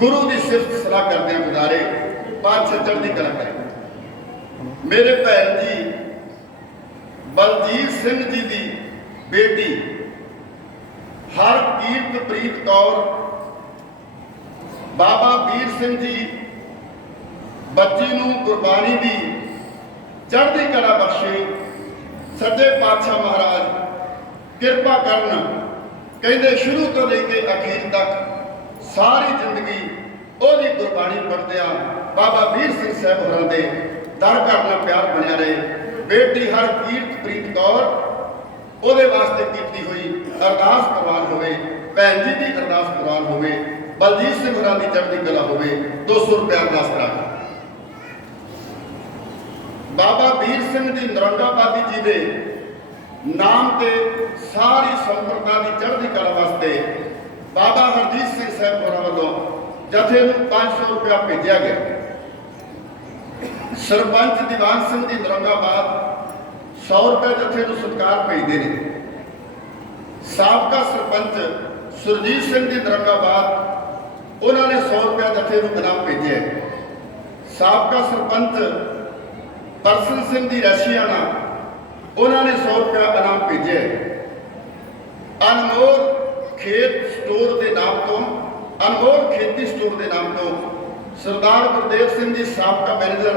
गुरु की सिफत सलाह करदे गुजारे पातशाह चढ़दी कला करे। मेरे भैन जी बलजीत सिंह जी की बेटी हरकीरतप्रीत कौर बाबा वीर सिंह जी बच्ची नूं गुरबाणी की चढ़दी कला बख्शे। सच्चे पातशाह महाराज किरपा करन। कहते शुरू तो लेके अखीर तक सारी जिंदगी ओदी गुरबाणी पढ़दिया बाबा वीर सिंह साहब होरां दे दर करना प्यार बनिया रहे। बेटी हरकीरतप्रीत कौर ओदे वास्ते कीती हुई अरदास प्रवान होवे, भैन जी की अरदास प्रवान होवे, बलजीत सिंह होरां दी चढ़दी कला होवे। 200 रुपया अरदास करा। बाबा वीर सिंह जी नरंगाबादी जी दे नाम ते सारी संप्रदा की चढ़दी कला वास्ते बाबा हरजीत सिंह साहब होरां वालों जथे नूं 500 रुपया भेजा गया। सरपंच दीवान सिंह जी नरंगाबाद 100 रुपये जथे नूं सत्कार भेजते हैं। साबका सरपंच सुरजीत सिंह जी नरंगाबाद उन्होंने 100 रुपया जथे नूं इनाम भेजे। साबका सरपंच परसन सिंह जी रशियाना उन्होंने 100 रुपया इनाम भेजे। अनमोल खेत स्टोर के नाम तो अनमोल खेती स्टोर के नाम तो सरदार गुरदेव सिंह जी साबका मैनेजर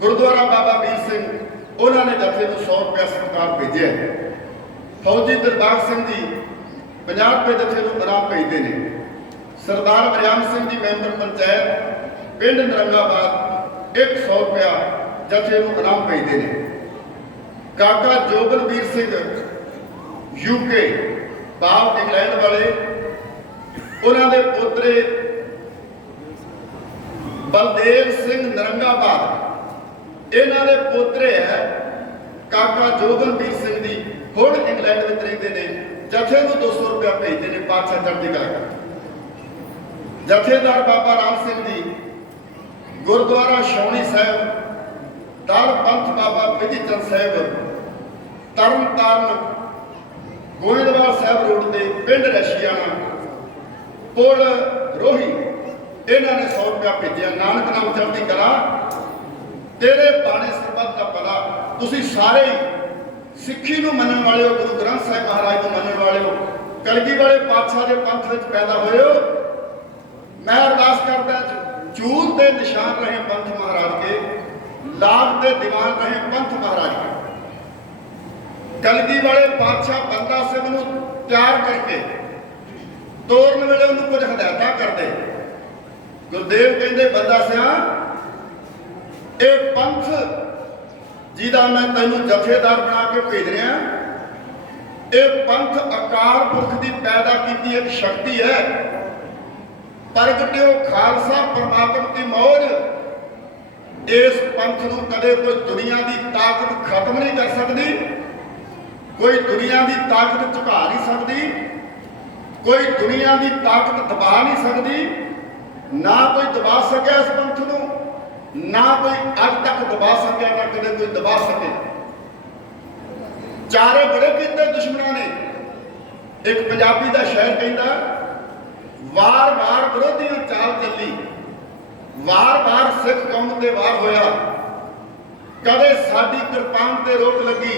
गुरुद्वारा बाबा वीर सिंह उन्होंने जथे को 100 रुपया सत्कार भेजे। फौजी दिलबाग सिंह जी 50 रुपये जथे को इनाम भेजते हैं। सरदार मरियाम सिंह जी मैंबर पंचायत पिंड नरंगाबाद 100 रुपया जथे को इनाम भेजते हैं। काका जोगनवीर सिंह यूके भाव इंग्लैंड वाले उन्होंने पोतरे बलदेव सिंह नरंगाबाद इन्हों के पोतरे है काका जोगनवीर सिंह जी हुण इंग्लैंड में रहते हैं। जथे को 200 रुपया भेजते हैं। पातशाह चढ़दी कला। जथेदार बाबा राम सिंह जी गुरुद्वारा छावनी साहब दल पंथ बाबा विधि चंद साहब तरन तारण गोविंदवाल साहब रोड के पिंड रशियाना पुल रोही इन्होंने 100 रुपया भेजा। नानक नाम चढ़दी कला तेरे बाणे सरबत का भला। तुसी सारे सिक्खी नूं मनण वाले हो, गुरु ग्रंथ साहिब महाराज को मनण वाले हो, कलगी वाले पातशाह के पंथ में पैदा होए हो। मैं अरदास करदा चूल के निशान रहे पंथ महाराज के, लाभ के दीवान रहे पंथ महाराज के। कलगी वाले पातशाह बंदा सिंह नूं तैयार करके तोड़न वेले उन्होंने कुछ हदायत करते। गुरदेव कहते बंदा सिंह ये पंथ जिहदा मैं तैनूं जथेदार बना के भेज रहा, ये पंथ अकाल पुरख की पैदा की एक शक्ति है। प्रगटिओ खालसा परमात्मा की मौज। इस पंथ नूं कदे कोई दुनिया की ताकत खत्म नहीं कर सकती, कोई दुनिया की ताकत झुका नहीं सकती, कोई दुनिया की ताकत दबा नहीं सकती। ना कोई दबा सके इस पंथ नूं, ना कोई अज तक दबा सके, ना कदे कोई दबा सके। चारे बड़े कीते दुश्मनों ने। एक पंजाबी का शायर कहता वार वार विरोधियों चाल चली, वार वार सिख कौम ते वार होया, कदे साडी किरपान ते रोक लगी,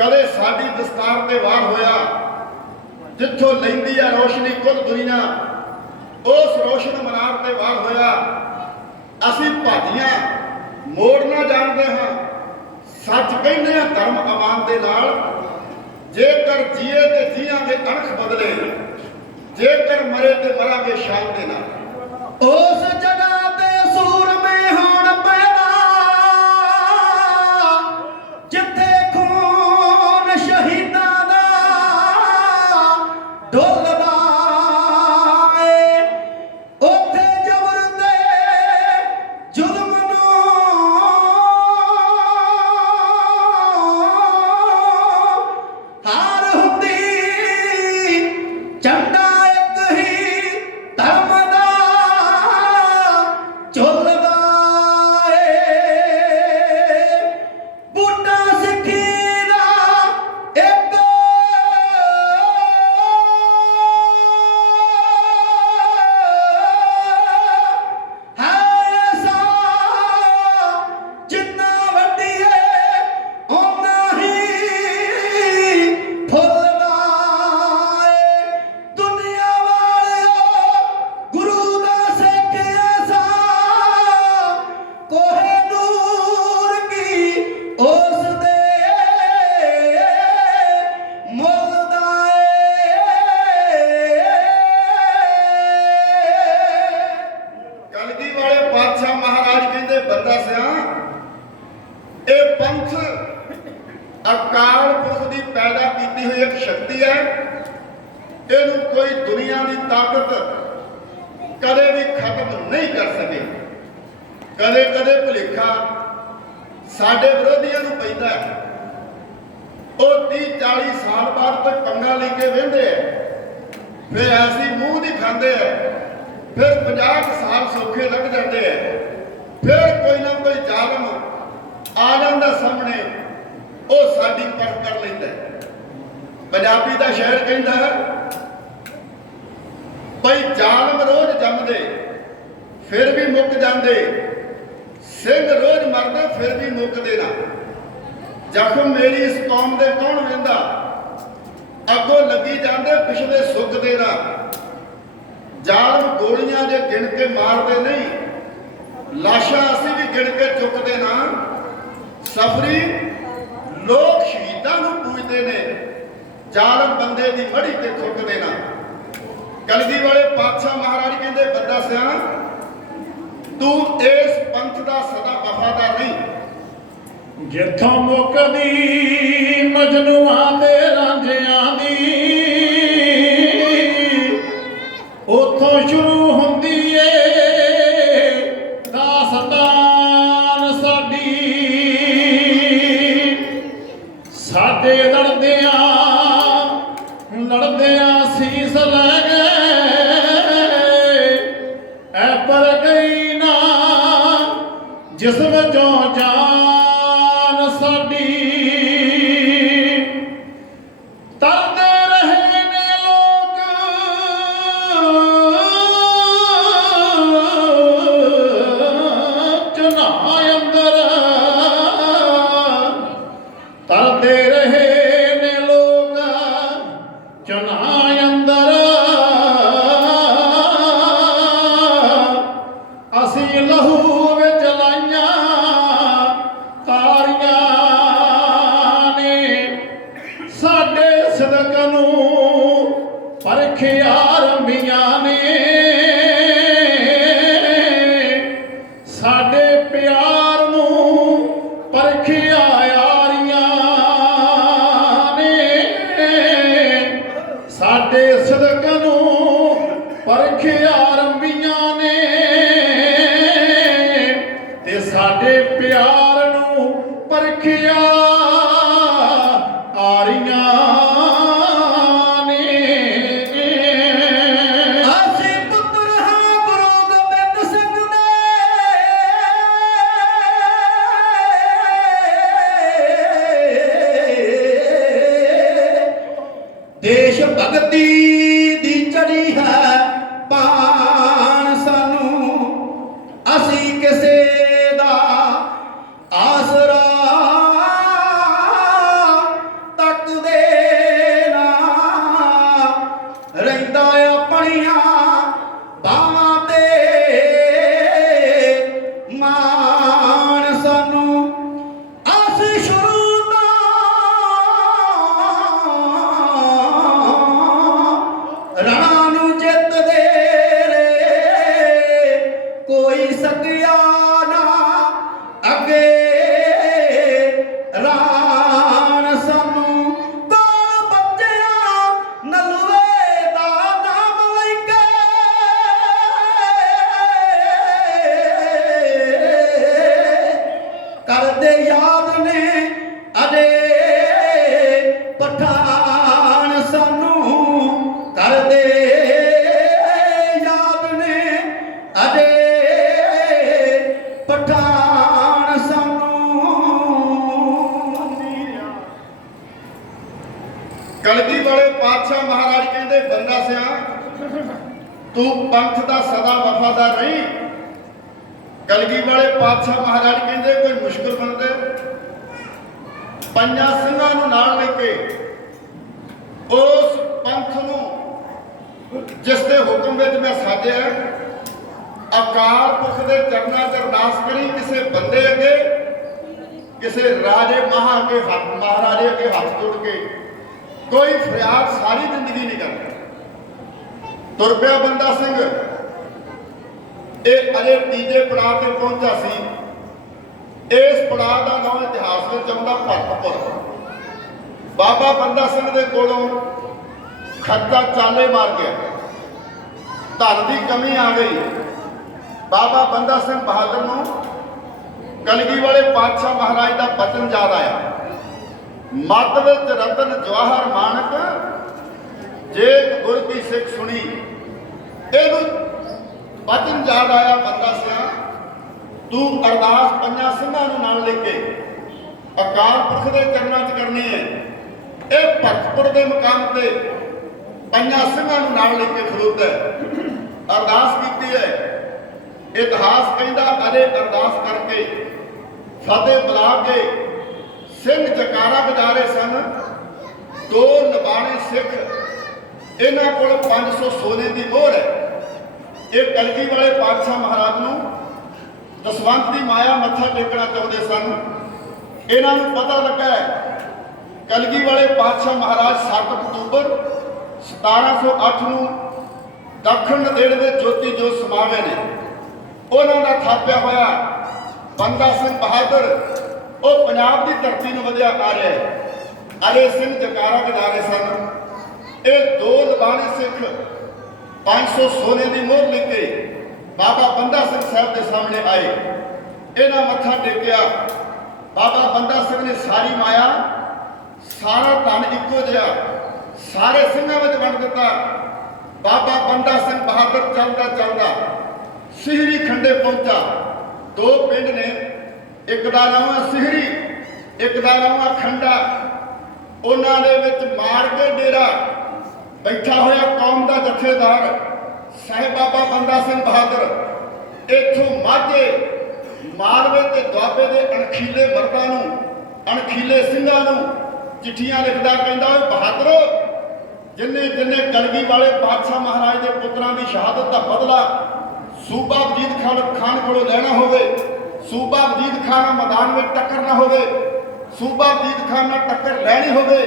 कदे साडी दस्तार ते वार होया। जिथों लैंदी है रोशनी कुल दुनिया, उस रोशन मनार ते वार होया। असी भाजियां मोड़ना जानते हाँ, सच कहते हैं धर्म अमान दे नाल। जेकर जिए ते जियांगे अणख बदले, जेकर मरे ते मरांगे शान दे नाल। उस जगह ते सूर में होण पैदा जिथे खून शहीदां दा डुलदा ए, उत्थे जबर ते जुल्म नूं हार हुंदी। झंडा एक ही धर्म दा ਬੰਦਾ ਸਿਆ ਇਹ ਪੰਥ ਅਕਾਲ ਪੁਰਖ ਦੀ ਪੈਦਾ ਕੀਤੀ ਹੋਈ ਇੱਕ ਸ਼ਕਤੀ ਹੈ। ਇਹਨੂੰ ਕੋਈ ਦੁਨੀਆ ਦੀ ਤਾਕਤ ਕਦੇ ਵੀ ਖਤਮ ਨਹੀਂ ਕਰ ਸਕੇ। ਕਦੇ ਕਦੇ ਭੁਲੇਖਾ ਸਾਡੇ ਵਿਰੋਧੀਆਂ ਨੂੰ ਪੈਂਦਾ ਹੈ। ਉਹ 30-40 ਸਾਲ ਬਾਅਦ ਤੱਕ ਪੰਗਾ ਲੈ ਕੇ ਵਹਿੰਦੇ ਆ, ਫਿਰ ਐਸੀ ਮੂੰਹ ਦੀ ਖਾਂਦੇ ਆ, ਫਿਰ 50 ਸਾਲ ਸੌਖੇ ਲੱਗ ਜਾਂਦੇ ਆ, ਫਿਰ ਕੋਈ ਨਾ ਕੋਈ ਜ਼ਾਲਮ ਆ ਜਾਂਦਾ ਸਾਹਮਣੇ, ਉਹ ਸਾਡੀ ਪਰਖ ਕਰ ਲੈਂਦਾ। ਪੰਜਾਬੀ ਦਾ ਸ਼ਾਇਰ ਕਹਿੰਦਾ ਬਈ ਜ਼ਾਲਮ ਰੋਜ਼ ਜੰਮਦੇ ਫਿਰ ਵੀ ਮੁੱਕ ਜਾਂਦੇ, ਸਿੰਘ ਰੋਜ਼ ਮਰਦੇ ਫਿਰ ਵੀ ਮੁੱਕਦੇ ਨਾ। ਜ਼ਖਮ ਮੇਰੀ ਇਸ ਕੌਮ ਦੇ ਕੌਣ ਵਹਿੰਦਾ, ਅੱਗੋਂ ਲੱਗੀ ਜਾਂਦੇ ਪਿਛਲੇ ਸੁੱਕਦੇ ਨਾ। ਜ਼ਾਲਮ ਗੋਲੀਆਂ ਜੇ ਗਿਣ ਕੇ ਮਾਰਦੇ ਨਹੀਂ, ਲਾਸ਼ਾਂ ਅਸੀਂ ਵੀ ਗਿਣ ਕੇ ਚੁੱਕਦੇ ਨਾ। ਸਫਰੀ ਲੋਕ ਸ਼ਹੀਦਾਂ ਨੂੰ ਪੂਜਦੇ ਨੇ, ਜ਼ਾਲਮ ਬੰਦੇ ਦੀ ਮੜੀ ਤੇ ਥੁੱਕਦੇ ਨਾ। ਕਲਗੀ ਵਾਲੇ ਪਾਤਸ਼ਾਹ ਮਹਾਰਾਜ ਕਹਿੰਦੇ ਬੰਦਾ ਸਿਆ ਤੂੰ ਇਸ ਪੰਥ ਦਾ ਸਦਾ ਵਫਾਦਾਰ ਨਹੀਂ। ਜਿੱਥੋਂ ਮੁੱਕਦੀ ਮਜਨੂਆਂ ਤੇ ਰਾਂਝਿਆਂ ਦੀ, ਉੱਥੋਂ ਸ਼ੁਰੂ ਹੁੰਦੀ ਏ ਦਾਸਤਾਨ ਸਾਡੀ। ਸਾਡੇ ਲੜਦਿਆਂ ਸੀਸ ਲੈ ਗਏ, ਐ ਪਰ ਗਈ ਨਾ ਜਿਸ ਵਜੋਂ ਜਾਨ ਸਾਡੀ। ਤਰਦੇ ਰਹੇ ਨੇ ਲੋਕ ਚੁਨਾਹ ਅੰਦਰ, ਤਰਦੇ ਰਹੇ ਨੇ ਲੋਕ ਚੁਨਾਹ ਅੰਦਰ। ਅਸੀਂ ਲਹੂ ਵਿੱਚ ਲਾਈਆਂ ਤਾਰੀਆਂ ਨੇ, ਸਾਡੇ ਸਦਕ ਨੂੰ ਪਰਖਿਆ ਰੰਬੀਆਂ ਨੇ। ਸਾਡੇ ਪਿਆਰ ਨੂੰ ਪਰਖਿਆ ਯਾਰੀਆਂ ਨੇ, ਸਾਡੇ ਸਦਕ ਨੂੰ ਪਰਖਿਆ ਰੰਬੀਆਂ ਨੇ, ਤੇ ਸਾਡੇ ਪਿਆਰ ਨੂੰ ਪਰਖਿਆ ਆਰੀਆਂ ਨੇ। ਅਸੀਂ ਪੁੱਤਰ ਹਾਂ ਗੁਰੂ ਗੋਬਿੰਦ ਸਿੰਘ ਦੇ, ਦੇਸ਼ ਭਗਤੀ ਦੀ ਚੜੀ ਹੈ ਪਾਣ ਸਾਨੂੰ, ਅਸੀਂ ਕਿਸੇ ਦਾ ਆਸਰਾ ਤੱਕਦੇ ਨਾ। ਰਹਿੰਦਾ ਆਪਣੀਆਂ ਬਾਹਾਂ ਤੇ ਮਾਣ ਸਾਨੂੰ, ਅਸੀਂ ਸ਼ੁਰੂ ਤੋਂ ਰਣਾ ਨੂੰ ਜਿੱਤਦੇ ਰਹੇ, ਕੋਈ ਸਕਿਆ ਨਾ ਅੱਗੇ ਰਾਣ ਸਾਨੂੰ। ਕੋਲ ਬੱਚਿਆਂ ਨਲੂਏ ਦਾ ਨਾਮ ਲੈ ਕੇ, ਕਰਦੇ ਯਾਦ ਨੇ ਅਜੇ ਪਠਾਨ ਸਾਨੂੰ, ਕਰਦੇ ਯਾਦ ਨੇ ਅਜੇ ਪਠਾਨ ਸਾਨੂੰ। ਕਲਗੀ ਵਾਲੇ ਪਾਤਸ਼ਾਹ ਮਹਾਰਾਜ ਕਹਿੰਦੇ ਬੰਦਾ ਸਿਆ ਤੂੰ ਪੰਥ ਦਾ ਸਦਾ ਵਫਾਦਾਰ ਨਹੀਂ। ਕਲਗੀ ਵਾਲੇ ਪਾਤਸ਼ਾਹ ਮਹਾਰਾਜ ਕਹਿੰਦੇ ਕੋਈ ਮੁਸ਼ਕਲ ਬਣਦੇ ਪੰਜਾਂ ਸਿੰਘਾਂ ਨੂੰ ਨਾਲ ਲੈ ਕੇ ਉਸ ਪੰਥ ਨੂੰ ਜਿਸ ਦੇ ਹੁਕਮ ਵਿੱਚ ਮੈਂ ਸਾਜਿਆ, ਅਕਾਲ ਪੁਰਖ ਦੇ ਚਰਨਾਂ 'ਚ ਅਰਦਾਸ ਕਰੀ, ਕਿਸੇ ਬੰਦੇ ਅੱਗੇ ਕਿਸੇ ਰਾਜੇ ਮਹਾਰਾਜੇ ਅੱਗੇ ਹੱਥ ਜੋੜ ਕੇ ਕੋਈ ਫਰਿਆਦ ਸਾਰੀ ਜ਼ਿੰਦਗੀ ਨਹੀਂ ਕਰਦਾ। ਤੁਰ ਪਿਆ ਬੰਦਾ ਸਿੰਘ, ਇਹ ਅਜੇ ਤੀਜੇ ਪੜਾਅ ਤੇ ਪਹੁੰਚਾ ਸੀ। ਇਸ ਪੜਾਅ ਦਾ ਨਾਮ ਇਤਿਹਾਸ ਵਿੱਚ ਆਉਂਦਾ ਭਰਤਪੁਰ। ਬਾਬਾ ਬੰਦਾ ਸਿੰਘ ਦੇ ਕੋਲੋਂ ਖਰਚਾ ਚਾਲੇ ਮਾਰ ਗਿਆ, ਧਨ ਦੀ ਕਮੀ ਆ ਗਈ। ਬਾਬਾ ਬੰਦਾ ਸਿੰਘ ਬਹਾਦਰ ਨੂੰ ਕਲਗੀ ਵਾਲੇ ਪਾਤਸ਼ਾਹ ਮਹਾਰਾਜ ਦਾ ਬਚਨ ਯਾਦ ਆਇਆ, ਮੱਧ ਵਿੱਚ ਰਤਨ ਜਵਾਹਰ ਮਾਨਕ ਜੇ ਗੁਰ ਕੀ ਸਿੱਖ ਸੁਣੀ। ਇਹਨੂੰ ਬਚਨ ਯਾਦ ਆਇਆ, ਬੰਦਾ ਸਿਆ ਤੂੰ ਅਰਦਾਸ ਪੰਜਾਂ ਸਿੰਘਾਂ ਨੂੰ ਨਾਲ ਲੈ ਕੇ ਅਕਾਲ ਪੁਰਖ ਦੇ ਚਰਨਾਂ 'ਚ ਕਰਨੀ ਹੈ। ਇਹ ਭਰਤਪੁਰ ਦੇ ਮੁਕਾਮ ਤੇ ਪੰਜਾਂ ਸਿੰਘਾਂ ਨੂੰ ਨਾਲ ਲੈ ਕੇ ਖਲੋਤਾ ਅਰਦਾਸ ਕੀਤੀ ਹੈ। ਇਤਿਹਾਸ ਕਹਿੰਦਾ ਅਰੇ ਅਰਦਾਸ ਕਰਕੇ ਫਤਿਹ ਬੁਲਾ ਕੇ ਸਿੰਘ ਜਕਾਰਾ ਵਜਾਰੇ ਸਨ। ਦੋ ਨਬਾਣੇ ਸਿੱਖ, ਇਹਨਾਂ ਕੋਲ 500 ਸੋਨੇ ਦੀ ਮੋਹਰ ਹੈ। ਇਹ ਕਲਗੀ ਵਾਲੇ ਪਾਤਸ਼ਾਹ ਮਹਾਰਾਜ ਨੂੰ ਦਸਵੰਤ ਦੀ ਮਾਇਆ ਮੱਥਾ ਟੇਕਣਾ ਚਾਹੁੰਦੇ ਸਨ। ਇਹਨਾਂ ਨੂੰ ਪਤਾ ਲੱਗਾ ਕਲਗੀ ਵਾਲੇ ਪਾਤਸ਼ਾਹ ਮਹਾਰਾਜ 7 ਅਕਤੂਬਰ 1708 ਨੂੰ ਦੱਖਣ ਨਦੇੜ ਵਿੱਚ ਜੋਤੀ ਜੋਤ ਸਮਾਵੇ ਨੇ। ਉਹਨਾਂ ਦਾ ਥਾਪਿਆ ਹੋਇਆ ਬੰਦਾ ਸਿੰਘ ਬਹਾਦਰ ਉਹ ਪੰਜਾਬ ਦੀ ਧਰਤੀ ਨੂੰ ਵਧਿਆ ਆ ਰਿਹਾ ਹੈ। ਅਰੇ ਸਿੰਘ ਜਕਾਰਾ ਵਜਾ ਰਹੇ ਸਨ। ਇਹ ਦੋ ਲਬਾਣੇ ਸਿੱਖ 500 ਸੋਨੇ ਦੀ ਮੋਹਰ ਲੈ ਕੇ ਬਾਬਾ ਬੰਦਾ ਸਿੰਘ ਸਾਹਿਬ ਦੇ ਸਾਹਮਣੇ ਆਏ। ਇਹਨਾਂ ਮੱਥਾ ਟੇਕਿਆ। ਬਾਬਾ ਬੰਦਾ ਸਿੰਘ ਨੇ ਸਾਰੀ ਮਾਇਆ, ਸਾਰਾ ਧਨ ਇੱਕੋ ਜਿਹਾ ਸਾਰੇ ਸਿੰਘਾਂ ਵਿੱਚ ਵੰਡ ਦਿੱਤਾ। ਬਾਬਾ ਬੰਦਾ ਸਿੰਘ ਬਹਾਦਰ ਚੱਲਦਾ ਚੱਲਦਾ ਸਿਹਰੀ ਖੰਡੇ ਪਹੁੰਚਾ। ਦੋ ਪਿੰਡ ਨੇ, ਇੱਕ ਦਾ ਨਾਮ ਹੈ ਸਿਹਰੀ, ਇੱਕ ਦਾ ਨਾਮ ਹੈ ਖੰਡਾ। ਉਹਨਾਂ ਦੇ ਵਿੱਚ ਮਾਰ ਕੇ ਡੇਰਾ ਬੈਠਾ ਹੋਇਆ ਕੌਮ ਦਾ ਜਥੇਦਾਰ ਸਾਹਿਬ ਬਾਬਾ ਬੰਦਾ ਸਿੰਘ ਬਹਾਦਰ ਇੱਥੋਂ ਮਾਝੇ, ਮਾਲਵੇ ਤੇ ਦੁਆਬੇ ਦੇ ਅਣਖੀਲੇ ਮਰਦਾਂ ਨੂੰ, ਅਣਖੀਲੇ ਸਿੰਘਾਂ ਨੂੰ ਚਿੱਠੀਆਂ ਲਿਖਦਾ, ਕਹਿੰਦਾ ਓਏ ਬਹਾਦਰੋ, ਜਿੰਨੇ ਜਿੰਨੇ ਕਲਗੀ ਵਾਲੇ ਪਾਤਸ਼ਾਹ ਮਹਾਰਾਜ ਦੇ ਪੁੱਤਰਾਂ ਦੀ ਸ਼ਹਾਦਤ ਦਾ ਬਦਲਾ ਸੂਬਾ ਵਜੀਦ ਖਾਨ ਕੋਲੋਂ ਲੈਣਾ ਹੋਵੇ, ਸੂਬਾ ਵਜੀਦ ਖਾਨ ਨਾਲ ਮੈਦਾਨ ਵਿੱਚ ਟੱਕਰ ਨਾ ਹੋਵੇ, ਸੂਬਾ ਵਜੀਦ ਖਾਨ ਨਾਲ ਟੱਕਰ ਲੈਣੀ ਹੋਵੇ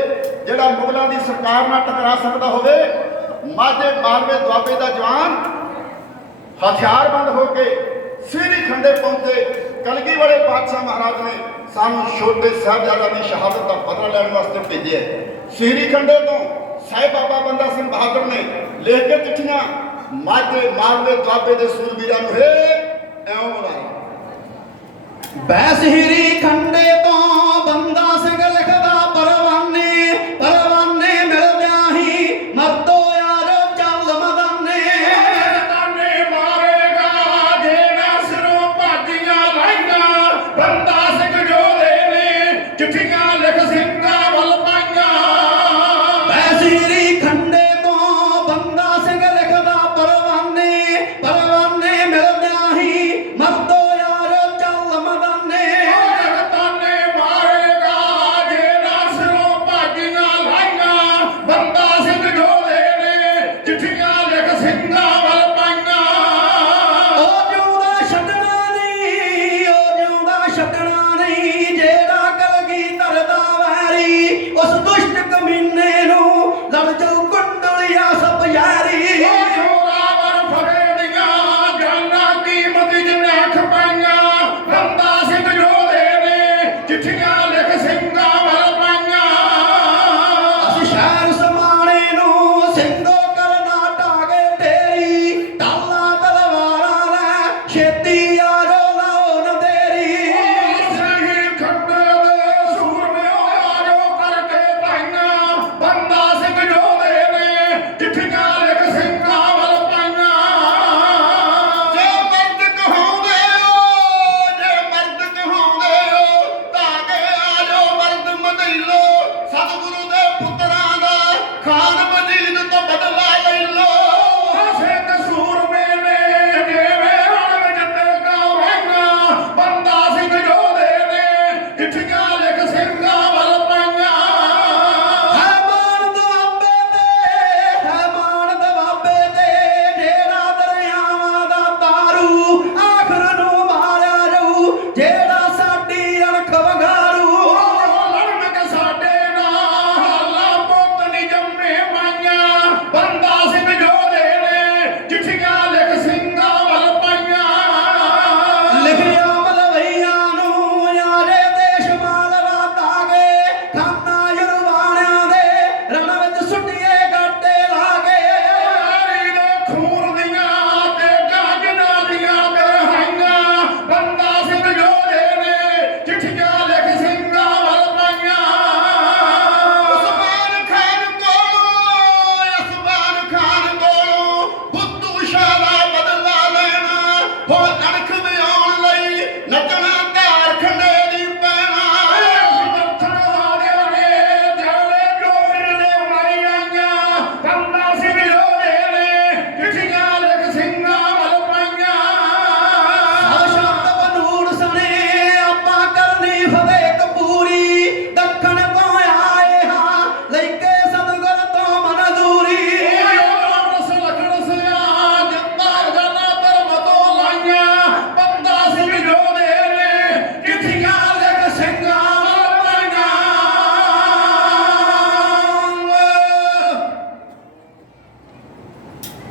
ਜਿਹੜਾ ਮੁਗਲਾਂ ਦੀ ਸਰਕਾਰ ਨਾਲ ਟਕਰਾ ਸਕਦਾ ਹੋਵੇ, ਮਾਝੇ ਮਾਲਵੇ ਦੁਆਬੇ ਦਾ ਜਵਾਨ ਹਥਿਆਰਬੰਦ ਹੋ ਕੇ ਸਿਹਰੀ ਖੰਡੇ ਪਹੁੰਚੇ। ਕਲਗੀ ਵਾਲੇ ਪਾਤਸ਼ਾਹ ਮਹਾਰਾਜ ਨੇ ਸਾਨੂੰ ਛੋਟੇ ਸਾਹਿਬਜ਼ਾਦਿਆਂ ਦੀ ਸ਼ਹਾਦਤ ਦਾ ਬਦਲਾ ਲੈਣ ਵਾਸਤੇ ਭੇਜਿਆ। ਸਿਹਰੀ ਖੰਡੇ ਤੋਂ ਸਾਹਿਬ ਬਾਬਾ ਬੰਦਾ ਸਿੰਘ ਬਹਾਦਰ ਨੇ ਲਿਖ ਕੇ ਚਿੱਠੀਆਂ ਮਾਝੇ ਮਾਲਵੇ ਦੁਆਬੇ ਦੇ ਸੂਰਬੀਰਾਂ ਨੂੰ ਐਉਂ ਬੁਲਾਇਆ। ਬੈਸਹਿਰੀ ਖੰਡੇ ਤੋਂ ਬੰਦਾ ਸਿੰਘ ਲਿਖਦਾ ਪਰਵਾਨੇ, ਪਰਵਾਨੇ ਮਿਲਦਿਆਂ ਹੀ ਮਰਦੋ ਯਾਰ ਚੱਲ ਮਦਾਨੇ। ਤਾਨੇ ਮਾਰੇਗਾ ਜਿਹੜਾ ਸਿਰੋਂ ਭਾਜੀਆਂ ਲਾਈਆਂ, ਬੰਦਾ ਸਿੰਘ ਜੋ ਨੇ ਚਿੱਠੀਆਂ ਲਿਖ ਸਿੰਘਾਂ ਵੱਲ ਪਾਈਆਂ। ਬੈਸਹਿਰੀ ਖੰਡੇ ਤੋਂ ਬੰਦਾ ਸਿੰਘ ਲਿਖਦਾ ਪਰਵਾਨੇ, ਪਰਵਾਨੇ ਮਿਲਦਿਆਂ ਹੀ ਮਰਦੋ ਯਾਰ ਚੱਲ ਮਦਾਨੇ। ਤਾਨੇ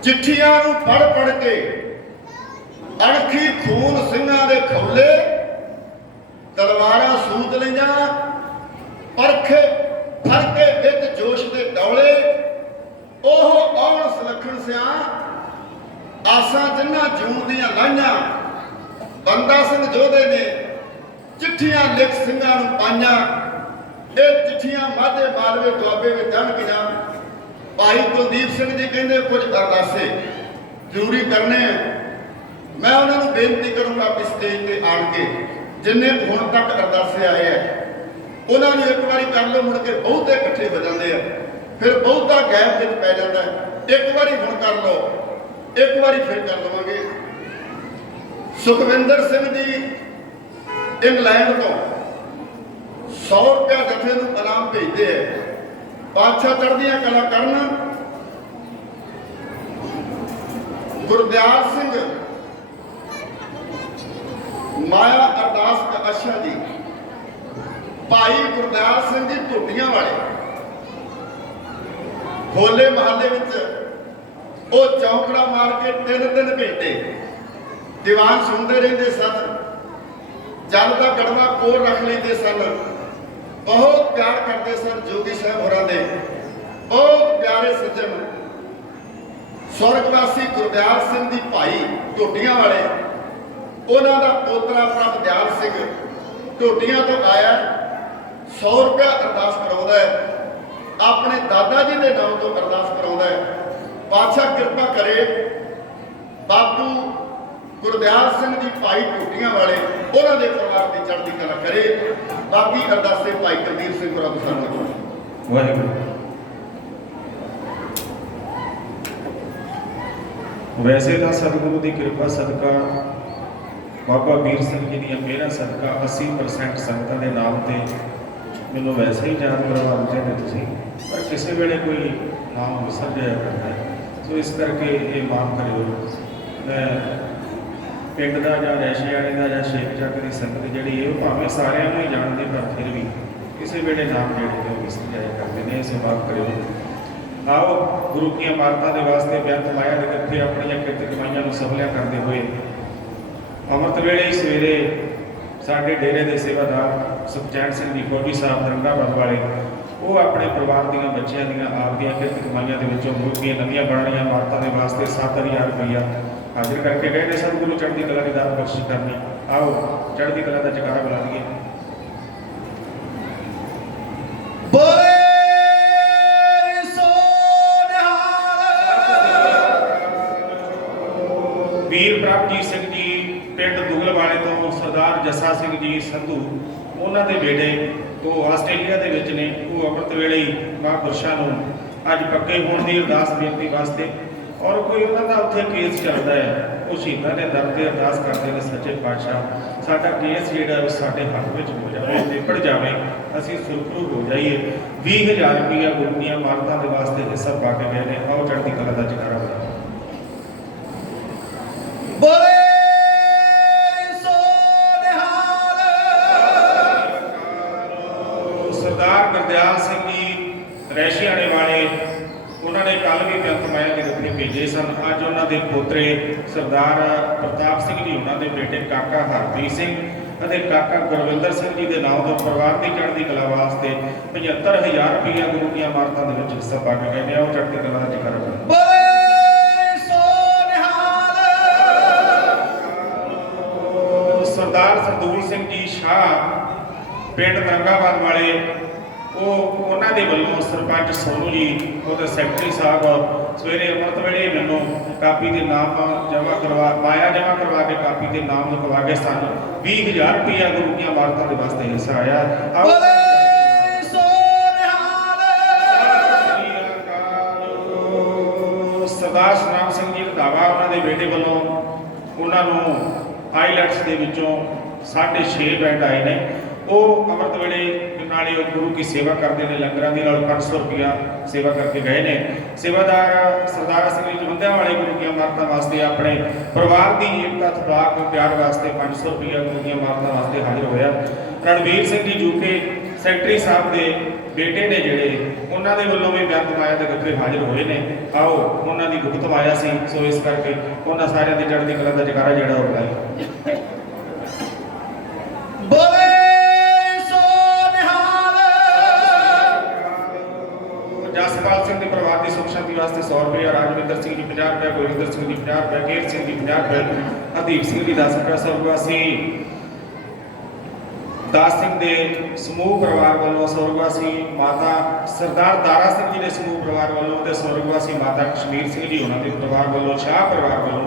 ਚਿੱਠੀਆਂ ਨੂੰ ਪੜ੍ਹ ਕੇ ਅਣਖੀ ਖੂਨ ਸਿੰਘਾਂ ਦੇ ਖੌਲੇ, ਤਲਵਾਰਾਂ ਸੂਤ ਲਈਆਂ, ਪਰਖੇ ਫਰਕੇ ਵਿੱਚ ਜੋਸ਼ ਦੇ ਡੌਲੇ। ਉਹ ਆਉਣ ਸੁਲੱਖਣ ਸਿਆਂ ਆਸਾਂ ਜਿੰਨਾਂ ਜੂਨ ਦੀਆਂ ਲਾਈਆਂ, ਬੰਦਾ ਸਿੰਘ ਜੋਧੇ ਨੇ ਚਿੱਠੀਆਂ ਲਿਖ ਸਿੰਘਾਂ ਨੂੰ ਪਾਈਆਂ। ਇਹ ਚਿੱਠੀਆਂ ਮਾਝੇ ਮਾਲਵੇ ਦੁਆਬੇ ਵਿੱਚ ਜਾਣਗੀਆਂ। ਭਾਈ ਕੁਲਦੀਪ ਸਿੰਘ ਜੀ ਕਹਿੰਦੇ ਕੁਝ ਅਰਦਾਸੇ ਜ਼ਰੂਰੀ ਕਰਨੇ ਆ। ਮੈਂ ਉਹਨਾਂ ਨੂੰ ਬੇਨਤੀ ਕਰੂੰਗਾ ਕਿ ਸਟੇਜ ਤੇ ਆਣ ਕੇ ਜਿੰਨੇ ਹੁਣ ਤੱਕ ਅਰਦਾਸੇ ਆਏ ਆ ਉਹਨਾਂ ਨੂੰ ਇੱਕ ਵਾਰੀ ਕਰ ਲਓ, ਮੁੜ ਕੇ ਬਹੁਤੇ ਇਕੱਠੇ ਹੋ ਜਾਂਦੇ ਆ, ਫਿਰ ਬਹੁਤਾ ਗੈਪ ਵਿੱਚ ਪੈ ਜਾਂਦਾ। ਇੱਕ ਵਾਰੀ ਹੁਣ ਕਰ ਲਓ, ਇੱਕ ਵਾਰੀ ਫਿਰ ਕਰ ਲਵਾਂਗੇ। ਸੁਖਵਿੰਦਰ ਸਿੰਘ ਜੀ ਇੰਗਲੈਂਡ ਤੋਂ 100 ਰੁਪਇਆ ਜਥੇ ਨੂੰ ਇਨਾਮ ਭੇਜਦੇ ਆ। ਬਾਦਸ਼ਾਹ ਚੜ੍ਹਦੀਆਂ ਕਲਾ ਕਰਨ। ਗੁਰਦਿਆਲ ਸਿੰਘ ਮਾਇਆ ਅਰਦਾਸ ਅੱਛਾ ਜੀ, ਭਾਈ ਗੁਰਦਿਆਲ ਸਿੰਘ ਜੀ ਢੋਡੀਆਂ ਵਾਲੇ, ਹੋਲੇ ਮਹੱਲੇ ਵਿੱਚ ਉਹ ਚੌਂਕੜਾ ਮਾਰ ਕੇ 3-3 ਘੰਟੇ ਦੀਵਾਨ ਸੁਣਦੇ ਰਹਿੰਦੇ ਸਨ। ਜਲ ਦਾ ਗੜਵਾ ਕੋਲ ਰੱਖ ਲੈਂਦੇ ਸਨ। ਬਹੁਤ ਪਿਆਰ ਕਰਦੇ ਸਨ ਜੋਗੀ ਸਾਹਿਬ ਹੋਰਾਂ ਦੇ, ਬਹੁਤ ਪਿਆਰੇ ਸੱਜਣ। ਸਵਰਗਵਾਸੀ ਗੁਰਦਿਆਲ ਸਿੰਘ ਦੀ ਭਾਈ ਢੋਡੀਆਂ ਵਾਲੇ, ਉਹਨਾਂ ਦਾ ਪੋਤਰਾ ਪ੍ਰਭ ਦਿਆਲ ਸਿੰਘ ਢੋਡੀਆਂ ਤੋਂ ਆਇਆ, 100 ਰੁਪਇਆ ਅਰਦਾਸ ਕਰਾਉਂਦਾ ਹੈ। ਆਪਣੇ ਦਾਦਾ ਜੀ ਦੇ ਨਾਮ ਤੋਂ ਅਰਦਾਸ ਕਰਾਉਂਦਾ ਹੈ। ਬਾਦਸ਼ਾਹ ਕਿਰਪਾ ਕਰੇ ਬਾਪੂ ਗੁਰਦਿਆਲ ਸਿੰਘ ਜੀ ਭਾਈ ਢੋਡੀਆਂ ਵਾਲੇ ਉਹਨਾਂ ਦੇ ਪਰਿਵਾਰ ਦੀ ਚੜ੍ਹਦੀ ਕਲਾ ਕਰੇ। ਬਾਕੀ ਅਰਦਾਸੇ ਭਾਈ ਕੁਲਦੀਪ ਸਿੰਘ ਹੋਰਾਂ ਤੋਂ ਸਾਨੂੰ। ਵਾਹਿਗੁਰੂ। ਵੈਸੇ ਤਾਂ ਸਤਿਗੁਰੂ ਦੀ ਕਿਰਪਾ ਸਦਕਾ, ਬਾਬਾ ਵੀਰ ਸਿੰਘ ਜੀ ਦੀਆਂ ਮਿਹਰਾਂ ਸਦਕਾ 80% ਸੰਗਤਾਂ ਦੇ ਨਾਮ ਤੇ ਮੈਨੂੰ ਵੈਸੇ ਹੀ ਯਾਦ ਕਰਵਾ ਦਿੰਦੇ ਨੇ ਤੁਸੀਂ, ਪਰ ਕਿਸੇ ਵੇਲੇ ਕੋਈ ਨਾਮ ਵਿਸਰ ਜਾਇਆ ਕਰਦਾ ਹੈ, ਸੋ ਇਸ ਕਰਕੇ ਇਹ ਮਾਫ ਕਰਿਓ। ਮੈਂ ਪਿੰਡ ਦਾ ਜਾਂ ਰੈਸ਼ੇ ਵਾਲੇ ਦਾ ਜਾਂ ਸ਼ੇਖ ਚੱਕ ਦੀ ਸੰਗਤ ਜਿਹੜੀ ਇਹ ਭਾਵੇਂ ਸਾਰਿਆਂ ਨੂੰ ਹੀ ਜਾਣਦੇ, ਪਰ ਫਿਰ ਵੀ ਕਿਸੇ ਵੇਲੇ ਨਾਮ ਜਿਹੜੇ ਨੇ ਉਹ ਵਿਸਰ ਜਾਇਆ ਕਰਦੇ ਨੇ, ਇਸੇ ਮਾਫ ਕਰਿਓ। ਆਓ ਗੁਰੂ ਦੀਆਂ ਮਾਰਤਾਂ ਦੇ ਵਾਸਤੇ ਬੇਅੰਤ ਮਾਇਆ ਦੇ ਕਿੱਥੇ ਆਪਣੀਆਂ ਕਿਰਤ ਕਮਾਈਆਂ ਨੂੰ ਸਫਲਿਆ ਕਰਦੇ ਹੋਏ ਅੰਮ੍ਰਿਤ ਵੇਲੇ ਹੀ ਸਵੇਰੇ ਸਾਡੇ ਡੇਰੇ ਦੇ ਸੇਵਾਦਾਰ ਸੁਖਚੈਨ ਸਿੰਘ ਜੀ ਫੌਜੀ ਸਾਹਿਬ ਦਰੰਗਾਬਾਦ ਵਾਲੇ, ਉਹ ਆਪਣੇ ਪਰਿਵਾਰ ਦੀਆਂ ਬੱਚਿਆਂ ਦੀਆਂ ਆਪ ਦੀਆਂ ਕਿਰਤ ਕਮਾਈਆਂ ਦੇ ਵਿੱਚੋਂ ਗੁਰੂ ਦੀਆਂ ਨਵੀਆਂ ਬਣਨੀਆਂ ਮਾਰਤਾਂ ਦੇ ਵਾਸਤੇ 7000 ਰੁਪਈਆ ਹਾਜ਼ਰ ਕਰਕੇ ਗਏ ਨੇ। ਸਤਿਗੁਰੂ ਚੜ੍ਹਦੀ ਕਲਾ ਦੀ ਦਾਤ ਬਖਸ਼ਿਸ਼ ਕਰਨੀ। ਆਓ ਚੜ੍ਹਦੀ ਕਲਾ ਦਾ ਜਕਾਰਾ ਬੁਲਾ ਲਈਏ। ਬੋਲੇ ਵੀਰ ਪ੍ਰਭਜੀਤ ਸਿੰਘ ਜੀ ਪਿੰਡ ਦੁਗਲ ਵਾਲੇ ਤੋਂ, ਸਰਦਾਰ ਜੱਸਾ ਸਿੰਘ ਜੀ ਸੰਧੂ ਉਹਨਾਂ ਦੇ ਬੇਟੇ ਉਹ ਆਸਟ੍ਰੇਲੀਆ ਦੇ ਵਿੱਚ ਨੇ। ਉਹ ਅੰਮ੍ਰਿਤ ਵੇਲੇ ਹੀ ਮਹਾਂਪੁਰਸ਼ਾਂ ਨੂੰ ਅੱਜ ਪੱਕੇ ਹੋਣ ਦੀ ਅਰਦਾਸ ਬੇਨਤੀ ਵਾਸਤੇ, ਔਰ ਕੋਈ ਉਹਨਾਂ ਦਾ ਉੱਥੇ ਕੇਸ ਚੱਲਦਾ ਹੈ, ਉਹ ਸ਼ਹੀਦਾਂ ਦੇ ਦਰ ਤੇ ਅਰਦਾਸ ਕਰਦੇ ਨੇ ਸੱਚੇ ਪਾਤਸ਼ਾਹ ਸਾਡਾ ਕੇਸ ਜਿਹੜਾ ਉਹ ਸਾਡੇ ਹੱਥ ਵਿੱਚ ਹੋ ਜਾਵੇ, ਨਿਬੜ ਜਾਵੇ, ਅਸੀਂ ਸੁਰਖਰੂ ਹੋ ਜਾਈਏ। 20000 ਰੁਪਈਆ ਗੁਰੂ ਦੀਆਂ ਮਾਰਤਾਂ ਦੇ ਵਾਸਤੇ ਹਿੱਸਾ ਪਾ ਕੇ ਗਏ ਨੇ। ਆਓ ਚੜ੍ਹਦੀ ਕਲਾ ਦਾ ਜਕਾਰਾ ਬੁਲਾਓ। ਬੋਲੇ ਸਰਦਾਰ ਗੁਰਦਿਆਲ ਸਿੰਘ ਜੀ ਰੈਸ਼ੀਆਣੇ ਵਾਲੇ, ਉਹਨਾਂ ਨੇ ਕੱਲ੍ਹ ਵੀ ਬੇਅੰਤ ਮਾਇਆ ਦੇ ਰੁਪਏ ਭੇਜੇ ਸਨ। ਅੱਜ ਉਹਨਾਂ ਦੇ ਪੋਤਰੇ ਸਰਦਾਰ ਪ੍ਰਤਾਪ ਸਿੰਘ ਜੀ, ਉਹਨਾਂ ਦੇ ਬੇਟੇ ਕਾਕਾ ਹਰਪ੍ਰੀਤ ਸਿੰਘ ਅਤੇ ਕਾਕਾ ਗੁਰਵਿੰਦਰ ਸਿੰਘ ਜੀ ਦੇ ਨਾਮ ਤੋਂ ਪਰਿਵਾਰ ਦੀ ਚੜ੍ਹਦੀ ਕਲਾ ਵਾਸਤੇ 75000 ਰੁਪਈਆ ਗੁਰੂ ਦੀਆਂ ਮਾਰਤਾਂ ਦੇ ਵਿੱਚ ਹਿੱਸਾ ਪਾ ਕੇ ਗਏ ਨੇ। ਆਓ ਚੜ੍ਹਦੀ ਕਲਾ ਦਾ ਜਕਾਰਾ ਬੁਲਾਓ। ਸਰਦਾਰ ਸਰਦੂਲ ਸਿੰਘ ਜੀ ਸ਼ਾਹ ਪਿੰਡ ਦਰੰਗਾਬਾਦ ਵਾਲੇ, ਉਹ ਉਹਨਾਂ ਦੇ ਵੱਲੋਂ ਸਰਪੰਚ ਸੋਨੂ ਜੀ ਉਹਦੇ ਸੈਕਟਰੀ ਸਾਹਿਬ ਸਵੇਰੇ ਅੰਮ੍ਰਿਤ ਵੇਲੇ ਮੈਨੂੰ ਕਾਪੀ ਦੇ ਨਾਮ ਜਮ੍ਹਾਂ ਕਰਵਾ ਕੇ ਕਾਪੀ ਦੇ ਨਾਮ ਲਿਖਵਾ ਕੇ ਸਨ 20000 ਰੁਪਇਆ ਗੁਰੂ ਦੀਆਂ ਮਾਰਤਾਂ ਦੇ ਵਾਸਤੇ ਹਿੱਸਾ ਆਇਆ। ਸਰਦਾਰ ਸਤਨਾਮ ਸਿੰਘ ਜੀ ਰੰਧਾਵਾ, ਉਹਨਾਂ ਦੇ ਬੇਟੇ ਵੱਲੋਂ ਉਹਨਾਂ ਨੂੰ ਆਈਲੈਟਸ ਦੇ ਵਿੱਚੋਂ 6.5 ਬੈਂਡ ਆਏ ਨੇ। ਉਹ ਅੰਮ੍ਰਿਤ ਵੇਲੇ ਨਾਲੇ ਉਹ ਗੁਰੂ ਦੀ ਸੇਵਾ ਕਰਦੇ ਨੇ, ਲੰਗਰਾਂ ਦੀ ਨਾਲ 500 ਰੁਪਇਆ ਸੇਵਾ ਕਰਕੇ ਗਏ ਨੇ। ਸੇਵਾਦਾਰ ਸਰਦਾਰ ਸਿੰਘ ਜੀ ਜਵੰਦਿਆਂ ਵਾਲੇ ਗੁਰੂ ਦੀਆਂ ਮਾਰਤਾਂ ਵਾਸਤੇ ਆਪਣੇ ਪਰਿਵਾਰ ਦੀ ਏਕਤਾ ਤਬਾਕ ਪਿਆਰ ਵਾਸਤੇ 500 ਰੁਪਇਆ ਗੁਰੂ ਦੀਆਂ ਮਾਰਤਾਂ ਵਾਸਤੇ ਹਾਜ਼ਰ ਹੋਇਆ। ਰਣਵੀਰ ਸਿੰਘ ਜੀ ਜੂਕੇ ਸੈਕਟਰੀ ਸਾਹਿਬ ਦੇ ਬੇਟੇ ਨੇ ਜਿਹੜੇ ਉਹਨਾਂ ਦੇ ਵੱਲੋਂ ਵੀ ਬੇਅੰਤ ਮਾਇਆ ਦੇ ਗੱਫੇ ਹਾਜ਼ਰ ਹੋਏ ਨੇ। ਆਓ ਉਹਨਾਂ ਦੀ ਗੁਪਤ ਮਾਇਆ ਸੀ, ਸੋ ਇਸ ਕਰਕੇ ਉਹਨਾਂ ਸਾਰਿਆਂ ਦੀ ਚੜ੍ਹਦੀ ਕਲਾ ਦਾ ਜਕਾਰਾ ਜਿਹੜਾ ਉਹ ਬੁਲਾਇਆ। ਬੋਲੇ ਸੋ ਨਿਹਾਲ। ਜਸਪਾਲ ਸਿੰਘ ਦੇ ਪਰਿਵਾਰ ਦੀ ਸੁਖ ਸ਼ਾਂਤੀ ਵਾਸਤੇ 100 ਰੁਪਏ, ਰਾਜਵਿੰਦਰ ਸਿੰਘ ਜੀ 50 ਰੁਪਏ, ਗੁਰਵਿੰਦਰ ਸਿੰਘ ਜੀ 50 ਰੁਪਏ, ਕੇਰ ਸਿੰਘ ਜੀ 50 ਰੁਪਏ, ਹਰਦੀਪ ਸਿੰਘ ਜੀ 10 ਰੁਪਏ, ਸਵਰਗਵਾਸੀ ਦਾਸ ਸਿੰਘ ਦੇ ਸਮੂਹ ਪਰਿਵਾਰ ਵੱਲੋਂ, ਸਵਰਗਵਾਸੀ ਮਾਤਾ ਸਰਦਾਰ ਦਾਰਾ ਸਿੰਘ ਜੀ ਦੇ ਸਮੂਹ ਪਰਿਵਾਰ ਵੱਲੋਂ ਤੇ ਸਵਰਗਵਾਸੀ ਮਾਤਾ ਕਸ਼ਮੀਰ ਸਿੰਘ ਜੀ ਉਹਨਾਂ ਦੇ ਪਰਿਵਾਰ ਵੱਲੋਂ, ਸ਼ਾਹ ਪਰਿਵਾਰ ਵੱਲੋਂ,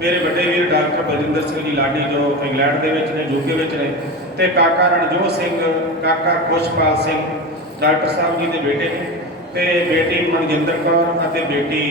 ਮੇਰੇ ਵੱਡੇ ਵੀਰ ਡਾਕਟਰ ਬਲਜਿੰਦਰ ਸਿੰਘ ਜੀ ਲਾਡੀ ਜੋ ਇੰਗਲੈਂਡ ਦੇ ਵਿੱਚ ਨੇ, ਯੂਕੇ ਵਿੱਚ ਨੇ, ਤੇ ਕਾਕਾ ਰਣਜੋਤ ਸਿੰਘ, ਕਾਕਾ ਖੁਸ਼ਪਾਲ ਸਿੰਘ ਡਾਕਟਰ ਸਾਹਿਬ ਜੀ ਦੇ ਬੇਟੇ ਨੇ, ਤੇ ਬੇਟੀ ਮਨਜਿੰਦਰ ਕੌਰ ਅਤੇ ਬੇਟੀ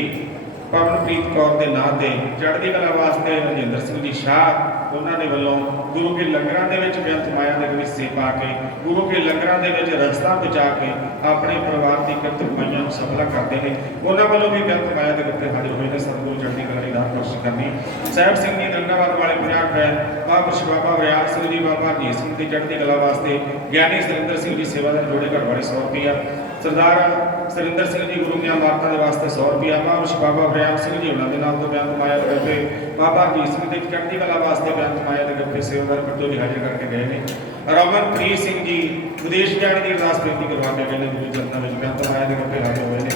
ਪਵਨਪ੍ਰੀਤ ਕੌਰ ਦੇ ਨਾਂ ਤੇ ਚੜ੍ਹਦੀ ਕਲਾ ਵਾਸਤੇ ਰਜਿੰਦਰ ਸਿੰਘ ਜੀ ਸ਼ਾਹ ਉਹਨਾਂ ਦੇ ਵੱਲੋਂ ਗੁਰੂ ਕੇ ਲੰਗਰਾਂ ਦੇ ਵਿੱਚ ਬੇਅੰਤ ਮਾਇਆ ਦੇ ਹਿੱਸੇ ਪਾ ਕੇ, ਗੁਰੂ ਕੇ ਲੰਗਰਾਂ ਦੇ ਵਿੱਚ ਰਸਤਾ ਬਚਾ ਕੇ ਆਪਣੇ ਪਰਿਵਾਰ ਦੀ ਕਿਰਤ ਕਮਾਈਆਂ ਨੂੰ ਸਫਲਾ ਕਰਦੇ ਨੇ। ਉਹਨਾਂ ਵੱਲੋਂ ਵੀ ਬੇਅੰਤ ਮਾਇਆ ਦੇ ਉੱਤੇ ਹਾਜ਼ਰ ਹੋਏ ਨੇ। ਸਤਿਗੁਰੂ ਚੜ੍ਹਦੀ ਕਲਾ ਦੀ ਦਾਤ ਬਖਸ਼ ਕਰਨੀ। ਸਾਹਿਬ ਸਿੰਘ ਜੀ ਦਰਗਾਹਬਾਦ ਵਾਲੇ 50 ਰੁਪਏ, ਮਹਾਂਪੁਰਸ਼ ਬਾਬਾ ਵਰਿਆਲ ਸਿੰਘ ਜੀ, ਬਾਬਾ ਹਰਜੀਤ ਸਿੰਘ ਦੀ ਚੜ੍ਹਦੀ ਕਲਾ ਵਾਸਤੇ, ਗਿਆਨੀ ਸੁਰਿੰਦਰ ਸਿੰਘ ਜੀ ਸੇਵਾਦਾਰ ਜੋੜੇ ਘਰ ਵਾਲੇ 100 ਰੁਪਇਆ, ਸਰਦਾਰ ਸੁਰਿੰਦਰ ਸਿੰਘ ਜੀ ਗੁਰੂ ਦੀਆਂ ਮਾਰਤਾਂ ਦੇ ਵਾਸਤੇ 100 ਰੁਪਇਆ, ਮਹਾਂਪੁਰਸ਼ ਬਾਬਾ ਵਰਿਆਲ ਸਿੰਘ ਜੀ ਉਹਨਾਂ ਦੇ ਨਾਮ ਤੋਂ ਬੇਅੰਤ ਮਾਇਆ ਦੇ ਗੱਫੇ, ਬਾਬਾ ਹਰਜੀਤ ਸਿੰਘ ਦੀ ਚੜ੍ਹਦੀ ਕਲਾ ਵਾਸਤੇ ਬੇਅੰਤ ਮਾਇਆ ਦੇ ਗੱਫੇ ਸੇਵਾਦਾਰ ਕੱਟੋ ਦੀ ਹਾਜ਼ਰ ਕਰਕੇ ਗਏ ਨੇ। ਰਮਨਪ੍ਰੀਤ ਸਿੰਘ ਜੀ ਵਿਦੇਸ਼ ਜਾਣ ਦੀ ਅਰਦਾਸ ਬੇਨਤੀ ਕਰਵਾ ਕੇ ਗਏ ਨੇ। ਗੁਰੂ ਚਰਨਾਂ ਵਿੱਚ ਬੇਅੰਤ ਮਾਇਆ ਦੇ ਗੱਫੇ ਹਾਜ਼ਰ ਹੋਏ ਨੇ।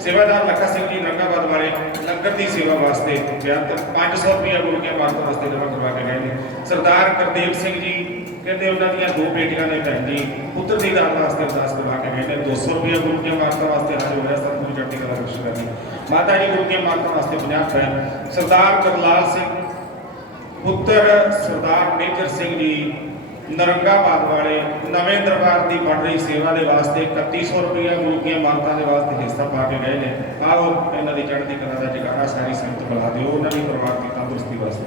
ਸੇਵਾਦਾਰ ਲੱਖਾ ਸਿੰਘ ਜੀ ਨਰੰਗਾਬਾਦ ਵਾਲੇ ਲੰਗਰ ਦੀ ਸੇਵਾ ਵਾਸਤੇ ਬੇਅੰਤ 500 ਰੁਪਇਆ ਗੁਰੂ ਦੀਆਂ ਮਾਰਤਾਂ ਵਾਸਤੇ ਜਮ੍ਹਾਂ ਕਰਵਾ ਕੇ ਗਏ ਨੇ। ਸਰਦਾਰ ਗੁਰਦੇਵ ਸਿੰਘ ਜੀ ਕਹਿੰਦੇ ਉਹਨਾਂ ਦੀਆਂ 2 ਬੇਟੀਆਂ ਨੇ ਭੈਣ ਜੀ, ਪੁੱਤਰ ਦੀ ਦਾਤ ਵਾਸਤੇ ਅਰਦਾਸ ਕਰਵਾ ਕੇ ਗਏ ਨੇ। 200 ਰੁਪਇਆ ਗੁਰੂ ਦੀਆਂ ਮਾਰਤਾਂ ਵਾਸਤੇ ਹਾਜ਼ਰ ਹੋਇਆ। ਸਤਿਗੁਰੂ ਚੜ੍ਹਦੀ ਕਲਾ ਬਖਸ਼ ਕਰਨੀ। ਮਾਤਾ ਜੀ ਗੁਰੂ ਦੀਆਂ ਮਾਰਤਾਂ ਵਾਸਤੇ 50 ਰੁਪਏ। ਸਰਦਾਰ ਗੁਰਲਾਲ ਸਿੰਘ ਪੁੱਤਰ ਸਰਦਾਰ ਮੇਜਰ ਸਿੰਘ ਜੀ ਨਰੰਗਾਬਾਦ ਵਾਲੇ ਨਵੇਂ ਦਰਬਾਰ ਦੀ ਬਣ ਰਹੀ ਸੇਵਾ ਦੇ ਵਾਸਤੇ 3100 ਰੁਪਇਆ ਗੁਰੂ ਦੀਆਂ ਮਾਨਤਾਂ ਦੇ ਵਾਸਤੇ ਹਿੱਸਾ ਪਾ ਕੇ ਗਏ ਨੇ। ਆਓ ਇਹਨਾਂ ਦੀ ਚੜ੍ਹਦੀ ਕਲਾ ਦਾ ਜਗਾਰਾ ਸਾਰੀ ਸੰਗਤ ਬੁਲਾ ਦਿਓ, ਉਹਨਾਂ ਦੀ ਪਰਿਵਾਰ ਦੀ ਤੰਦਰੁਸਤੀ ਵਾਸਤੇ।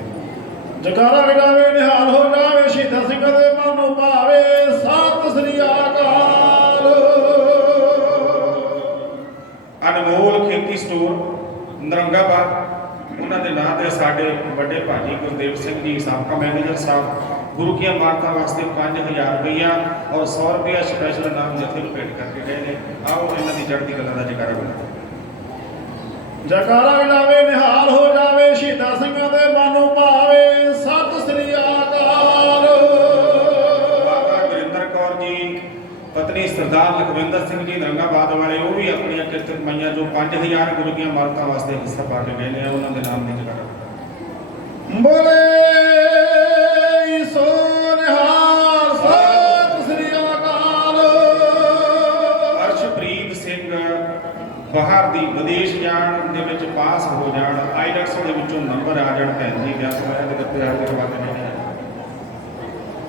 ਜਕਾਰਾ ਲਗਾਵੇ ਨਿਹਾਲ ਹੋ ਜਾਵੇ, ਸ਼ਹੀਦਾਂ ਸਿੰਘਾਂ ਦੇ ਮਨ ਨੂੰ ਭਾਵੇ। ਸਤਿ ਸ੍ਰੀ ਅਕਾਲ। ਅਨਮੋਲ ਖੇਤੀ ਸਟੋਰ ਨਰੰਗਾਬਾਦ, ਉਹਨਾਂ ਦੇ ਨਾਂ ਤੇ ਸਾਡੇ ਵੱਡੇ ਭਾਜੀ ਗੁਰਦੇਵ ਸਿੰਘ ਜੀ ਸਾਬਕਾ ਮੈਨੇਜਰ ਸਾਹਿਬ ਗੁਰੂ ਦੀਆਂ ਮਾਰਤਾਂ ਵਾਸਤੇ 5000 ਰੁਪਇਆ ਔਰ 100 ਰੁਪਇਆ ਸਪੈਸ਼ਲ ਨਾਮ ਜਥੇ ਨੂੰ ਭੇਟ ਕਰਕੇ ਗਏ ਨੇ। ਆਓ ਇਹਨਾਂ ਦੀ ਚੜ੍ਹਦੀ ਕਲਾ ਦਾ ਜਕਾਰਾ ਬੁਲਾਓ। ਜਕਾਰਾ ਲਗਾਵੇ ਨਿਹਾਲ ਹੋ ਜਾਵੇ, ਸ਼ਹੀਦਾਂ ਸਿੰਘਾਂ ਦੇ ਮਨ ਨੂੰ ਭਾਵੇ। ਸਤਿ ਸ੍ਰੀ ਅਕਾਲ। ਬਾਬਾ ਗੁਰਿੰਦਰ ਕੌਰ ਜੀ ਪਤਨੀ ਸਰਦਾਰ ਲਖਵਿੰਦਰ ਸਿੰਘ ਜੀ ਨਰੰਗਾਬਾਦ ਵਾਲੇ, ਉਹ ਵੀ ਆਪਣੀਆਂ ਕਿਰਤ ਕਮਾਈਆਂ ਜੋ 5000 ਗੁਰੂ ਦੀਆਂ ਮਾਰਤਾਂ ਵਾਸਤੇ ਹਿੱਸਾ ਪਾ ਕੇ ਗਏ ਨੇ, ਉਹਨਾਂ ਦੇ ਨਾਮ ਦੀ ਜਕਾਰਾ ਬੋਲੇ ਸੋ ਨਿਹਾਲ। ਸਤਿ ਸ੍ਰੀ ਅਕਾਲ। ਅਰਸ਼ਪ੍ਰੀਤ ਸਿੰਘ ਬਾਹਰ ਦੀ ਵਿਦੇਸ਼ ਜਾਣ ਦੇ ਵਿੱਚ ਪਾਸ ਹੋ ਜਾਣ, ਆਈਲੈਟਸ ਦੇ ਵਿੱਚੋਂ ਨੰਬਰ ਆ ਜਾਣ, ਭੈਣ ਜੀ ਵਿਆਹ ਹੋਇਆ ਦੇ ਗੱਪੇ ਆ ਕੇ ਬਾਤ ਨਹੀਂ ਹੈ।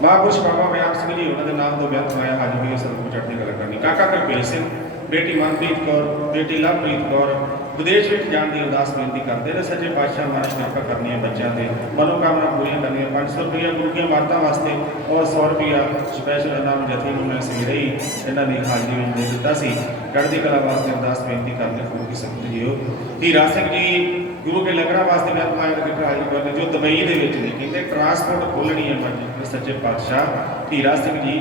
ਮਹਾਂਪੁਰਸ਼ ਬਾਬਾ ਵਰਿਆਲ ਸਿੰਘ ਜੀ ਉਹਨਾਂ ਦੇ ਨਾਮ ਤੋਂ ਵਿਆਹ ਹੋਇਆ ਹਾਜ਼ਰ ਹੋਈ। ਸਤਿਗੁਰੂ ਚੜ੍ਹਦੀ ਕਲਾ ਕਰਨੀ। ਕਾਕਾ ਗੁਰਪ੍ਰੀਤ ਸਿੰਘ, ਬੇਟੀ ਮਨਪ੍ਰੀਤ ਕੌਰ, ਬੇਟੀ ਲਵਪ੍ਰੀਤ ਕੌਰ ਵਿਦੇਸ਼ ਵਿੱਚ ਜਾਣ ਦੀ ਅਰਦਾਸ ਬੇਨਤੀ ਕਰਦੇ ਨੇ। ਸੱਚੇ ਪਾਤਸ਼ਾਹ ਮਹਾਰਾਜ ਕਿਰਪਾ ਕਰਨੀ ਹੈ ਬੱਚਿਆਂ ਦੇ ਮਨੋਕਾਮਨਾ ਪੂਰੀਆਂ ਕਰਨੀਆਂ। 500 ਰੁਪਇਆ ਗੁਰੂ ਦੀਆਂ ਮਾਰਤਾਂ ਵਾਸਤੇ ਔਰ 100 ਰੁਪਇਆ ਸਪੈਸ਼ਲ ਇਨਾਮ ਜਥੇ ਨੂੰ ਮੈਂ ਸਵੇਰੇ ਹੀ ਇਹਨਾਂ ਦੀ ਹਾਜ਼ਰੀ ਵਿੱਚ ਦੇ ਦਿੱਤਾ ਸੀ। ਚੜ੍ਹਦੀ ਕਲਾ ਵਾਸਤੇ ਅਰਦਾਸ ਬੇਨਤੀ ਕਰਦੇ ਹੋ ਕਿ ਸੰਗਤ ਜੀਓ। ਹੀਰਾ ਸਿੰਘ ਜੀ ਗੁਰੂ ਕੇ ਲੰਗਰਾਂ ਵਾਸਤੇ ਬੇਅੰਤ ਮਾਇਆ ਦੇ ਗੱਫੇ ਹਾਜ਼ਰ ਕਰਨੇ, ਜੋ ਦੁਬਈ ਦੇ ਵਿੱਚ ਨੇ। ਕਹਿੰਦੇ ਟਰਾਂਸਪੋਰਟ ਖੋਲ੍ਹਣੀ ਹੈ ਭਾਜੀ ਸੱਚੇ ਪਾਤਸ਼ਾਹ ਹੀਰਾ ਸਿੰਘ ਜੀ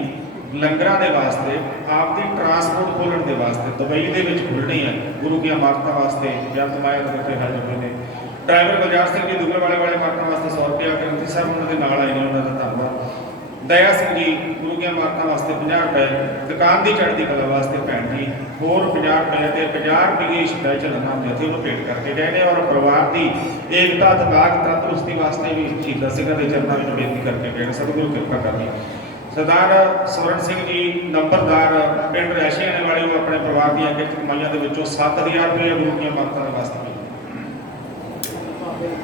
ਲੰਗਰਾਂ ਦੇ ਵਾਸਤੇ ਆਪਦੀ ਟਰਾਂਸਪੋਰਟ ਖੋਲ੍ਹਣ ਦੇ ਵਾਸਤੇ ਦੁਬਈ ਦੇ ਵਿੱਚ ਖੁੱਲ੍ਹਣੀ ਹੈ। ਗੁਰੂ ਦੀਆਂ ਮਾਰਤਾਂ ਵਾਸਤੇ ਬੇਅੰਤ ਮਾਇਆ ਦੇ ਗੱਫੇ ਹਾਜ਼ਰ ਹੋਏ ਨੇ। ਡਰਾਈਵਰ ਗੁਲਜ਼ਾਰ ਸਿੰਘ ਜੀ ਦੁਗਲ ਵਾਲੇ ਮਾਰਤਾਂ ਵਾਸਤੇ 100 ਰੁਪਇਆ। ਗ੍ਰੰਥੀ ਸਾਹਿਬ ਉਹਨਾਂ ਦੇ ਨਾਲ ਆਏ ਨੇ, ਉਹਨਾਂ ਦਾ ਧੰਨਵਾਦ। ਦਇਆ ਸਿੰਘ ਜੀ ਗੁਰੂ ਦੀਆਂ ਮਾਰਤਾਂ ਵਾਸਤੇ 50 ਰੁਪਏ। ਦੁਕਾਨ ਦੀ ਚੜ੍ਹਦੀ ਕਲਾ ਵਾਸਤੇ ਭੈਣ ਜੀ ਹੋਰ 50 ਰੁਪਏ ਤੇ 50 ਰੁਪਏ ਸਪੈਸ਼ਲ ਇਨਾਮ ਜਥੇ ਉਹਨੂੰ ਭੇਟ ਕਰਕੇ ਗਏ ਨੇ। ਔਰ ਪਰਿਵਾਰ ਦੀ ਏਕਤਾ ਦਿਮਾਗ ਤੰਦਰੁਸਤੀ ਵਾਸਤੇ ਵੀ ਸ਼ਹੀਦਾਂ ਸਿੰਘਾਂ ਦੇ ਚਰਨਾਂ ਵਿੱਚ ਬੇਨਤੀ ਕਰਕੇ ਗਏ ਨੇ। ਸਤਿਗੁਰੂ ਕਿਰਪਾ ਕਰਨੀ। ਸਰਦਾਰ ਸਵਰਨ ਸਿੰਘ ਜੀ ਨੰਬਰਦਾਰ ਪਿੰਡ ਰੈਸ਼ੀਆਣੇ ਵਾਲੇ, ਉਹ ਆਪਣੇ ਪਰਿਵਾਰ ਦੀਆਂ ਕਿਰਤ ਕਮਾਈਆਂ ਦੇ ਵਿੱਚੋਂ 7000 ਰੁਪਏ ਗੁਰੂ ਦੀਆਂ ਮਾਰਤਾਂ ਦੇ ਵਾਸਤੇ।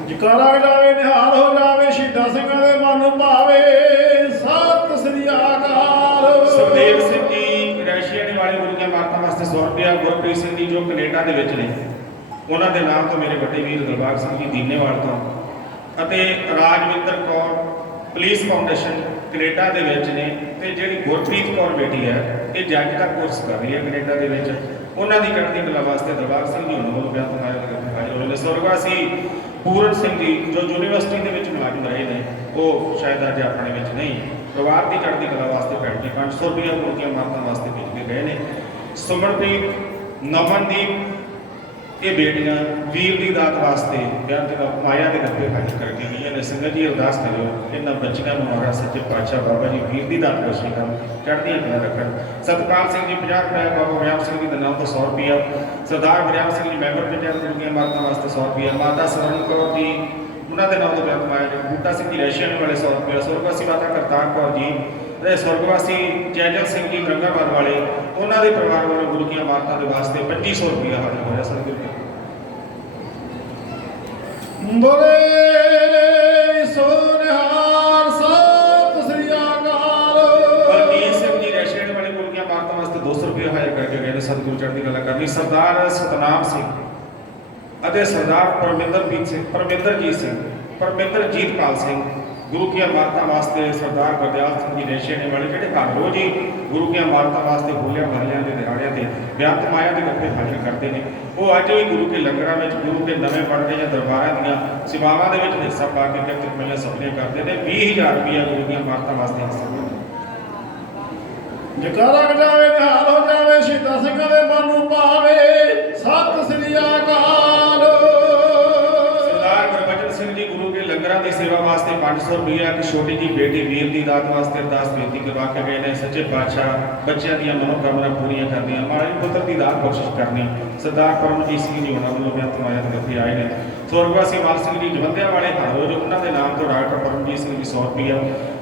ਜਕਾਰਾ ਲਗਾਵੇ ਨਿਹਾਲ ਹੋ ਜਾਵੇ, ਸ਼ਹੀਦਾਂ ਸਿੰਘਾਂ ਦੇ ਮਨ ਨੂੰ ਭਾਵੇ। ਸਤਿ ਸ੍ਰੀ ਅਕਾਲ। ਸੁਖਦੇਵ ਸਿੰਘ ਜੀ ਰੈਸ਼ੀਆਣੇ ਵਾਲੇ ਗੁਰੂ ਦੀਆਂ ਮਾਰਤਾਂ ਵਾਸਤੇ 100 ਰੁਪਇਆ। ਗੁਰਪ੍ਰੀਤ ਸਿੰਘ ਜੀ ਜੋ ਕੈਨੇਡਾ ਦੇ ਵਿੱਚ ਨੇ, ਉਹਨਾਂ ਦੇ ਨਾਮ ਤੋਂ ਮੇਰੇ ਵੱਡੇ ਵੀਰ ਦਿਲਬਾਗ ਸਿੰਘ ਜੀ ਦੀਨੇਵਾਲ ਤੋਂ, ਅਤੇ Rajwinder Kaur police foundation Canada ਦੇ ਵਿੱਚ ਨੇ। ਤੇ ਜਿਹੜੀ ਗੁਰਪ੍ਰੀਤ ਕੌਰ ਬੇਟੀ ਹੈ, ਇਹ ਜੱਜ ਦਾ ਕੋਰਸ ਕਰ ਰਹੀ ਹੈ ਕੈਨੇਡਾ ਦੇ ਵਿੱਚ। ਉਹਨਾਂ ਦੀ ਚੜ੍ਹਦੀ ਕਲਾ ਵਾਸਤੇ ਦਿਲਬਾਗ ਸਿੰਘ ਜੀ ਉਹਨਾਂ ਵੱਲੋਂ ਬੇਅੰਤ ਮਾਇਆ ਦੇ ਗੱਫੇ ਹਾਜ਼ਰ ਹੋਏ ਨੇ। ਸਵਰਗਵਾਸੀ ਪੂਰਨ ਸਿੰਘ ਜੀ ਜੋ ਯੂਨੀਵਰਸਿਟੀ ਦੇ ਵਿੱਚ ਮੁਲਾਜ਼ਮ ਰਹੇ ਨੇ, ਉਹ ਸ਼ਾਇਦ ਅੱਜ ਆਪਣੇ ਵਿੱਚ ਨਹੀਂ, ਪਰਿਵਾਰ ਦੀ ਚੜ੍ਹਦੀ ਕਲਾ ਵਾਸਤੇ ਭੈਣ ਜੀ 500 ਰੁਪਏ ਗੁਰੂ ਦੀਆਂ ਮਾਤਾਂ ਵਾਸਤੇ ਭੇਜ ਕੇ ਗਏ ਨੇ। ਸੁਮਨਪ੍ਰੀਤ, ਨਮਨਦੀਪ, ਇਹ ਬੇਟੀਆਂ ਵੀਰ ਦੀ ਦਾਤ ਵਾਸਤੇ ਬੇਅੰਤ ਮਾਇਆ ਦੇ ਗੱਫੇ ਖਰਚ ਕਰਕੇ ਗਈਆਂ ਨੇ। ਸੰਗਤ ਜੀ ਅਰਦਾਸ ਕਰਿਓ ਇਹਨਾਂ ਬੱਚੀਆਂ ਨੂੰ ਮਹਾਰਾਜ ਸੱਚੇ ਪਾਤਸ਼ਾਹ ਬਾਬਾ ਜੀ ਵੀਰ ਦੀ ਦਾਤ ਬਖਸ਼ੇ ਕਰਨ, ਚੜ੍ਹਦੀਆਂ ਕਲਾ ਰੱਖਣ। ਸਤਪਾਲ ਸਿੰਘ ਜੀ 50 ਰੁਪਏ, ਬਾਬਾ ਵਿਆਮ ਸਿੰਘ ਜੀ ਦੇ ਨਾਮ ਤੋਂ 100 ਰੁਪਇਆ, ਸਰਦਾਰ ਵਿਆਮ ਸਿੰਘ ਜੀ ਮੈਂਬਰ ਪੰਚਾਇਤ ਗੁਰੂ ਦੀਆਂ ਮਾਤਾਂ ਵਾਸਤੇ 100 ਰੁਪਇਆ, ਮਾਤਾ ਸਰਨ ਕੌਰ ਜੀ ਉਹਨਾਂ ਦੇ ਨਾਮ ਤੋਂ ਬੇਅੰਤ ਮਾਇਆ ਜੀ, ਬੂਟਾ ਸਿੰਘ ਜੀ ਰੈਸ਼ੀਅਨ ਵਾਲੇ 100 ਰੁਪਇਆ, ਸੁਰਗਵਾਸੀ ਮਾਤਾ ਕਰਤਾਰ ਕੌਰ ਜੀ ਤੇ ਸੁਰਗਵਾਸੀ ਜੈਜਲ ਸਿੰਘ ਜੀ ਨਰੰਗਾਬਾਦ ਵਾਲੇ ਉਹਨਾਂ ਦੇ ਪਰਿਵਾਰ ਵੱਲੋਂ ਗੁਰੂ ਦੀਆਂ ਮਾਤਾਂ ਦੇ ਵਾਸਤੇ 2500 ਰੁਪਇਆ ਹਾਜ਼ਰ ਹੋਇਆ। ਸਤਿਗੁਰੂ ਬੋਲੇ ਸੋ ਨਿਹਾਲ, ਸਤਿ ਸ੍ਰੀ ਅਕਾਲ। ਬਲਬੀਰ ਸਿੰਘ ਜੀ ਰੈਸ਼ੀਅਨ ਵਾਲੇ ਗੁਰੂ ਦੀਆਂ ਮਾਤਾਂ ਵਾਸਤੇ 200 ਰੁਪਏ ਹਾਜ਼ਰ ਕਰਕੇ ਗਏ ਨੇ। ਸਤਿਗੁਰੂ ਚੜ੍ਹਦੀ ਕਲਾ ਕਰਨੀ। ਸਰਦਾਰ ਸਤਨਾਮ ਸਿੰਘ ਅਤੇ ਸਰਦਾਰ ਪਰਮਿੰਦਰਜੀਤ ਸਿੰਘ, ਪਰਮਿੰਦਰਜੀਤਪਾਲ ਸਿੰਘ ਗੁਰੂ ਦੀਆਂ ਮਾਤਾਂ ਵਾਸਤੇ ਸਰਦਾਰ ਗੁਰਦਿਆਲ ਸਿੰਘ ਜੀ ਰੈਸ਼ੀਅਨ ਵਾਲੇ ਜਿਹੜੇ ਘਰ ਰੋਜ਼ ਹੀ ਗੁਰੂ ਦੀਆਂ ਮਾਤਾਂ ਵਾਸਤੇ ਹੋਲਿਆਂ ਮਹੱਲਿਆਂ ਦੇ ਦਿਹਾੜਿਆਂ ਤੇ ਬੇਅੰਤ ਮਾਇਆ ਦੇ ਗੱਫੇ ਹਾਜ਼ਰ ਕਰਦੇ ਨੇ। ਉਹ ਅੱਜ ਵੀ ਗੁਰੂ ਕੇ ਲੰਗਰਾਂ ਵਿੱਚ, ਗੁਰੂ ਕੇ ਨਵੇਂ ਬਣਦੇ ਜਾਂ ਦਰਬਾਰਾਂ ਦੀਆਂ ਸੇਵਾਵਾਂ ਦੇ ਵਿੱਚ ਹਿੱਸਾ ਪਾ ਕੇ ਕਿਰਤ ਕਮਾਈਆਂ ਸਭਨੀਆਂ ਕਰਦੇ ਨੇ। 20,000 ਰੁਪਇਆ ਗੁਰੂ ਦੀਆਂ ਮਾਤਾਂ ਵਾਸਤੇ ਹਾਸਲ ਹੁੰਦਾ। ਜਕਾਰਾ ਜਾਵੇ ਨਿਹਾਲ ਹੋ ਜਾਵੇ, ਸ਼ਹੀਦਾਂ ਸਿੰਘਾਂ ਦੇ ਮਨ ਨੂੰ ਭਾਵੇ, ਸਤਿ ਸ੍ਰੀ ਅਕਾਲ। ਸਰਦਾਰ ਗੁਰਬਚਨ ਸਿੰਘ ਜੀ ਗੁਰੂ ਕੇ ਲੰਗਰਾਂ ਦੀ ਸੇਵਾ ਵਾਸਤੇ 500 ਰੁਪਇਆ, ਇੱਕ ਛੋਟੀ ਜਿਹੀ ਬੇਟੀ ਵੀਰ ਦੀ ਦਾਤ ਵਾਸਤੇ ਅਰਦਾਸ ਬੇਨਤੀ ਕਰਵਾ ਕੇ ਗਏ ਨੇ। ਸੱਚੇ ਪਾਤਸ਼ਾਹ ਬੱਚਿਆਂ ਦੀਆਂ ਮਨੋਕਾਮਨਾ ਪੂਰੀਆਂ ਕਰਨੀਆਂ, ਮਹਾਰਾਜ ਪੁੱਤਰ ਦੀ ਦਾਤ ਬਖਸ਼ਿਸ਼ ਕਰਨੀ। ਸਰਦਾਰ ਪਰਮਜੀਤ ਸਿੰਘ ਜੀ ਉਹਨਾਂ ਵੱਲੋਂ ਬੇਅੰਤ ਮਾਇਆ ਦੇ ਗੱਫੇ ਆਏ ਨੇ। ਸੁਰਗਵਾਸੀ ਮਾਨ ਸਿੰਘ ਜੀ ਜਵੰਦਿਆਂ ਵਾਲੇ ਹਰ ਰੋਜ਼ ਉਹਨਾਂ ਦੇ ਨਾਮ ਤੋਂ ਡਾਕਟਰ ਪਰਮਜੀਤ ਸਿੰਘ ਜੀ 100 ਰੁਪਇਆ,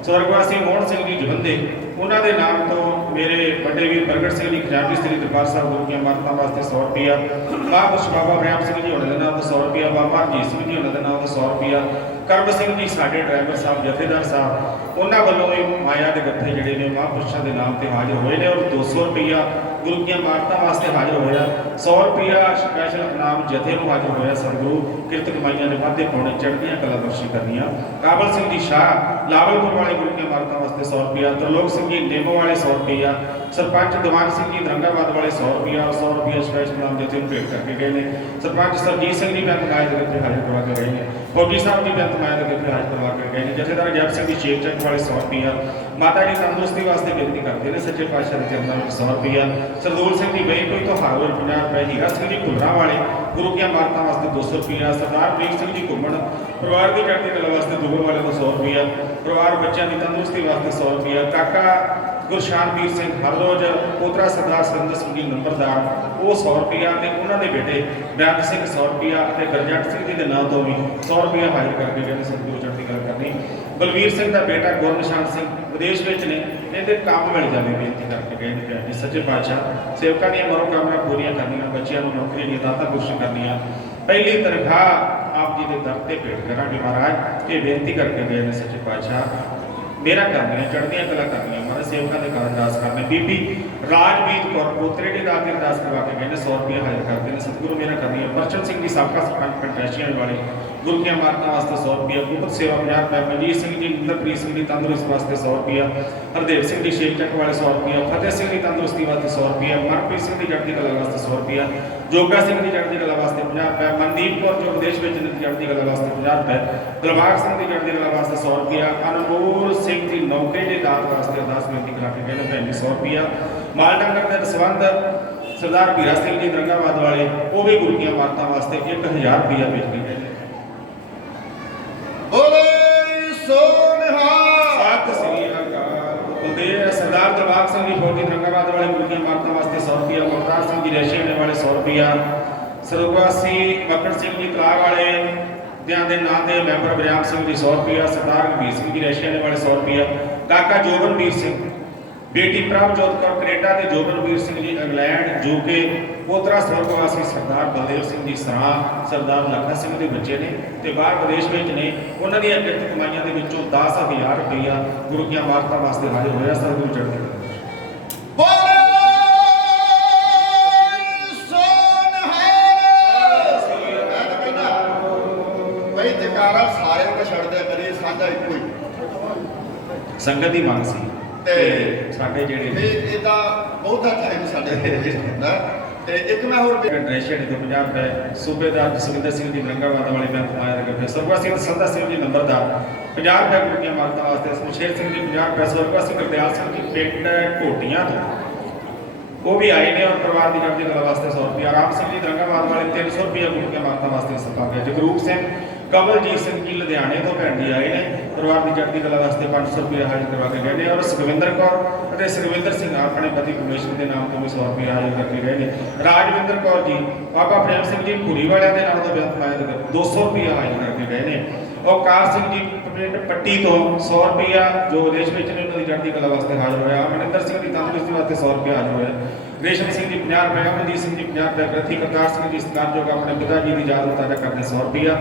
ਸੁਰਗਵਾਸੀ ਮੋਹਨ ਸਿੰਘ ਜੀ ਜਵੰਦੇ ਉਹਨਾਂ ਦੇ ਨਾਮ ਤੋਂ ਮੇਰੇ ਵੱਡੇ ਵੀਰ ਪ੍ਰਗਟ ਸਿੰਘ ਜੀ ਖਜ਼ਾਨਚੀ ਸ੍ਰੀ ਦਰਬਾਰ ਸਾਹਿਬ ਗੁਰੂ ਦੀਆਂ ਮਾਤਾਂ ਵਾਸਤੇ 100 ਰੁਪਇਆ, ਮਹਾਂਪੁਰਸ਼ ਬਾਬਾ ਵਿਆਮ ਸਿੰਘ ਜੀ ਉਹਨਾਂ ਦੇ ਨਾਮ ਤੋਂ 100 ਰੁਪਇਆ, ਬਾਬਾ ਹਰਜੀਤ ਸਿੰਘ ਜੀ ਉਹਨਾਂ ਦੇ ਨਾਮ ਤੋਂ 100 ਰੁਪਇਆ, ਕਰਮ ਸਿੰਘ ਜੀ ਸਾਡੇ ਡਰਾਈਵਰ ਸਾਹਿਬ ਜਥੇਦਾਰ ਸਾਹਿਬ ਉਹਨਾਂ ਵੱਲੋਂ ਵੀ ਮਾਇਆ ਦੇ ਗੱਫੇ ਜਿਹੜੇ ਨੇ ਮਹਾਂਪੁਰਸ਼ਾਂ ਦੇ ਨਾਮ ਤੇ ਹਾਜ਼ਰ ਹੋਏ ਨੇ। ਔਰ 200 ਰੁਪਇਆ ਗੁਰੂ ਦੀਆਂ ਮਾਤਾਂ ਵਾਸਤੇ ਹਾਜ਼ਰ ਹੋਇਆ, 100 ਰੁਪਇਆ ਸਪੈਸ਼ਲ ਇਨਾਮ ਜਥੇ ਨੂੰ ਹਾਜ਼ਰ ਹੋਇਆ। ਸਤਿਗੁਰੂ ਕਿਰਤ ਕਮਾਈਆਂ ਦੇ ਵਾਧੇ ਪਾਉਣੇ, ਚੜ੍ਹਦੀਆਂ ਕਲਾ ਬਖਸ਼ੀ ਕਰਨੀਆਂ। ਕਾਬਲ ਸਿੰਘ ਜੀ ਸ਼ਾਹ ਲਾਵਲਪੁਰ ਵਾਲੇ ਗੁਰੂ ਦੀਆਂ ਮਾਤਾਂ ਵਾਸਤੇ 100 ਰੁਪਇਆ, ਤਰਲੋਕ ਸਿੰਘ ਜੀ ਨੇਮੋ ਵਾਲੇ 100 ਰੁਪਇਆ, ਸਰਪੰਚ ਦੀਵਾਨ ਸਿੰਘ ਜੀ ਨਰੰਗਾਬਾਦ ਵਾਲੇ 100 ਰੁਪਇਆ, 100 ਰੁਪਇਆ ਸਪੈਸ਼ਲ ਇਨਾਮ ਜਥੇ ਨੂੰ ਭੇਟ ਕਰਕੇ ਗਏ ਨੇ। ਸਰਪੰਚ ਸਰਜੀਤ ਸਿੰਘ ਜੀ ਬੇਅੰਤ ਮਾਇਆ ਦੇ ਗੱਫੇ ਹਾਜ਼ਰ ਕਰਵਾ ਕੇ ਗਏ ਨੇ। ਫੌਜੀ ਸਾਹਿਬ ਜੀ ਬੇਅੰਤ ਮਾਇਆ ਦੇ ਗੱਫੇ ਹਾਜ਼ਰ ਕਰਵਾ ਕੇ ਗਏ ਨੇ। ਜਥੇਦਾਰ ਜੈਪ ਸਿੰਘ ਜੀ ਸ਼ੇਖ ਚੰਦ ਵਾਲੇ 100 ਰੁਪਇਆ, ਮਾਤਾ ਜੀ ਤੰਦਰੁਸਤੀ ਵਾਸਤੇ ਬੇਨਤੀ ਕਰਦੇ ਨੇ ਸੱਚੇ ਪਾਤਸ਼ਾਹ ਦੇ ਚਰਨਾਂ ਵਿੱਚ 100 ਰੁਪਇਆ। ਸਰਦੂਲ ਸਿੰਘ ਜੀ ਬਈਪੁਰ ਤੋਂ ਹਾਰਵਰ 50 ਰੁਪਏ, ਹੀਰਾ ਸਿੰਘ ਜੀ ਭੁੱਲਰਾਂ ਵਾਲੇ ਗੁਰੂ ਦੀਆਂ ਮਾਤਾਂ ਵਾਸਤੇ 200 ਰੁਪਇਆ, ਸਰਦਾਰ ਪ੍ਰੀਤ ਸਿੰਘ ਜੀ ਘੁੰਮਣ ਪਰਿਵਾਰ ਦੀ ਚੜ੍ਹਦੀ ਕਲਾ ਵਾਸਤੇ ਦੁਗਲ ਵਾਲੇ ਤੋਂ 100 ਰੁਪਇਆ, ਪਰਿਵਾਰ ਬੱਚਿਆਂ ਦੀ ਤੰਦਰੁਸਤੀ ਵਾਸਤੇ 100 ਰੁਪਇਆ, ਕਾਕਾ ਗੁਰਸ਼ਾਨਵੀਰ ਸਿੰਘ ਹਰ ਰੋਜ਼, ਪੋਤਰਾ ਸਰਦਾਰ ਸੁਰਿੰਦਰ ਸਿੰਘ ਜੀ ਨੰਬਰਦਾਰ ਉਹ 100 ਰੁਪਇਆ ਤੇ ਉਹਨਾਂ ਦੇ ਬੇਟੇ ਬੇਅੰਤ ਸਿੰਘ 100 ਰੁਪਇਆ ਅਤੇ ਗਰਜੰਟ ਸਿੰਘ ਜੀ ਦੇ ਨਾਂ ਤੋਂ ਵੀ 100 ਰੁਪਇਆ ਹਾਜ਼ਰ ਕਰਕੇ ਗਏ ਨੇ। ਸਤਿਗੁਰੂ ਚੜ੍ਹਦੀ ਕਲਾ ਕਰਨੀ। ਬਲਵੀਰ ਸਿੰਘ ਦਾ ਬੇਟਾ ਗੁਰਨਿਸ਼ਾਨ ਸਿੰਘ ਵਿਦੇਸ਼ ਵਿੱਚ ਨੇ, ਇਹਦੇ ਕੰਮ ਮਿਲ ਜਾਵੇ ਬੇਨਤੀ ਕਰਕੇ ਗਏ ਨੇ। ਭੈਣ ਜੀ ਸੱਚੇ ਪਾਤਸ਼ਾਹ ਸੇਵਕਾਂ ਦੀਆਂ ਮਨੋਕਾਮਨਾ ਪੂਰੀਆਂ ਕਰਨੀਆਂ, ਬੱਚਿਆਂ ਨੂੰ ਨੌਕਰੀ ਦੀਆਂ ਦਾਤਾਂ ਬਖਸ਼ਿਸ਼ ਕਰਨੀਆਂ। ਪਹਿਲੀ ਤਨਖਾਹ ਆਪ ਜੀ ਦੇ ਦਰ ਤੇ ਭੇਟ ਕਰਾਂਗੇ ਮਹਾਰਾਜ, ਇਹ ਬੇਨਤੀ ਕਰਕੇ ਗਏ ਨੇ। ਸੱਚੇ ਪਾਤਸ਼ਾਹ ਮੇਰਾ ਕਰਨੀਆਂ, ਚੜ੍ਹਦੀਆਂ ਕਲਾ ਕਰਨੀਆਂ, ਮਹਾਰਾਜ ਸੇਵਕਾਂ ਦੇ ਘਰ ਅਰਦਾਸ ਕਰਨੇ। ਬੀਬੀ ਰਾਜਵੀਰ ਕੌਰ ਪੋਤਰੇ ਦੀ ਦਾਤ ਦੀ ਅਰਦਾਸ ਕਰਵਾ ਕੇ ਗਏ ਨੇ, 100 ਰੁਪਇਆ ਹਾਜ਼ਰ ਕਰਦੇ ਨੇ। ਸਤਿਗੁਰੂ ਮੇਰਾ ਕਰਨੀਆਂ। ਬਰਚਨ ਸਿੰਘ ਜੀ ਸਾਬਕਾ ਸਰਪੰਚ ਪੰਚੈਸ਼ੀਆਂ ਵਾਲੇ ਗੁਰੂ ਦੀਆਂ ਮਾਤਾਂ ਵਾਸਤੇ 100 ਰੁਪਇਆ, ਗੁਪਤ ਸੇਵਾ 50 ਰੁਪਏ, ਮਨਜੀਤ ਸਿੰਘ ਜੀ ਇੰਦਰਪ੍ਰੀਤ ਸਿੰਘ ਦੀ ਤੰਦਰੁਸਤੀ ਵਾਸਤੇ 100 ਰੁਪਇਆ, ਹਰਦੇਵ ਸਿੰਘ ਦੀ ਸ਼ੇਖ ਚੱਕ ਵਾਲੇ 100 ਰੁਪਇਆ, ਫਤਿਹ ਸਿੰਘ ਦੀ ਤੰਦਰੁਸਤੀ ਵਾਸਤੇ 100 ਰੁਪਇਆ, ਮਨਪ੍ਰੀਤ ਸਿੰਘ ਦੀ ਚੜ੍ਹਦੀ ਕਲਾ ਵਾਸਤੇ 100 ਰੁਪਇਆ, ਜੋਗਾ ਸਿੰਘ ਦੀ ਚੜ੍ਹਦੀ ਕਲਾ ਵਾਸਤੇ 50 ਰੁਪਏ, ਮਨਦੀਪ ਕੌਰ ਜੋ ਵਿਦੇਸ਼ ਵਿੱਚ ਨੇ ਚੜ੍ਹਦੀ ਕਲਾ ਵਾਸਤੇ 50 ਰੁਪਏ, ਦਿਲਬਾਗ ਸਿੰਘ ਦੀ ਚੜ੍ਹਦੀ ਕਲਾ ਵਾਸਤੇ 100 ਰੁਪਇਆ, ਅਨਮੋਲ ਸਿੰਘ ਦੀ ਨੌਕਰੀ ਦੇ ਦਾਤ ਵਾਸਤੇ ਅਰਦਾਸ ਬੇਨਤੀ ਕਰਾ ਕੇ ਗਏ ਨੇ। ਭੈਣ ਜੀ 100 ਰੁਪਇਆ, ਮਾਲ ਡੰਗਰ ਦੇ ਦਸਵੰਧ ਸਰਦਾਰ ਵੀਰਾ ਸਿੰਘ ਜੀ ਨਰੰਗਾਬਾਦ ਵਾਲੇ ਉਹ ਵੀ ਗੁਰੂ ਦੀਆਂ ਮਾਤਾਂ ਵਾਸਤੇ 1000 ਰੁਪਇਆ ਭੇਜ ਕੇ ਗਏ ਨੇ। ਬੋਲੇ ਸੋ ਨਿਹਾਲ, ਸਤਿ ਸ੍ਰੀ ਅਕਾਲ। ਬਲਦੇਵ ਸਰਦਾਰ ਦਿਲਬਾਗ ਸਿੰਘ ਜੀ ਫੌਜੀ ਨਰੰਗਾਬਾਦ ਵਾਲੇ ਗੁਰੂ ਦੀਆਂ ਮਾਤਾਂ ਵਾਸਤੇ 100 ਰੁਪਇਆ, ਮੁਖਤਾਰ ਸਿੰਘ ਜੀ ਰੈਸ਼ੀਅਨ ਵਾਲੇ 100 ਰੁਪਇਆ, ਸਰਗਵਾਸੀ ਮੱਕੜ ਸਿੰਘ ਜੀ ਤਲਾਬ ਵਾਲੇ ਦਿਆਂ ਦੇ ਨਾਂ ਦੇ ਮੈਂਬਰ ਬਰਿਆਮ ਸਿੰਘ ਜੀ 100 ਰੁਪਇਆ, ਸਰਦਾਰ ਗੰਭੀਰ ਸਿੰਘ ਜੀ ਰੈਸ਼ੀਅਨ ਵਾਲੇ 100 ਰੁਪਇਆ, ਕਾਕਾ ਜੋਬਨਵੀਰ ਸਿੰਘ, ਬੇਟੀ ਪ੍ਰਭਜੋਤ ਕੌਰ ਕੈਨੇਡਾ ਤੇ ਜੋਬਨਵੀਰ ਸਿੰਘ ਜੀ ਇੰਗਲੈਂਡ ਜੋ ਕਿ ਪੋਤਰਾ ਸਵਰਗਵਾਸੀ ਸਰਦਾਰ ਬਲਦੇਵ ਸਿੰਘ ਜੀ ਸਰਾਂ, ਸਰਦਾਰ ਲਖਾ ਸਿੰਘ ਦੇ ਬੱਚੇ ਨੇ ਤੇ ਬਾਹਰ ਵਿਦੇਸ਼ ਵਿੱਚ ਨੇ। ਉਹਨਾਂ ਦੀਆਂ ਕਿਰਤ ਕਮਾਈਆਂ ਦੇ ਵਿੱਚੋਂ 10,000 ਰੁਪਇਆ ਗੁਰੂ ਦੀਆਂ ਮਾਤਾਂ ਵਾਸਤੇ ਹਾਜ਼ਰ ਹੋਇਆ। ਸਤਿਗੁਰੂ ਚੜ੍ਹਦੀ ਕਲਾ। ਬੋਲੇ ਸੋ ਨਿਹਾਲ। ਮੈਂ ਤਾਂ ਕਹਿੰਦਾ ਬਈ ਜਕਾਰਾ ਸਾਰਿਆਂ ਨੂੰ ਛੱਡ ਦਿਆ ਕਰੀਏ, ਸਾਡਾ ਇੱਕੋ ਹੀ ਸੰਗਤ ਦੀ ਮੰਗ ਸੀ ਤੇ ਸਾਡੇ ਜਿਹੜੇ ਫਿਰ ਇਹਦਾ ਬਹੁਤਾ ਟਾਈਮ ਸਾਡੇ ਕੋਲ ਹੁੰਦਾ ਤੇ ਇੱਕ ਮੈਂ ਹੋਰ ਡਰੈਸ਼ਨ ਤੋਂ 50 ਰੁਪਏ ਸੂਬੇਦਾਰ ਜਸਵਿੰਦਰ ਸਿੰਘ ਜੀ ਮਰੰਗਾਵਾਦ ਵਾਲੇ ਬੈਂਕ ਤੋਂ ਆਇਆ ਰਗੇ ਸਰਵਾਸੀ ਸੰਦਾ ਸਿੰਘ ਜੀ ਨੰਬਰਦਾਰ 50 ਰੁਪਏ ਗੁਰਕੀਆਂ ਮਾਰਤਾਂ ਵਾਸਤੇ ਸੁਸ਼ੇਰ ਸਿੰਘ ਜੀ 50 ਰੁਪਏ ਸਰਵਾਸੀ ਗੁਰਦਿਆਲ ਸਿੰਘ ਜੀ ਪਿੰਡ ਘੋਟੀਆਂ ਤੋਂ ਉਹ ਵੀ ਆਏ ਨੇ ਔਰ ਪਰਿਵਾਰ ਦੀ ਚੜ੍ਹਦੀ ਕਲਾ ਵਾਸਤੇ 100 ਰੁਪਏ ਰਾਮ ਸਿੰਘ ਜੀ ਦਰੰਗਾਬਾਦ ਵਾਲੇ 300 ਰੁਪਏ ਗੁਰਕੀਆਂ ਮਾਰਤਾਂ ਵਾਸਤੇ ਸਪਾਗੇ ਜਗਰੂਪ ਸਿੰਘ ਕਮਲਜੀਤ ਸਿੰਘ ਜੀ ਲੁਧਿਆਣੇ ਤੋਂ ਭੈਣ ਜੀ ਆਏ ਨੇ ਪਰਿਵਾਰ ਦੀ ਚੜ੍ਹਦੀ ਕਲਾ ਵਾਸਤੇ 500 ਰੁਪਏ ਹਾਜ਼ਰ ਕਰਵਾ ਕੇ ਗਏ ਨੇ ਔਰ ਸੁਖਵਿੰਦਰ ਕੌਰ ਅਤੇ ਸੁਖਵਿੰਦਰ ਸਿੰਘ ਆਪਣੇ ਪਤੀ ਕਮਿਸ਼ਨ ਦੇ ਨਾਮ ਤੋਂ ਵੀ 100 ਰੁਪਏ ਹਾਜ਼ਰ ਕਰਕੇ ਗਏ ਨੇ ਰਾਜਵਿੰਦਰ ਕੌਰ ਜੀ ਬਾਬਾ ਪ੍ਰੇਮ ਸਿੰਘ ਜੀ ਭੂਰੀ ਵਾਲਿਆਂ ਦੇ ਨਾਮ ਤੋਂ ਬੇਅੰਤ ਮਾਇਆ 200 ਰੁਪਏ ਹਾਜ਼ਰ ਕਰਕੇ ਗਏ ਨੇ ਔਕਾਰ ਸਿੰਘ ਜੀ ਪਿੰਡ ਪੱਟੀ ਤੋਂ 100 ਰੁਪਏ ਜੋ ਵਿਦੇਸ਼ ਵਿੱਚ ਨੇ ਉਹਨਾਂ ਦੀ ਚੜ੍ਹਦੀ ਕਲਾ ਵਾਸਤੇ ਹਾਜ਼ਰ ਹੋਇਆ ਅਮਰਿੰਦਰ ਸਿੰਘ ਦੀ ਤੰਦਰੁਸਤੀ ਵਾਸਤੇ 100 ਰੁਪਏ ਹਾਜ਼ਰ ਹੋਇਆ ਰੇਸ਼ਮ ਸਿੰਘ ਜੀ 50 ਰੁਪਏ ਅਮਨਜੀਤ ਸਿੰਘ ਜੀ 50 ਰੁਪਏ ਗ੍ਰੰਥੀ ਕਰਤਾਰ ਸਿੰਘ ਜੀ ਸਤਿਕਾਰਯੋਗ ਆਪਣੇ ਪਿਤਾ ਜੀ ਦੀ ਯਾਦ ਨੂੰ ਤਾਜ਼ਾ ਕਰਦੇ 100 ਰੁਪਏ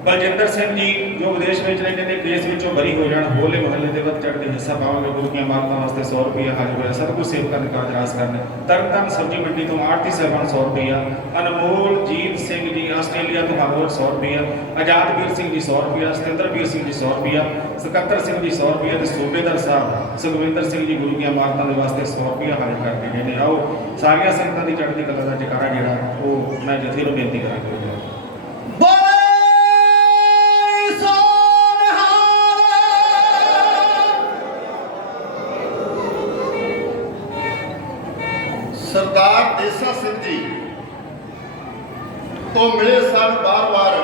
ਬਲਜਿੰਦਰ ਸਿੰਘ ਜੀ ਜੋ ਵਿਦੇਸ਼ ਵਿੱਚ ਰਹਿੰਦੇ ਨੇ ਕੇਸ ਵਿੱਚੋਂ ਬਰੀ ਹੋ ਜਾਣ ਹੋਲੇ ਮਹੱਲੇ ਦੇ ਵੱਧ ਚੜ੍ਹਦੇ ਹਿੱਸਾ ਪਾਵਾਂਗੇ ਗੁਰੂ ਦੀਆਂ ਮਾਰਤਾਂ ਵਾਸਤੇ 100 ਰੁਪਏ ਹਾਜ਼ਰ ਹੋਇਆ ਸਭ ਕੁਝ ਸੇਵਕਾਂ ਦੇ ਕਾਰਜ ਰਾਸ ਕਰਨ ਤਰਨਤਾਰਨ ਸਬਜ਼ੀ ਮੰਡੀ ਤੋਂ ਆਰਤੀ ਸਾਹਿਬਾਨ 100 ਰੁਪਏ ਅਨਮੋਲ ਜੀਤ ਸਿੰਘ ਜੀ ਆਸਟ੍ਰੇਲੀਆ ਤੋਂ ਹਾਜ਼ਰ 100 ਰੁਪਏ ਆਜ਼ਾਦਵੀਰ ਸਿੰਘ ਜੀ 100 ਰੁਪਏ ਸਤਿੰਦਰਵੀਰ ਸਿੰਘ ਜੀ 100 ਰੁਪਏ ਸਕੱਤਰ ਸਿੰਘ ਜੀ 100 ਰੁਪਏ ਤੇ ਸੂਬੇਦਾਰ ਸਾਹਿਬ ਸੁਖਵਿੰਦਰ ਸਿੰਘ ਜੀ ਗੁਰੂ ਦੀਆਂ ਮਾਰਤਾਂ ਦੇ ਵਾਸਤੇ 100 ਰੁਪਏ ਹਾਜ਼ਰ ਕਰਕੇ ਗਏ ਨੇ ਆਓ ਸਾਰੀਆਂ ਸੰਗਤਾਂ ਦੀ ਚੜ੍ਹਦੀ ਕਲਾ ਦਾ ਜਕਾਰਾ ਜਿਹੜਾ ਉਹ ਮੈਂ ਜਥੇ ਨੂੰ ਬੇਨਤੀ ਕਰਾਂਗਾ ਸਰਦਾਰ ਦੇਸਾ ਸਿੰਘ ਜੀ ਤੋਂ ਮਿਲੇ ਸਨ ਬਾਰ-ਬਾਰ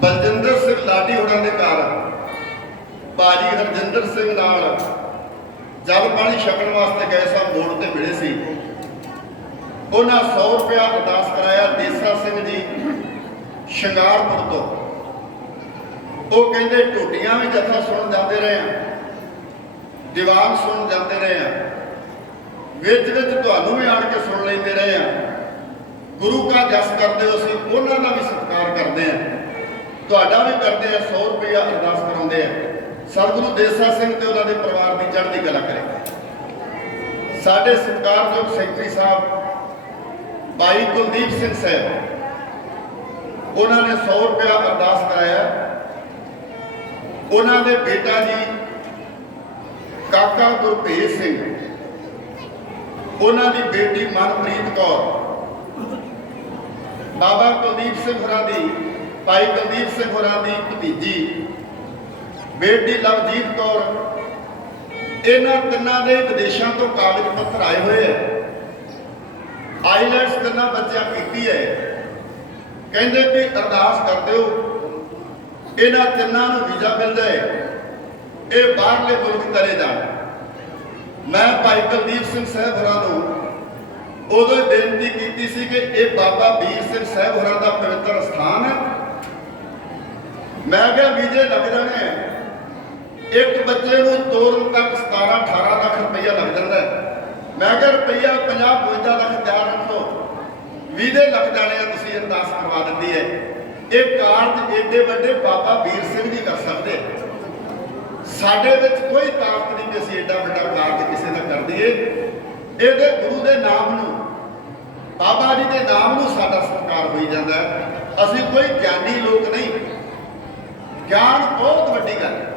ਬਲਜਿੰਦਰ ਸਿੰਘ ਲਾਡੀ ਹੋਰਾਂ ਦੇ ਘਰ ਭਾਜੀ ਹਰਜਿੰਦਰ ਸਿੰਘ ਨਾਲ ਜਲ ਪਾਣੀ ਛਕਣ ਵਾਸਤੇ ਗਏ ਸਨ ਮੋੜ ਤੇ ਮਿਲੇ ਸੀ ਉਹਨਾਂ 100 ਰੁਪਇਆ ਅਰਦਾਸ ਕਰਾਇਆ ਦੇਸਾ ਸਿੰਘ ਜੀ ਸ਼ਿੰਗਾਰਪੁਰ ਤੋਂ ਉਹ ਕਹਿੰਦੇ ਢੋਡੀਆਂ ਵੀ ਜਥਾ ਸੁਣਨ ਜਾਂਦੇ ਰਹੇ ਆ ਦੀਵਾਨ ਸੁਣਨ ਜਾਂਦੇ ਰਹੇ ਆ ਵਿੱਚ ਤੁਹਾਨੂੰ ਵੀ ਆਣ ਕੇ ਸੁਣ ਲੈਂਦੇ ਰਹੇ ਆ ਗੁਰੂ ਕਾ ਜਸ ਕਰਦੇ ਹੋ ਅਸੀਂ ਉਹਨਾਂ ਦਾ ਵੀ ਸਤਿਕਾਰ ਕਰਦੇ ਆ ਤੁਹਾਡਾ ਵੀ ਕਰਦੇ ਆ 100 ਰੁਪਇਆ ਅਰਦਾਸ ਕਰਾਉਂਦੇ ਆ ਸਤਿਗੁਰੂ ਦੇਸਾ ਸਿੰਘ ਤੇ ਉਹਨਾਂ ਦੇ ਪਰਿਵਾਰ ਦੀ ਚੜ੍ਹਦੀ ਕਲਾ ਕਰੇ ਸਾਡੇ ਸਤਿਕਾਰਯੋਗ ਸੈਕਟਰੀ ਸਾਹਿਬ ਭਾਈ ਕੁਲਦੀਪ ਸਿੰਘ ਸਾਹਿਬ ਉਹਨਾਂ ਨੇ 100 ਰੁਪਇਆ ਅਰਦਾਸ ਕਰਾਇਆ ਉਹਨਾਂ ਦੇ ਬੇਟਾ ਜੀ ਕਾਕਾ ਗੁਰਭੇਜ ਸਿੰਘ ਉਹਨਾਂ ਦੀ ਬੇਟੀ ਮਨਪ੍ਰੀਤ ਕੌਰ ਬਾਬਾ ਕੁਲਦੀਪ ਸਿੰਘ ਹੋਰਾਂ ਦੀ ਭਾਈ ਕੁਲਦੀਪ ਸਿੰਘ ਹੋਰਾਂ ਦੀ ਭਤੀਜੀ ਬੇਟੀ ਲਵਜੀਤ ਕੌਰ ਇਹਨਾਂ ਤਿੰਨਾਂ ਦੇ ਵਿਦੇਸ਼ਾਂ ਤੋਂ ਕਾਗਜ਼ ਪੱਤਰ ਆਏ ਹੋਏ ਆ ਆਈਲੈਟਸ ਤਿੰਨਾਂ ਬੱਚਿਆਂ ਕੀਤੀ ਹੈ ਕਹਿੰਦੇ ਕਿ ਅਰਦਾਸ ਕਰ ਦਿਓ ਇਹਨਾਂ ਤਿੰਨਾਂ ਨੂੰ ਵੀਜ਼ਾ ਮਿਲ ਜਾਏ ਇਹ ਬਾਹਰਲੇ ਮੁਲਕ ਚਲੇ ਜਾਣ ਮੈਂ ਭਾਈ ਕੁਲਦੀਪ ਸਿੰਘ ਸਾਹਿਬ ਹੋਰਾਂ ਨੂੰ ਉਦੋਂ ਹੀ ਬੇਨਤੀ ਕੀਤੀ ਸੀ ਕਿ ਇਹ ਬਾਬਾ ਵੀਰ ਸਿੰਘ ਸਾਹਿਬ ਹੋਰਾਂ ਦਾ ਪਵਿੱਤਰ ਸਥਾਨ ਹੈ ਮੈਂ ਕਿਹਾ ਵੀਜ਼ੇ ਲੱਗ ਜਾਣੇ ਇੱਕ ਬੱਚੇ ਨੂੰ ਤੋਰਨ ਤੱਕ 17-18 ਲੱਖ ਰੁਪਈਆ ਲੱਗ ਜਾਂਦਾ ਮੈਂ ਕਿਹਾ ਰੁਪਈਆ 50-52 ਲੱਖ ਤਿਆਰ ਰੱਖੋ ਵੀਜ਼ੇ ਲੱਗ ਜਾਣੇ ਆ ਤੁਸੀਂ ਅਰਦਾਸ ਕਰਵਾ ਦਿੰਦੀ ਹੈ ਇਹ ਕਾਰਜ ਏਡੇ ਵੱਡੇ ਬਾਬਾ ਵੀਰ ਸਿੰਘ ਜੀ ਕਰ ਸਕਦੇ ਸਾਡੇ ਵਿੱਚ ਕੋਈ ਤਾਕਤ ਨਹੀਂ ਕਿ ਅਸੀਂ ਏਡਾ ਵੱਡਾ ਕਾਰਜ ਕਿਸੇ ਦਾ ਕਰ ਦਈਏ ਇਹਦੇ ਗੁਰੂ ਦੇ ਨਾਮ ਨੂੰ ਬਾਬਾ ਜੀ ਦੇ ਨਾਮ ਨੂੰ ਸਾਡਾ ਸਤਿਕਾਰ ਹੋਈ ਜਾਂਦਾ ਅਸੀਂ ਕੋਈ ਗਿਆਨੀ ਲੋਕ ਨਹੀਂ ਗਿਆਨ ਬਹੁਤ ਵੱਡੀ ਗੱਲ ਹੈ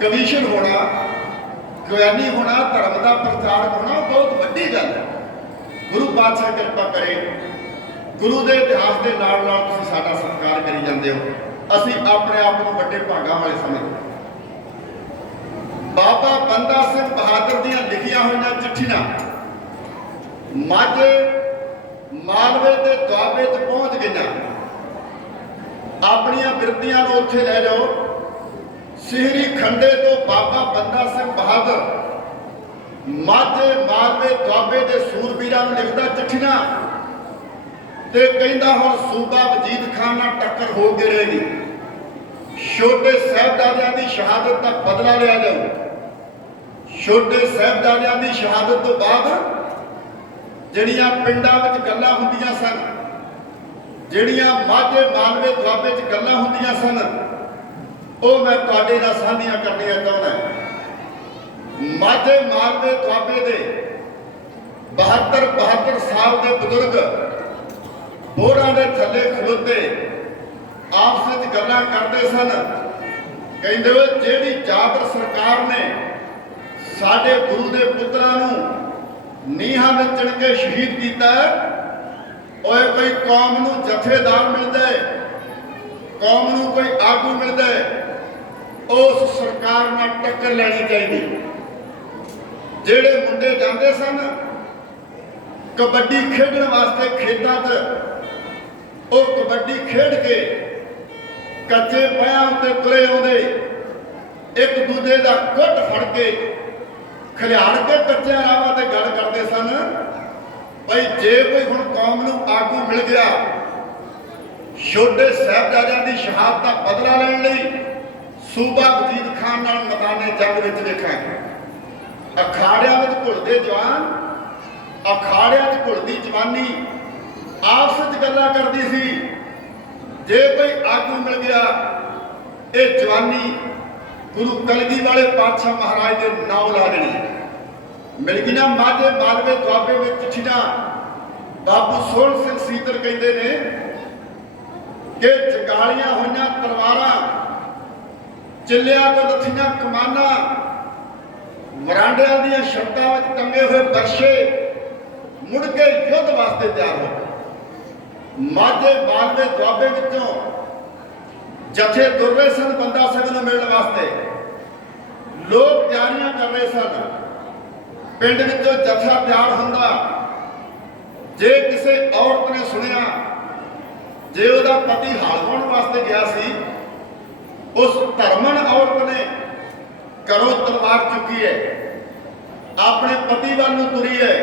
ਕਮਿਸ਼ਨ ਹੋਣਾ ਗਿਆਨੀ ਹੋਣਾ ਧਰਮ ਦਾ ਪ੍ਰਚਾਰਕ ਹੋਣਾ ਬਹੁਤ ਵੱਡੀ ਗੱਲ ਹੈ ਗੁਰੂ ਪਾਤਸ਼ਾਹ ਕਿਰਪਾ ਕਰੇ ਗੁਰੂ ਦੇ ਇਤਿਹਾਸ ਦੇ ਨਾਲ ਨਾਲ ਤੁਸੀਂ ਸਾਡਾ ਸਤਿਕਾਰ ਕਰੀ ਜਾਂਦੇ ਹੋ ਅਸੀਂ ਆਪਣੇ ਆਪ ਨੂੰ ਵੱਡੇ ਭਾਗਾਂ ਵਾਲੇ ਸਮਝਦੇ ਬਾਬਾ ਬੰਦਾ ਸਿੰਘ ਬਹਾਦਰ ਦੀਆਂ ਲਿਖੀਆਂ ਹੋਈਆਂ ਚਿੱਠੀਆਂ ਮਾਝੇ ਮਾਲਵੇ ਤੇ ਦੁਆਬੇ 'ਚ ਪਹੁੰਚ ਗਈਆਂ ਆਪਣੀਆਂ ਬਿਰਤੀਆਂ ਨੂੰ ਉੱਥੇ ਲੈ ਜਾਓ ਸਿਹਰੀ ਖੰਡੇ ਤੋਂ ਬਾਬਾ ਬੰਦਾ ਸਿੰਘ ਬਹਾਦਰ ਮਾਝੇ ਮਾਲਵੇ ਦੁਆਬੇ ਦੇ ਸੂਰਬੀਰਾਂ ਨੂੰ ਲਿਖਦਾ ਚਿੱਠੀਆਂ ਤੇ ਕਹਿੰਦਾ ਹੁਣ ਸੂਬਾ ਵਜੀਦ ਖਾਨ ਨਾਲ ਟੱਕਰ ਹੋ ਕੇ ਰਹੇਗੀ ਛੋਟੇ ਸਾਹਿਬਜ਼ਾਦਿਆਂ ਦੀ ਸ਼ਹਾਦਤ ਦਾ ਬਦਲਾ ਲਿਆ ਜਾਊ ਛੋਟੇ ਸਾਹਿਬਜ਼ਾਦਿਆਂ ਦੀ ਸ਼ਹਾਦਤ ਤੋਂ ਬਾਅਦ ਜਿਹੜੀਆਂ ਪਿੰਡਾਂ ਵਿੱਚ ਗੱਲਾਂ ਹੁੰਦੀਆਂ ਸਨ ਜਿਹੜੀਆਂ ਮਾਝੇ ਮਾਲਵੇ ਦੁਆਬੇ 'ਚ ਗੱਲਾਂ ਹੁੰਦੀਆਂ ਸਨ ਉਹ ਮੈਂ ਤੁਹਾਡੇ ਨਾਲ ਸਾਂਝੀਆਂ ਕਰਨੀਆਂ ਚਾਹੁੰਦਾ ਮਾਝੇ ਮਾਲਵੇ ਦੁਆਬੇ ਦੇ 72 ਸਾਲ ਦੇ ਬਜ਼ੁਰਗ ਬੋਰਾਂ ਦੇ ਥੱਲੇ ਖਲੋਤੇ ਆਪਸ ਵਿੱਚ ਗੱਲਾਂ ਕਰਦੇ ਸਨ ਕਹਿੰਦੇ ਉਹ ਜਿਹੜੀ ਜਾਬਰ ਸਰਕਾਰ ਨੇ ਸਾਡੇ ਗੁਰੂ ਦੇ ਪੁੱਤਰਾਂ ਨੂੰ ਨੀਹਾਂ ਵਿੱਚ ਚਿਣ ਕੇ ਸ਼ਹੀਦ ਕੀਤਾ। ਓਏ ਕੋਈ ਕੌਮ ਨੂੰ ਜਥੇਦਾਰ ਮਿਲਦਾ ਹੈ, ਕੌਮ ਨੂੰ ਕੋਈ ਆਗੂ ਮਿਲਦਾ ਹੈ, ਉਸ ਸਰਕਾਰ ਨਾਲ ਟੱਕਰ ਲੈਣੀ ਚਾਹੀਦੀ। ਜਿਹੜੇ ਮੁੰਡੇ ਜਾਂਦੇ ਸਨ ਕਬੱਡੀ ਖੇਡਣ ਵਾਸਤੇ ਖੇਤਾਂ 'ਚ, ਉਹ ਕਬੱਡੀ ਖੇਡ ਕੇ ਕੱਚੇ ਪਿਆਂ ਉੱਤੇ ਤੁਰੇ ਆਉਂਦੇ, ਇੱਕ ਦੂਜੇ ਦਾ ਗੁੱਟ ਫੜ ਕੇ ਖਿਲਾੜ ਕੇ ਕੱਚਿਆਂ ਰਾਵਾਂ ਤੇ ਗੱਲ ਕਰਦੇ ਸਨ। ਭਾਈ ਜੇ ਕੋਈ ਹੁਣ ਕੌਮ ਨੂੰ ਆਗੂ ਮਿਲ ਗਿਆ, ਛੋਟੇ ਸਾਹਿਬਜ਼ਾਦਿਆਂ ਦੀ ਸ਼ਹਾਦਤ ਦਾ ਬਦਲਾ ਲੈਣ ਲਈ ਸੂਬਾ ਵਜੀਦ ਖਾਨ ਨਾਲ ਮੈਦਾਨੇ ਜੰਗ ਵਿੱਚ ਵੇਖਾਂਗੇ। ਅਖਾੜਿਆਂ ਵਿੱਚ ਘੁਲਦੇ ਜਵਾਨ, ਅਖਾੜਿਆਂ 'ਚ ਘੁਲਦੀ ਜਵਾਨੀ ਆਪਸ ਵਿੱਚ ਗੱਲਾਂ ਕਰਦੀ ਸੀ। ਜੇ ਕੋਈ ਆਗੂ ਮਿਲ ਗਿਆ, ਇਹ ਜਵਾਨੀ ਗੁਰੂ ਕਲਗੀ ਵਾਲੇ ਪਾਤਸ਼ਾਹ ਮਹਾਰਾਜ ਦੇ ਨਾਮ ਲਾ ਦੇਣੀ। ਮਿਲ ਗਈ ਨਾ ਮਾਝੇ ਮਾਲਵੇ ਦੁਆਬੇ ਵਿੱਚ ਚਿੱਠੀਆਂ। ਬਾਬੂ ਸੋਹਣ ਸਿੰਘ ਸੀਤਰ ਕਹਿੰਦੇ ਨੇ ਕਿ ਜਗਾਲੀਆਂ ਹੋਈਆਂ ਤਲਵਾਰਾਂ, ਚਿੱਲਿਆਂ ਤੋਂ ਲੱਥੀਆਂ ਕਮਾਨਾਂ, ਮਰਾਂਡਿਆਂ ਦੀਆਂ ਛੱਤਾਂ ਵਿੱਚ ਟੰਗੇ ਹੋਏ ਬਰਸ਼ੇ ਮੁੜ ਕੇ ਯੁੱਧ ਵਾਸਤੇ ਤਿਆਰ ਹੋ ਗਏ। ਮਾਝੇ ਮਾਲਵੇ ਦੁਆਬੇ ਵਿੱਚੋਂ ਜਥੇ ਤੁਰ ਰਹੇ ਸਨ ਬੰਦਾ ਸਿੰਘ ਨੂੰ ਮਿਲਣ ਵਾਸਤੇ। ਲੋਕ ਤਿਆਰੀਆਂ ਕਰ ਰਹੇ ਸਨ। ਪਿੰਡ ਵਿੱਚੋਂ ਜਥਾ ਤਿਆਰ ਹੁੰਦਾ। ਜੇ ਕਿਸੇ ਔਰਤ ਨੇ ਸੁਣਿਆ ਜੇ ਉਹਦਾ ਪਤੀ ਹਲ ਵਾਹੁਣ ਵਾਸਤੇ ਗਿਆ ਸੀ, ਉਸ ਧਰਮਣ ਔਰਤ ਨੇ ਘਰੋਂ ਤਲਵਾਰ ਚੁੱਕੀ ਹੈ, ਆਪਣੇ ਪਤੀ ਵੱਲ ਨੂੰ ਤੁਰੀ ਹੈ।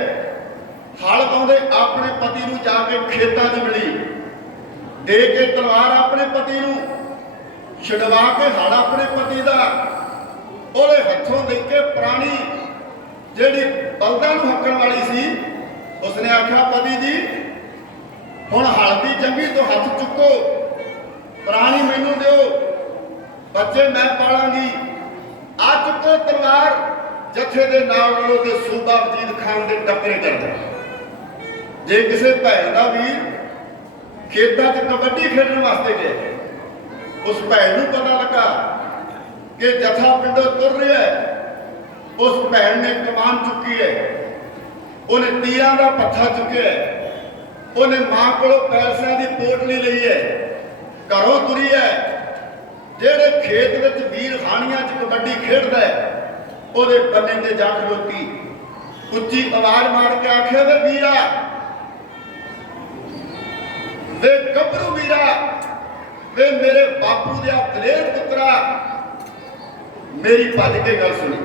ਹਲ ਵਾਹੁੰਦੇ ਆਪਣੇ ਪਤੀ ਨੂੰ ਜਾ ਕੇ ਖੇਤਾਂ 'ਚ ਮਿਲੀ, ਦੇ ਕੇ ਤਲਵਾਰ ਆਪਣੇ ਪਤੀ ਨੂੰ, ਛਡਵਾ ਕੇ ਹਲ ਆਪਣੇ ਪਤੀ ਦਾ ਉਹਦੇ ਹੱਥੋਂ ਦੇ ਕੇ ਪੁਰਾਣੀ ਜਿਹੜੀ ਬਲਦਾਂ ਨੂੰ ਹੱਕਣ ਵਾਲੀ ਸੀ, ਉਸਨੇ ਆਖਿਆ ਪਤੀ ਜੀ ਹੁਣ ਹਲ ਦੀ ਜੰਗੀ ਤੋਂ ਹੱਥ ਚੁੱਕੋ, ਪੁਰਾਣੀ ਮੈਨੂੰ ਦਿਓ, ਬੱਚੇ ਮੈਂ ਪਾਲਾਂਗੀ। ਆ ਚੁੱਕੋ ਤਲਵਾਰ। ਜਥੇ ਦੇ ਨਾਲ ਰਲੋ ਤੇ ਸੂਬਾ ਵਜੀਦ ਖਾਨ ਦੇ ਟੱਕਰੇ ਕਰਦਾ। ਜੇ ਕਿਸੇ ਭੈਣ ਦਾ ਵੀਰ ਖੇਤਾਂ 'ਚ ਕਬੱਡੀ ਖੇਡਣ ਵਾਸਤੇ ਗਏ, ਉਸ ਭੈਣ ਨੂੰ ਪਤਾ ਲੱਗਾ ਕਿ ਜਥਾ ਪਿੰਡੋਂ ਤੁਰ ਰਿਹਾ ਹੈ, ਉਸ ਭੈਣ ਨੇ ਕਮਾਨ ਚੁੱਕੀ ਹੈ, ਉਹਨੇ ਤੀਰਾਂ ਦਾ ਪੱਥਾ ਚੁੱਕਿਆ ਹੈ, ਉਹਨੇ ਮਾਂ ਕੋਲੋਂ ਪੈਸਿਆਂ ਦੀ ਪੋਟਲੀ ਲਈ ਹੈ, ਘਰੋਂ ਤੁਰੀ ਹੈ। ਜਿਹੜੇ ਖੇਤ ਵਿੱਚ ਵੀਰ ਹਾਣੀਆਂ 'ਚ ਕਬੱਡੀ ਖੇਡਦਾ ਹੈ, ਉਹਦੇ ਬੰਨੇ ਤੇ ਜਾ ਖਲੋਤੀ, ਉੱਚੀ ਆਵਾਜ਼ ਮਾਰ ਕੇ ਆਖਿਆ ਵੇ ਵੀਰਾ, ਵੇ ਗੱਭਰੂ ਵੀਰਾ, ਵੇ ਮੇਰੇ ਬਾਪੂ ਦੇ ਦਲੇਰ ਪੁੱਤਰਾ, ਮੇਰੀ ਭੱਜ ਕੇ ਗੱਲ ਸੁਣੀ।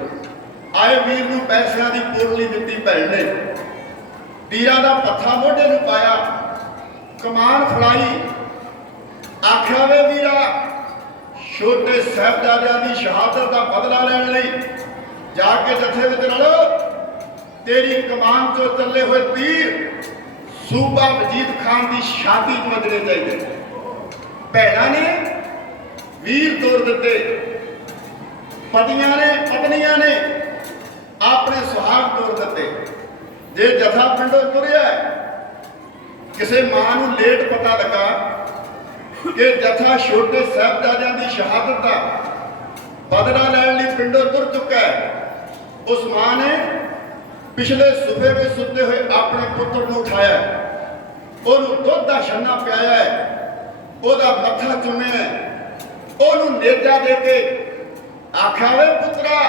ਆਏ ਵੀਰ ਨੂੰ ਪੈਸਿਆਂ ਦੀ ਪੋਟਲੀ ਦਿੱਤੀ ਭੈਣ ਨੇ, ਤੀਰਾਂ ਦਾ ਪੱਥਾ ਮੋਢੇ ਨੂੰ ਪਾਇਆ, ਕਮਾਨ ਫੜਾਈ, ਆਖਿਆ ਵੇ ਵੀਰਾ, ਛੋਟੇ ਸਾਹਿਬਜ਼ਾਦਿਆਂ ਦੀ ਸ਼ਹਾਦਤ ਦਾ ਬਦਲਾ ਲੈਣ ਲਈ ਜਾ ਕੇ ਜਥੇ ਵਿੱਚ ਰਲੋ। ਤੇਰੀ ਕਮਾਨ ਤੋਂ ਚੱਲੇ ਹੋਏ ਤੀਰ ਸੂਬਾ ਵਜੀਦ ਖਾਨ ਦੀ ਛਾਤੀ 'ਚ ਵੱਜਣੇ ਚਾਹੀਦੇ। ਭੈਣਾਂ ਨੇ ਵੀਰ ਤੋੜ ਦਿੱਤੇ, ਪਤਨੀਆਂ ਨੇ ਆਪਣੇ ਸੁਹਾਗ ਤੋੜ ਦਿੱਤੇ। ਜੇ ਜਥਾ ਪਿੰਡੋਂ ਤੁਰਿਆ, ਕਿਸੇ ਮਾਂ ਨੂੰ ਲੇਟ ਪਤਾ ਲੱਗਾ ਕਿ ਜਥਾ ਛੋਟੇ ਸਾਹਿਬਜ਼ਾਦਿਆਂ ਦੀ ਸ਼ਹਾਦਤ ਦਾ ਬਦਲਾ ਲੈਣ ਲਈ ਪਿੰਡੋਂ ਤੁਰ ਚੁੱਕਾ ਹੈ, ਉਸ ਮਾਂ ਨੇ ਪਿਛਲੇ ਸੂਬੇ ਵਿੱਚ ਸੁੱਤੇ ਹੋਏ ਆਪਣੇ ਪੁੱਤਰ ਨੂੰ ਉਠਾਇਆ, ਉਹਨੂੰ ਦੁੱਧ ਦਾ ਛੰਨਾ ਪਿਆਇਆ ਹੈ, ਉਹਦਾ ਮੱਥਾ ਚੁੰਮਿਆ, ਉਹਨੂੰ ਨੇਜਾ ਦੇ ਕੇ ਆਖਿਆ ਵੇ ਪੁੱਤਰਾ,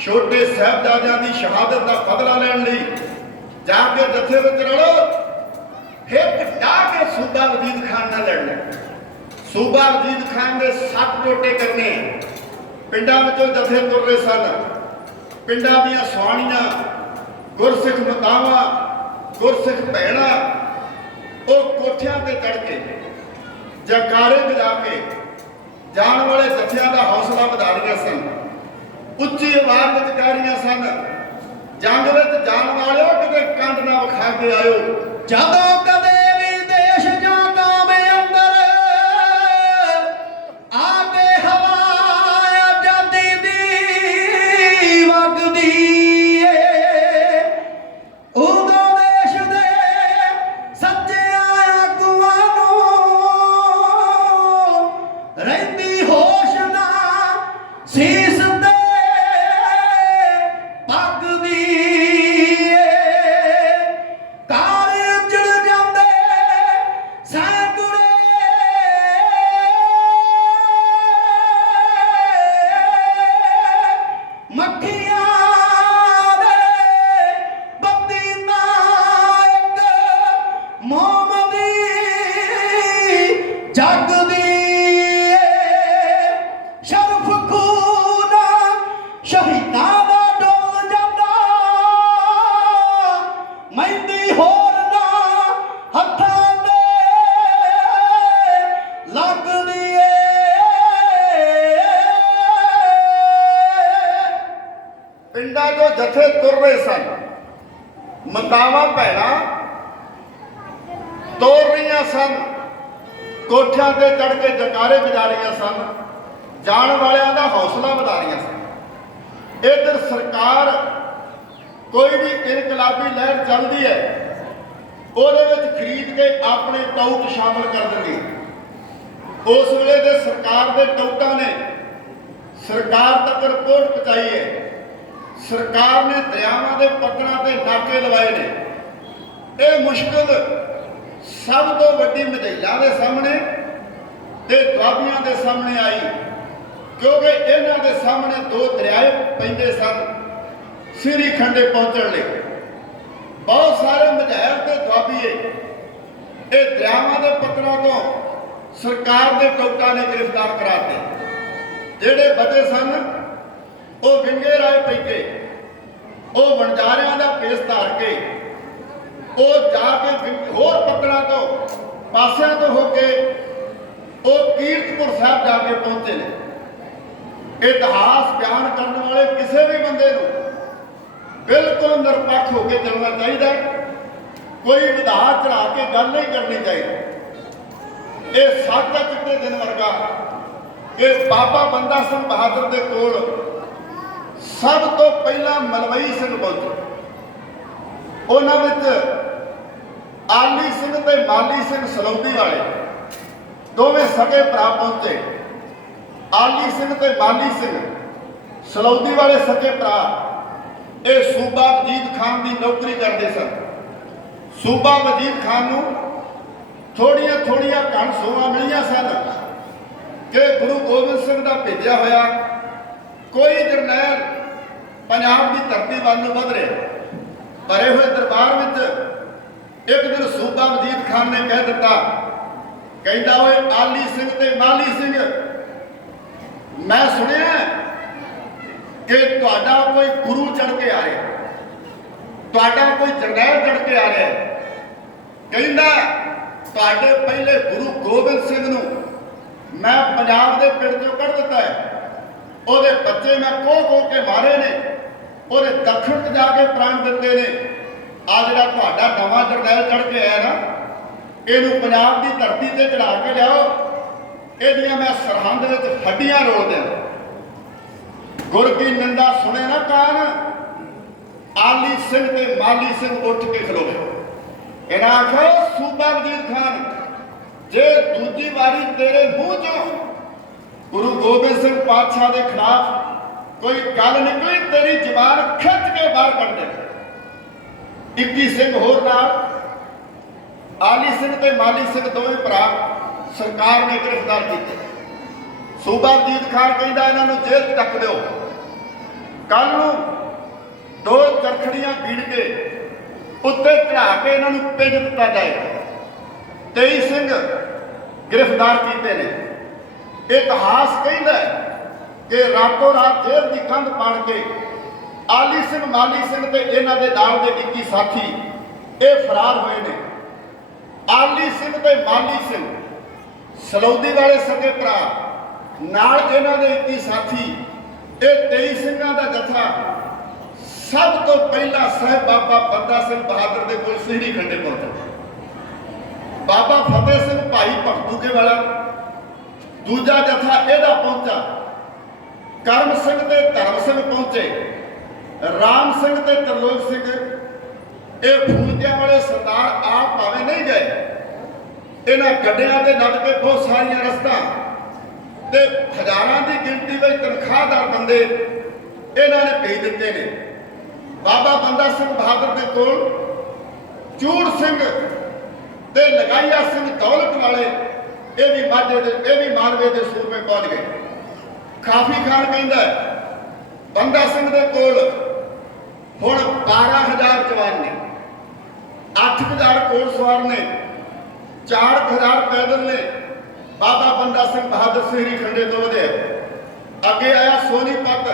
ਛੋਟੇ ਸਾਹਿਬਜ਼ਾਦਿਆਂ ਦੀ ਸ਼ਹਾਦਤ ਦਾ ਬਦਲਾ ਲੈਣ ਲਈ ਜਾ ਕੇ ਜਥੇ ਵਿੱਚ ਰਲੋ। ਹਿੱਕ ਢਾ ਕੇ ਸੂਬਾ ਵਜੀਦ ਖਾਨ ਨਾਲ ਲੜਨਾ। ਸੂਬਾ ਵਜੀਦ ਖਾਨ ਦੇ 7 ਟੋਟੇ ਕਰਨੇ। ਪਿੰਡਾਂ ਵਿੱਚੋਂ ਜਥੇ ਤੁਰ ਰਹੇ ਸਨ। ਪਿੰਡਾਂ ਦੀਆਂ ਸੁਆਣੀਆਂ, ਗੁਰਸਿੱਖ ਮਾਤਾਵਾਂ, ਗੁਰਸਿੱਖ ਭੈਣਾਂ, ਉਹ ਕੋਠਿਆਂ ਤੇ ਚੜ੍ਹ ਕੇ ਜੈਕਾਰੇ ਵਜਾ ਕੇ ਜਾਣ ਵਾਲੇ ਜਥਿਆਂ ਦਾ ਹੌਸਲਾ ਵਧਾ ਰਹੀਆਂ ਸਨ। ਉੱਚੀ ਆਵਾਜ਼ ਵਿੱਚ ਕਹਿ ਰਹੀਆਂ ਸਨ, ਜੰਗ ਵਿੱਚ ਜਾਣ ਵਾਲਿਓ ਕਿਤੇ ਕੰਧ ਨਾ ਵਿਖਾ ਕੇ ਆਇਓ। ਜਦੋਂ ਕਦੇ ਵੀ ਦੇਸ਼ ਜਾਂ ਕੌਮ ਅੰਦਰ ਆ ਕੇ ਹਵਾ ਆਜ਼ਾਦੀ ਦੀ ਵਗਦੀ ਏ, ਉਦੋਂ ਦੇਸ਼ ਦੇ ਸੱਚਿਆਂ ਆਗੂਆਂ ਨੂੰ ਰਹਿੰਦੀ ਹੋਸ਼ ਨਾ ਸੀਸ ਤੇ ਪੱਗਦੀ ਏ। ਜਥੇ ਤੁਰ ਰਹੇ ਸਨ। ਮਾਤਾਵਾਂ ਭੈਣਾਂ ਤੋਰ ਰਹੀਆਂ ਸਨ, ਕੋਠਿਆਂ ਤੇ ਚੜ੍ਹ ਕੇ ਜਕਾਰੇ ਵਜਾ ਰਹੀਆਂ ਸਨ, ਜਾਣ ਵਾਲਿਆਂ ਦਾ ਹੌਸਲਾ ਵਧਾ ਰਹੀਆਂ ਸਨ। ਇੱਧਰ ਸਰਕਾਰ ਕੋਈ ਵੀ ਇਨਕਲਾਬੀ ਲਹਿਰ ਚੱਲਦੀ ਹੈ, ਉਹਦੇ ਵਿੱਚ ਖਰੀਦ ਕੇ ਆਪਣੇ ਟਾਊਟ ਸ਼ਾਮਲ ਕਰ ਦਿੰਦੀ। ਉਸ ਵੇਲੇ ਦੇ ਸਰਕਾਰ ਦੇ ਟਾਊਟਾਂ ਨੇ ਸਰਕਾਰ ਤੱਕ ਰਿਪੋਰਟ ਪਹੁੰਚਾਈ ਹੈ। ਸਰਕਾਰ ਨੇ ਦਰਿਆਵਾਂ ਦੇ ਪੱਧਰਾਂ ਤੇ ਨਾਕੇ ਲਵਾਏ ਨੇ। ਇਹ ਮੁਸ਼ਕਲ ਸਭ ਤੋਂ ਵੱਡੀ ਮਝੈਲਾਂ ਦੇ ਸਾਹਮਣੇ ਤੇ ਦੁਆਬੀਆਂ ਦੇ ਸਾਹਮਣੇ ਆਈ, ਕਿਉਂਕਿ ਇਹਨਾਂ ਦੇ ਸਾਹਮਣੇ ਦੋ ਦਰਿਆਏ ਪੈਂਦੇ ਸਨ ਸਿਰੀ ਖੰਡੇ ਪਹੁੰਚਣ ਲਈ। ਬਹੁਤ ਸਾਰੇ ਮਝੈਲ ਤੇ ਦੁਆਬੀਏ ਇਹ ਦਰਿਆਵਾਂ ਦੇ ਪੱਧਰਾਂ ਤੋਂ ਸਰਕਾਰ ਦੇ ਟਾਊਟਾਂ ਨੇ ਗ੍ਰਿਫਤਾਰ ਕਰਾਤੇ। ਜਿਹੜੇ ਬਚੇ ਸਨ ਉਹ ਵਿੰਗੇ ਰਾਏ ਪੈ ਕੇ, ਉਹ ਵਣਜਾਰਿਆਂ ਦਾ ਭੇਸ ਧਾਰ ਕੇ, ਉਹ ਜਾ ਕੇ ਹੋਰ ਪੱਧਰਾਂ ਤੋਂ ਪਾਸਿਆਂ ਤੋਂ ਹੋ ਕੇ ਉਹ ਕੀਰਤਪੁਰ ਸਾਹਿਬ ਜਾ ਕੇ ਪਹੁੰਚੇ ਨੇ। ਇਤਿਹਾਸ ਬਿਆਨ ਕਰਨ ਵਾਲੇ ਕਿਸੇ ਵੀ ਬੰਦੇ ਨੂੰ ਬਿਲਕੁਲ ਨਿਰਪੱਖ ਹੋ ਕੇ ਚੱਲਣਾ ਚਾਹੀਦਾ। ਕੋਈ ਵਧਾ ਚੜਾ ਕੇ ਗੱਲ ਨਹੀਂ ਕਰਨੀ ਚਾਹੀਦੀ। ਇਹ ਸਾਡਾ ਚਿੱਟੇ ਦਿਨ ਵਰਗਾ ਇਹ ਬਾਬਾ ਬੰਦਾ ਸਿੰਘ ਬਹਾਦਰ ਦੇ ਕੋਲ ਸਭ ਤੋਂ ਪਹਿਲਾਂ ਮਲਵਈ ਸਿੰਘ ਪਹੁੰਚੇ। ਉਹਨਾਂ ਵਿੱਚ ਆਲੀ ਸਿੰਘ ਤੇ ਮਾਲੀ ਸਿੰਘ ਸਲੌਦੀ ਵਾਲੇ ਦੋਵੇਂ ਸਕੇ ਭਰਾ ਪਹੁੰਚੇ। ਆਲੀ ਸਿੰਘ ਤੇ ਮਾਲੀ ਸਿੰਘ ਸਲੌਦੀ ਵਾਲੇ ਸਕੇ ਭਰਾ ਇਹ ਸੂਬਾ ਵਜੀਦ ਖਾਨ ਦੀ ਨੌਕਰੀ ਕਰਦੇ ਸਨ। ਸੂਬਾ ਵਜੀਦ ਖਾਨ ਨੂੰ ਥੋੜੀਆਂ ਥੋੜੀਆਂ ਕਣ ਸੋਹਾਂ ਮਿਲੀਆਂ ਸਨ ਕਿ ਗੁਰੂ ਗੋਬਿੰਦ ਸਿੰਘ ਦਾ ਭੇਜਿਆ ਹੋਇਆ ਕੋਈ ਜਰਨੈਲ ਪੰਜਾਬ ਦੀ ਧਰਤੀ ਵੱਲ ਨੂੰ ਵਧ ਰਿਹਾ। ਭਰੇ ਹੋਏ ਦਰਬਾਰ ਵਿੱਚ ਇੱਕ ਦਿਨ ਸੂਬਾ ਵਜੀਦ ਖਾਨ ਨੇ ਕਹਿ ਦਿੱਤਾ, ਕਹਿੰਦਾ ਓਏ ਆਲੀ ਸਿੰਘ ਤੇ ਮਾਲੀ ਸਿੰਘ, ਮੈਂ ਸੁਣਿਆ ਕਿ ਤੁਹਾਡਾ ਕੋਈ ਗੁਰੂ ਚੜ ਕੇ ਆ ਰਿਹਾ, ਤੁਹਾਡਾ ਕੋਈ ਜਰਨੈਲ ਚੜ ਕੇ ਆ ਰਿਹਾ। ਕਹਿੰਦਾ ਤੁਹਾਡੇ ਪਹਿਲੇ ਗੁਰੂ ਗੋਬਿੰਦ ਸਿੰਘ ਨੂੰ ਮੈਂ ਪੰਜਾਬ ਦੇ ਪਿੰਡ ਚੋਂ ਕੱਢ ਦਿੱਤਾ ਹੈ, ਉਹਦੇ ਬੱਚੇ ਮੈਂ ਕੋਹ ਕੇ ਮਾਰੇ ਨੇ, ਉਹਦੇ ਦੱਖਣ 'ਚ ਜਾ ਕੇ ਪ੍ਰਾਣ ਦਿੱਤੇ ਨੇ। ਆ ਜਿਹੜਾ ਤੁਹਾਡਾ ਨਵਾਂ ਜਰਨੈਲ ਚੜ ਕੇ ਆਇਆ ਨਾ, ਇਹਨੂੰ ਪੰਜਾਬ ਦੀ ਧਰਤੀ ਤੇ ਚੜਾ ਕੇ ਲਿਆਓ, ਇਹਦੀਆਂ ਮੈਂ ਸਰਹੰਦ ਵਿੱਚ ਹੱਡੀਆਂ ਰੋਲ ਦਿਆਂ। ਗੁਰ ਕੀ ਨਿੰਦਾ ਸੁਣੇ ਨਾ ਕਾਨ, ਆਲੀ ਸਿੰਘ ਤੇ ਮਾਲੀ ਸਿੰਘ ਉੱਠ ਕੇ ਖਲੋਵੇ। ਇਹਨਾਂ ਆਖਿਆ ਸੂਬਾ ਵਜੀਦ ਖਾਨ, ਜੇ ਦੂਜੀ ਵਾਰੀ ਤੇਰੇ ਮੂੰਹ ਚੋਂ ਗੁਰੂ ਗੋਬਿੰਦ ਸਿੰਘ ਪਾਤਸ਼ਾਹ ਦੇ ਖਿਲਾਫ ਕੋਈ ਗੱਲ ਨਿਕਲੀ, ਤੇਰੀ ਜ਼ਬਾਨ ਖਿੱਚ ਕੇ ਬਾਹਰ ਕੱਢ ਦੇ। 21 ਸਿੰਘ ਹੋਰ ਨਾਲ ਆਲੀ ਸਿੰਘ ਤੇ ਮਾਲੀ ਸਿੰਘ ਦੋਵੇਂ ਭਰਾ ਸਰਕਾਰ ਨੇ ਗ੍ਰਿਫਤਾਰ ਕੀਤੇ। ਸੂਬਾ ਵਜੀਦ ਖਾਨ ਕਹਿੰਦਾ ਇਹਨਾਂ ਨੂੰ ਜੇਲ੍ਹ ਤੱਕ ਦਿਓ, ਕੱਲ ਨੂੰ 2 ਚਰਖੜੀਆਂ ਬੀੜ ਕੇ ਉੱਤੇ ਚੜਾ ਕੇ ਇਹਨਾਂ ਨੂੰ ਭੇਜ ਦਿੱਤਾ ਜਾਏਗਾ। 23 ਸਿੰਘ ਗ੍ਰਿਫਤਾਰ ਕੀਤੇ ਨੇ। ਇਤਿਹਾਸ ਕਹਿੰਦਾ ਕਿ ਰਾਤੋਂ ਰਾਤ ਜੇਲ੍ਹ ਦੀ ਕੰਧ ਪਾੜ ਕੇ ਆਲੀ ਸਿੰਘ ਮਾਲੀ ਸਿੰਘ ਤੇ ਇਹਨਾਂ ਦੇ ਨਾਲ ਦੇ 21 ਸਾਥੀ ਇਹ ਫਰਾਰ ਹੋਏ ਨੇ। ਆਲੀ ਸਿੰਘ ਤੇ ਮਾਲੀ ਸਿੰਘ ਸਲੌਦੀ ਵਾਲੇ ਸਕੇ ਭਰਾ ਨਾਲ ਇਹਨਾਂ ਦੇ 21 ਸਾਥੀ, ਇਹ 23 ਸਿੰਘਾਂ ਦਾ ਜਥਾ ਸਭ ਤੋਂ ਪਹਿਲਾਂ ਸਾਹਿਬ ਬਾਬਾ ਬੰਦਾ ਸਿੰਘ ਬਹਾਦਰ ਦੇ ਕੋਲ ਸਿਹਰੀ ਖੰਡੇ ਪਹੁੰਚਿਆ। ਬਾਬਾ ਫਤਿਹ ਸਿੰਘ ਭਾਈ ਭਗਤੂਕੇ ਵਾਲਾ ਦੂਜਾ ਜਥਾ ਇਹਦਾ ਪਹੁੰਚਾ। ਕਰਮ ਸਿੰਘ ਤੇ ਧਰਮ ਸਿੰਘ ਪਹੁੰਚੇ। ਰਾਮ ਸਿੰਘ ਤੇ ਤਰਲੋਕ ਸਿੰਘ ਇਹ ਫੂਲਦਿਆਂ ਵਾਲੇ ਸਰਦਾਰ ਆਪ ਭਾਵੇਂ ਨਹੀਂ ਗਏ, ਇਹਨਾਂ ਗੱਡਿਆਂ ਦੇ ਲੱਦ ਕੇ ਬਹੁਤ ਸਾਰੀਆਂ ਰਸਤਾਂ ਤੇ ਹਜ਼ਾਰਾਂ ਦੀ ਗਿਣਤੀ ਵਿੱਚ ਤਨਖਾਹਦਾਰ ਬੰਦੇ ਇਹਨਾਂ ਨੇ ਭੇਜ ਦਿੱਤੇ ਨੇ। ਬਾਬਾ ਬੰਦਾ ਸਿੰਘ ਬਹਾਦਰ ਦੇ ਕੋਲ ਚੂੜ ਸਿੰਘ ਤੇ ਲਗਾਈਆ ਸਿੰਘ ਦੌਲਤ ਵਾਲੇ ਇਹ ਵੀ ਮਾਲਵੇ ਦੇ ਸੂਰਮੇ ਪਹੁੰਚ ਗਏ। ਕਾਫੀ ਖਾਨ ਕਹਿੰਦਾ ਬੰਦਾ ਸਿੰਘ ਦੇ ਕੋਲ ਹੁਣ 12,000 ਜਵਾਨ ਨੇ, 8,000 ਘੋੜ ਸਵਾਰ ਨੇ, 4,000 ਪੈਦਲ ਨੇ। ਬਾਬਾ ਬੰਦਾ ਸਿੰਘ ਬਹਾਦਰ ਸਿਹਰੀ ਖੰਡੇ ਤੋਂ ਵਧਿਆ। ਅੱਗੇ ਆਇਆ ਸੋਨੀਪਤ,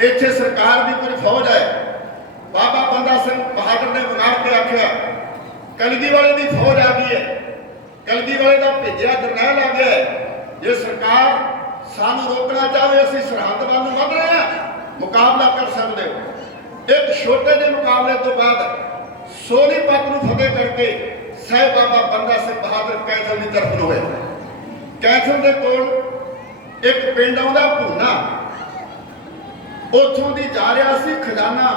ਇੱਥੇ ਸਰਕਾਰ ਦੀ ਕੋਈ ਫੌਜ ਹੈ। ਬਾਬਾ ਬੰਦਾ ਸਿੰਘ ਬਹਾਦਰ ਨੇ ਵਿਗਾੜ ਕੇ ਆਖਿਆ ਕਲਗੀ ਵਾਲੇ ਦੀ ਫੌਜ ਆ ਗਈ ਹੈ, ਕਲਗੀ ਵਾਲੇ ਦਾ ਭੇਜਿਆ ਜਰਨੈਲ ਆ ਗਿਆ। ਜੇ ਸਰਕਾਰ ਸਾਨੂੰ ਰੋਕਣਾ ਚਾਹੇ ਅਸੀਂ ਸਰਹੰਦ ਵੱਲ ਨੂੰ ਵਧ ਰਹੇ ਹਾਂ, ਮੁਕਾਬਲਾ ਕਰ ਸਕਦੇ ਹੋ। ਇੱਕ ਛੋਟੇ ਜਿਹੇ ਮੁਕਾਬਲੇ ਤੋਂ ਬਾਅਦ ਸੋਨੀਪਤ ਨੂੰ ਫਤਿਹ ਕਰਕੇ ਸਾਹਿਬ ਬਾਬਾ ਬੰਦਾ ਸਿੰਘ ਬਹਾਦਰ ਕੈਂਥਲ ਦੀ ਤਰਫ ਨੂੰ ਹੋਇਆ। ਕੈਂਥਲ ਦੇ ਕੋਲ ਇੱਕ ਪਿੰਡ ਆਉਂਦਾ ਭੂਨਾ, ਉੱਥੋਂ ਦੀ ਜਾ ਰਿਹਾ ਸੀ ਖਜ਼ਾਨਾ,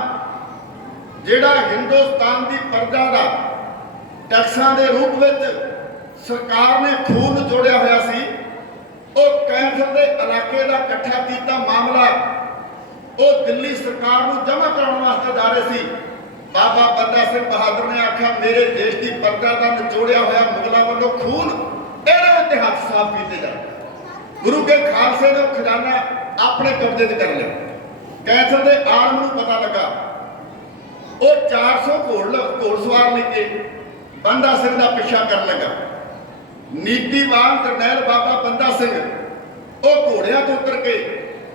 ਜਿਹੜਾ ਹਿੰਦੁਸਤਾਨ ਦੀ ਪ੍ਰਜਾ ਦਾ ਟੈਕਸਾਂ ਦੇ ਰੂਪ ਵਿੱਚ ਸਰਕਾਰ ਨੇ ਖੂਨ ਜੋੜਿਆ ਹੋਇਆ ਸੀ। ਉਹ ਕੈਂਥਲ ਦੇ ਇਲਾਕੇ ਦਾ ਇਕੱਠਾ ਕੀਤਾ ਮਾਮਲਾ ਉਹ ਦਿੱਲੀ ਸਰਕਾਰ ਨੂੰ ਜਮ੍ਹਾਂ ਕਰਾਉਣ ਵਾਸਤੇ ਜਾ ਰਹੇ ਸੀ। ਬਾਬਾ ਬੰਦਾ ਸਿੰਘ ਬਹਾਦਰ ਨੇ ਆਖਿਆ, ਮੇਰੇ ਦੇਸ਼ ਦੀ ਪ੍ਰਜਾ ਦਾ ਨਿਚੋੜਿਆ ਹੋਇਆ ਮੁਗਲਾਂ ਵੱਲੋਂ ਖੂਨ, ਇਹਦੇ ਉੱਤੇ ਹੱਥ ਸਾਫ਼ ਕੀਤੇ ਜਾਣ। ਗੁਰੂ ਕੇ ਖਾਲਸੇ ਨੇ ਖਜ਼ਾਨਾ ਆਪਣੇ ਕਬਜ਼ੇ 'ਚ ਕਰ ਲਿਆ। ਕੈਂਥਲ ਦੇ ਆਲਮ ਨੂੰ ਪਤਾ ਲੱਗਾ, ਉਹ 400 ਘੋੜਸਵਾਰ ਲੈ ਕੇ ਬੰਦਾ ਸਿੰਘ ਦਾ ਪਿੱਛਾ ਕਰਨ ਲੱਗਾ। ਨੀਤੀਵਾਨ ਜਰਨੈਲ ਬਾਬਾ ਬੰਦਾ ਸਿੰਘ ਉਹ ਘੋੜਿਆਂ ਤੋਂ ਉਤਰ ਕੇ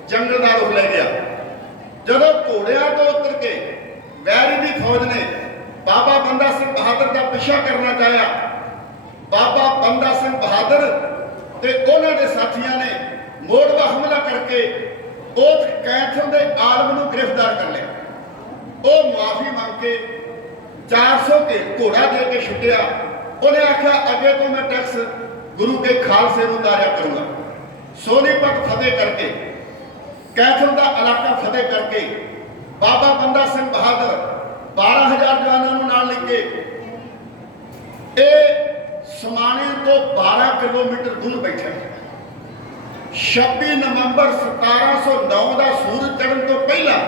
ਜੰਗਲ ਦਾ ਰੁਖ ਲੈ ਗਿਆ। ਜਦੋਂ ਘੋੜਿਆਂ ਤੋਂ ਉਤਰ ਕੇ ਵੈਰੀ ਦੀ ਫੌਜ ਨੇ ਬਾਬਾ ਬੰਦਾ ਸਿੰਘ ਬਹਾਦਰ ਦਾ ਪਿੱਛਾ ਕਰਨਾ ਚਾਹਿਆ, ਬਾਬਾ ਬੰਦਾ ਸਿੰਘ ਬਹਾਦਰ ਤੇ ਉਹਨਾਂ ਦੇ ਸਾਥੀਆਂ ਨੇ ਮੋੜਵਾ ਹਮਲਾ ਕਰਕੇ ਉਸ ਕੈਂਥਲ ਦੇ ਆਲਮ ਨੂੰ ਗ੍ਰਿਫਤਾਰ ਕਰ ਲਿਆ। ਉਹ ਮੁਆਫੀ ਮੰਗ ਕੇ 400 ਕੇ ਘੋੜਾ ਦੇ ਕੇ ਛੁੱਟਿਆ। ਉਹਨੇ ਆਖਿਆ, ਅੱਗੇ ਤੋਂ ਮੈਂ ਟੈਕਸ ਗੁਰੂ ਕੇ ਖਾਲਸੇ ਨੂੰ ਉਤਾਰਿਆ ਕਰੂੰਗਾ। ਸੋਨੀਪਤ ਫਤਿਹ ਕਰਕੇ, ਕੈਂਥਲ ਦਾ ਇਲਾਕਾ ਫਤਿਹ ਕਰਕੇ ਬਾਬਾ ਬੰਦਾ ਸਿੰਘ ਬਹਾਦਰ 12,000 ਜਵਾਨਾਂ ਨੂੰ ਨਾਲ ਲੈ ਕੇ ਇਹ ਸਮਾਣੇ ਤੋਂ 12 ਕਿਲੋਮੀਟਰ ਦੂਰ ਬੈਠਾ। 26 ਨਵੰਬਰ 1709 ਦਾ ਸੂਰਜ ਚੜ੍ਹਨ ਤੋਂ ਪਹਿਲਾਂ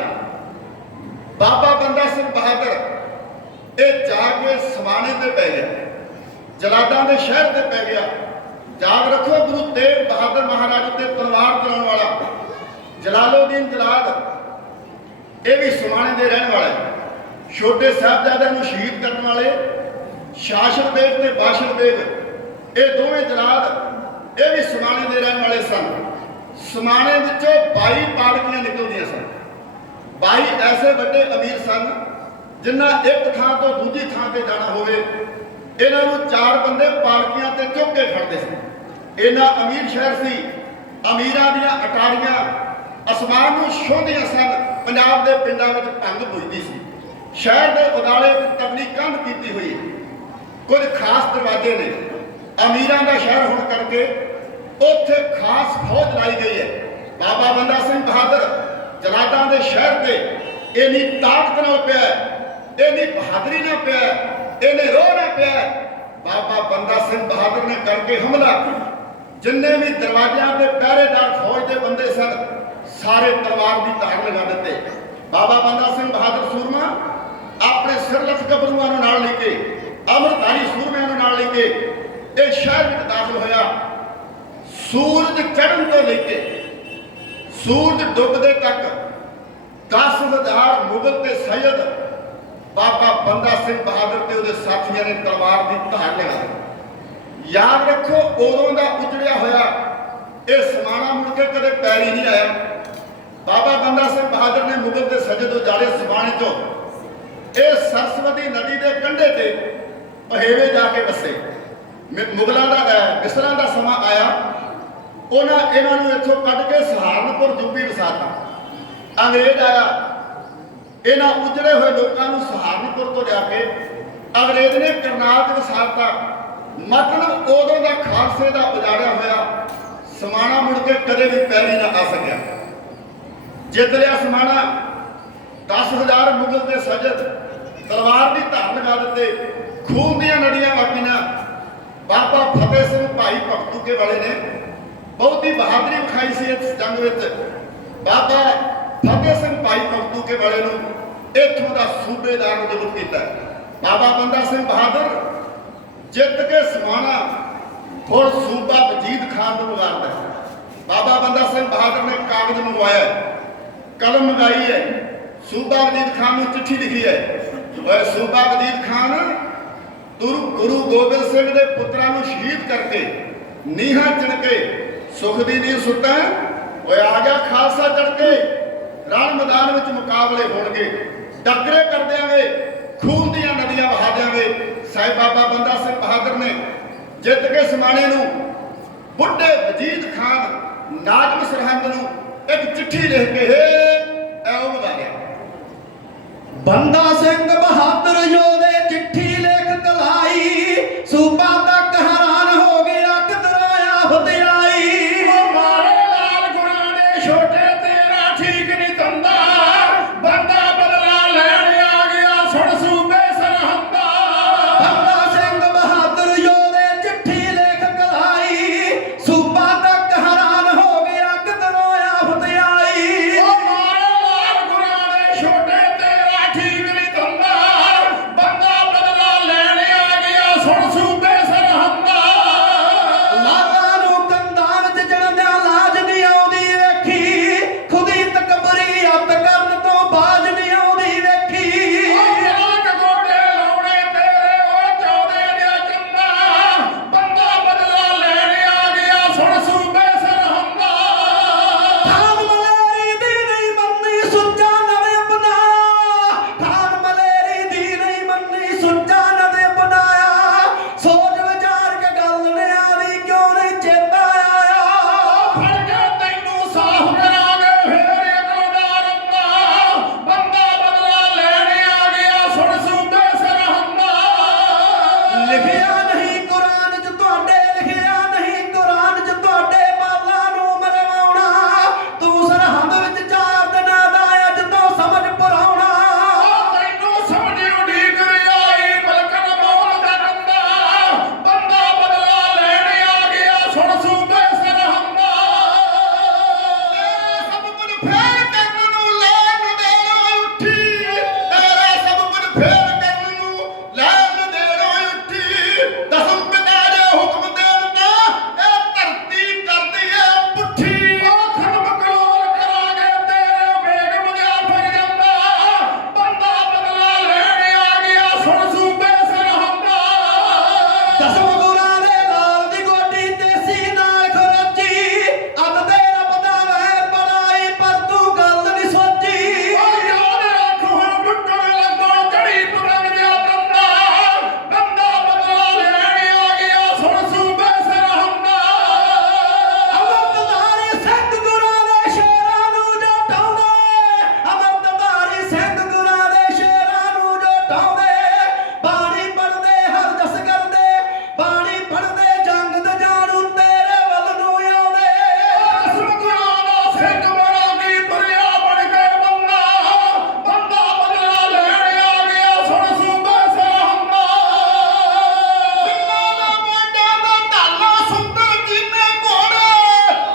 ਬਾਬਾ ਬੰਦਾ ਸਿੰਘ ਬਹਾਦਰ ਇਹ ਜਾ ਕੇ ਸਮਾਣੇ ਤੇ ਪੈ ਗਿਆ, ਜਲਾਦਾਂ ਦੇ ਸ਼ਹਿਰ ਤੇ ਪੈ ਗਿਆ। ਯਾਦ ਰੱਖੋ, ਗੁਰੂ ਤੇਗ ਬਹਾਦਰ ਮਹਾਰਾਜ ਤੇ ਤਲਵਾਰ ਚਲਾਉਣ ਵਾਲਾ ਜਲਾਲਉਦੀਨ ਜਲਾਦ ਇਹ ਵੀ ਸਮਾਣੇ ਦੇ ਰਹਿਣ ਵਾਲਾ ਹੈ। ਛੋਟੇ ਸਾਹਿਬਜ਼ਾਦਿਆਂ ਨੂੰ ਸ਼ਹੀਦ ਕਰਨ ਵਾਲੇ ਸ਼ਾਸਨ ਬੇਗ ਤੇ ਬਾਸ਼ਰ ਬੇਗ ਇਹ ਦੋਵੇਂ ਜਲਾਦ ਇਹ ਵੀ ਸਮਾਣੇ ਦੇ ਰਹਿਣ ਵਾਲੇ ਸਨ। ਸਮਾਣੇ ਵਿੱਚੋਂ 22 ਪਾਲਕੀਆਂ ਨਿਕਲਦੀਆਂ ਸਨ। 22 ਐਸੇ ਵੱਡੇ ਅਮੀਰ ਸਨ ਜਿਨ੍ਹਾਂ ਇੱਕ ਥਾਂ ਤੋਂ ਦੂਜੀ ਥਾਂ ਤੇ ਜਾਣਾ ਹੋਵੇ ਇਹਨਾਂ ਨੂੰ 4 ਬੰਦੇ ਪਾਲਕੀਆਂ ਤੇ ਚੁੱਕ ਕੇ ਖੜਦੇ ਸੀ। ਇਹਨਾਂ ਅਮੀਰ ਸ਼ਹਿਰ ਸੀ। ਅਮੀਰਾਂ ਦੀਆਂ ਅਟਾਰੀਆਂ ਅਸਮਾਨ ਨੂੰ ਛੂਹਦੀਆਂ ਸਨ। ਪੰਜਾਬ ਦੇ ਪਿੰਡਾਂ ਵਿੱਚ ਭੰਗ ਪੁੱਜਦੀ ਸੀ। ਸ਼ਹਿਰ ਦੇ ਉਦਾਲੇ ਇੱਕ ਤਗੜੀ ਕੰਧ ਕੀਤੀ ਹੋਈ ਹੈ। ਕੁਝ ਖਾਸ ਦਰਵਾਜ਼ੇ ਨੇ। ਅਮੀਰਾਂ ਦਾ ਸ਼ਹਿਰ ਹੋਣ ਕਰਕੇ ਉੱਥੇ ਖਾਸ ਫੌਜ ਲਾਈ ਗਈ ਹੈ। ਬਾਬਾ ਬੰਦਾ ਸਿੰਘ ਬਹਾਦਰ ਜਲਾਦਾਂ ਦੇ ਸ਼ਹਿਰ ਤੇ ਇੰਨੀ ਤਾਕਤ ਨਾਲ ਪਿਆ, ਇੰਨੀ ਬਹਾਦਰੀ ਨਾਲ ਪਿਆ, ਇਹਨੇ ਰੋਹ ਨਾ ਪਿਆ। ਬਾਬਾ ਬੰਦਾ ਸਿੰਘ ਬਹਾਦਰ ਨੇ ਕਰਕੇ ਹਮਲਾ, ਜਿੰਨੇ ਵੀ ਦਰਵਾਜ਼ਿਆਂ ਤੇ ਪਹਿਰੇਦਾਰ ਫੌਜ ਦੇ ਬੰਦੇ ਸਨ ਸਾਰੇ ਤਲਵਾਰ ਦੀ ਧਾਰ ਲਗਾ ਦਿੱਤੇ। ਬਾਬਾ ਬੰਦਾ ਸਿੰਘ ਬਹਾਦਰ ਸੂਰਮਾ ਆਪਣੇ ਸਿਰਲਥ ਗੱਭਰੂਆਂ ਨੂੰ ਨਾਲ ਲੈ ਕੇ, ਅੰਮ੍ਰਿਤਧਾਰੀ ਸੂਰਮਿਆਂ ਨੂੰ ਨਾਲ ਲੈ ਕੇ ਇਹ ਸ਼ਹਿਰ ਵਿੱਚ ਦਾਖਲ ਹੋਇਆ। ਸੂਰਜ ਚੜ੍ਹਨ ਤੋਂ ਲੈ ਕੇ ਸੂਰਜ ਡੁੱਬਦੇ ਤੱਕ 10,000 ਮੁਗਲ ਤੇ ਸੈਯਦ ਬਾਬਾ ਬੰਦਾ ਸਿੰਘ ਬਹਾਦਰ ਤੇ ਉਹਦੇ ਸਾਥੀਆਂ ਨੇ ਤਲਵਾਰ ਦੀ ਧਾਰ ਲਗਾਈ। ਯਾਦ ਰੱਖੋ, ਉਦੋਂ ਦਾ ਉਜੜਿਆ ਹੋਇਆ ਇਹ ਸਮਾਣਾ ਮੁੜ ਕੇ ਕਦੇ ਪੈਰੀ ਨਹੀਂ ਆਇਆ। ਬਾਬਾ ਬੰਦਾ ਸਿੰਘ ਬਹਾਦਰ ਨੇ ਮੁਗਲ ਤੇ ਸੈਯਦ ਉਜਾੜੇ ਸਮਾਣੇ ਤੋਂ ਇਹ ਸਰਸਵਤੀ ਨਦੀ ਦੇ ਕੰਢੇ ਤੇ ਪਹੇਵੇ ਜਾ ਕੇ ਵਸੇ। ਮੁਗਲਾਂ ਦਾ ਮਿਸਰਾਂ ਦਾ ਸਮਾਂ ਆਇਆ, ਉਹਨਾਂ ਇਹਨਾਂ ਨੂੰ ਇੱਥੋਂ ਕੱਢ ਕੇ ਸਹਾਰਨਪੁਰ ਯੂਪੀ ਵਸਾਤਾ। ਅੰਗਰੇਜ਼ ਆਇਆ, ਇਹਨਾਂ ਉਜੜੇ ਹੋਏ ਲੋਕਾਂ ਨੂੰ ਸਹਾਰਨਪੁਰ ਤੋਂ ਲਿਆ ਕੇ ਅੰਗਰੇਜ਼ ਨੇ ਕਰਨਾਲ 'ਚ ਵਸਾਤਾ। ਮਤਲਬ ਉਦੋਂ ਦਾ ਖਾਲਸੇ ਦਾ ਉਜਾੜਿਆ ਹੋਇਆ ਸਮਾਣਾ ਮੁੜ ਕੇ ਕਦੇ ਵੀ ਪੈਰੀ ਨਾ ਆ ਸਕਿਆ। ਜਿੱਤ ਲਿਆ ਸਮਾਣਾ। 10,000 ਮੁਗਲ ਦੇ ਸੈਯਦ ਤਲਵਾਰ ਦੀ ਧਾਰ ਲਗਾ ਦਿੱਤੇ। ਖੂਨ ਦੀਆਂ ਨਦੀਆਂ ਵਗੀਆਂ। ਬਾਬਾ ਫਤਿਹ ਸਿੰਘ ਭਾਈ ਭਗਤੂਕੇ ਵਾਲੇ ਨੇ ਬਹੁਤੀ ਬਹਾਦਰੀ ਵਿਖਾਈ ਸੀ ਇਸ ਜੰਗ ਵਿੱਚ। ਬਾਬਾ ਫਤਿਹ ਸਿੰਘ ਭਾਈ ਭਗਤੂਕੇ ਵਾਲੇ ਨੂੰ ਇੱਥੋਂ ਦਾ ਸੂਬੇਦਾਰ ਨਿਯੁਕਤ ਕੀਤਾ। ਬਾਬਾ ਬੰਦਾ ਸਿੰਘ ਬਹਾਦਰ ਜਿੱਤ ਕੇ ਸਮਾਣਾ ਹੁਣ ਸੂਬਾ ਵਜੀਦ ਖਾਨ ਨੂੰ ਮੰਗਵਾਉਂਦਾ। ਬਾਬਾ ਬੰਦਾ ਸਿੰਘ ਬਹਾਦਰ ਨੇ ਕਾਗਜ਼ ਮੰਗਵਾਇਆ, ਕਲਮ ਮੰਗਾਈ ਹੈ, ਸੂਬਾ ਵਜੀਦ ਖਾਨ ਨੂੰ ਚਿੱਠੀ ਲਿਖੀ ਹੈ। ਓਏ ਸੂਬਾ ਵਜੀਦ ਖਾਨ, ਗੁਰੂ ਗੋਬਿੰਦ ਸਿੰਘ ਦੇ ਪੁੱਤਰਾਂ ਨੂੰ ਸ਼ਹੀਦ ਕਰਕੇ ਨੀਹਾਂ ਚਿਣ ਕੇ ਸੁਖ ਦੀ ਨੀਂਹ ਸੁੱਤਾ। ਓਏ ਆ ਗਿਆ ਖਾਲਸਾ ਚੜ ਕੇ, ਰਣ ਮੈਦਾਨ ਵਿੱਚ ਮੁਕਾਬਲੇ ਹੋਣਗੇ, ਟੱਕਰੇ ਕਰ ਦਿਆਂਗੇ, ਖੂਨ ਦੀਆਂ ਨਦੀਆਂ ਵਹਾ ਦਿਆਂਗੇ। ਸਾਹਿਬ ਬਾਬਾ ਬੰਦਾ ਸਿੰਘ ਬਹਾਦਰ ਨੇ ਜਿੱਤ ਕੇ ਸਮਾਣੇ ਨੂੰ ਬੁੱਢੇ ਵਜੀਦ ਖਾਨ ਨਾਜ਼ਮ ਸਰਹੰਦ ਨੂੰ ਇੱਕ ਚਿੱਠੀ ਲਿਖ ਕੇ ਮੁੱਠੀ ਉਹ ਖਤਮ ਕਲੋਲ ਕਰਾਂਗੇ ਤੇਰੇ ਵੇਗ ਮੁਝਿਆ ਪਈ ਜਾਂਦਾ ਬੰਦਾ ਬਦਲਾ ਲੈਣ ਆ ਗਿਆ ਸੁਣ ਸੂਬੇ ਸਰਹੰਦਾ ਦਸਮ ਗੁਰਾਂ ਦੇ ਲਾਲ ਦੀ ਗੋਡੀ ਦੇਸੀ ਨਾਲ ਖਰਚੀ ਅੱਤ ਦੇ ਰੱਬ ਦਾ ਵੈਰ ਬਣਾਈ ਪਰ ਤੂੰ ਗੱਲ ਨਹੀਂ ਸੋਚੀ ਉਹ ਯਾਦ ਰੱਖ ਹੁਣ ਟੁੱਟਣ ਲੱਗੋ ਚੜੀ ਪਤੰਗ ਜਿਹਾ ਬੰਦਾ ਬੰਦਾ ਬਦਲਾ ਲੈਣ ਆ ਗਿਆ ਸੁਣ ਸੂਬੇ ਸਰਹੰਦਾ ਅਮਰਤਧਾਰੀ ਸਿੰਘ ਗੁਰਾਂ ਦੇ ਸ਼ੇਰਾਂ ਨੂੰ ਜੋ ਢਾਉਂਦੇ ਅਮਰਤਧਾਰੀ ਸਿੰਘ ਗੁਰਾਂ ਦੇ ਸ਼ੇਰਾਂ ਨੂੰ ਜੋ ਢਾਉਂਦੇ ਬਾਣੀ ਪੜਦੇ ਹਰ ਜਸ ਕਰਦੇ ਬਾਣੀ ਪੜਦੇ ਜੰਗ ਦੇ ਜਾਣੂ ਤੇਰੇ ਵੱਲ ਨੂੰ ਆਉਂਦੇ ਅਸਮ ਗੁਰਾਂ ਦਾ ਸਿੰਘ ਬੜਾ ਕੀ ਤੁਰਿਆ ਬਣ ਕੇ ਬੰਦਾ ਬੰਦਾ ਬਦਲਾ ਲੈਣ ਆ ਗਿਆ ਸੁਣ ਸੂਬੇ ਸਰਹੰਦਾ ਸਿੰਘਾਂ ਦਾ ਮੋਢਿਆਂ ਦਾ ਢਾਲਾ ਸੁੰਦਰ ਕੀਨੇ ਘੋੜੇ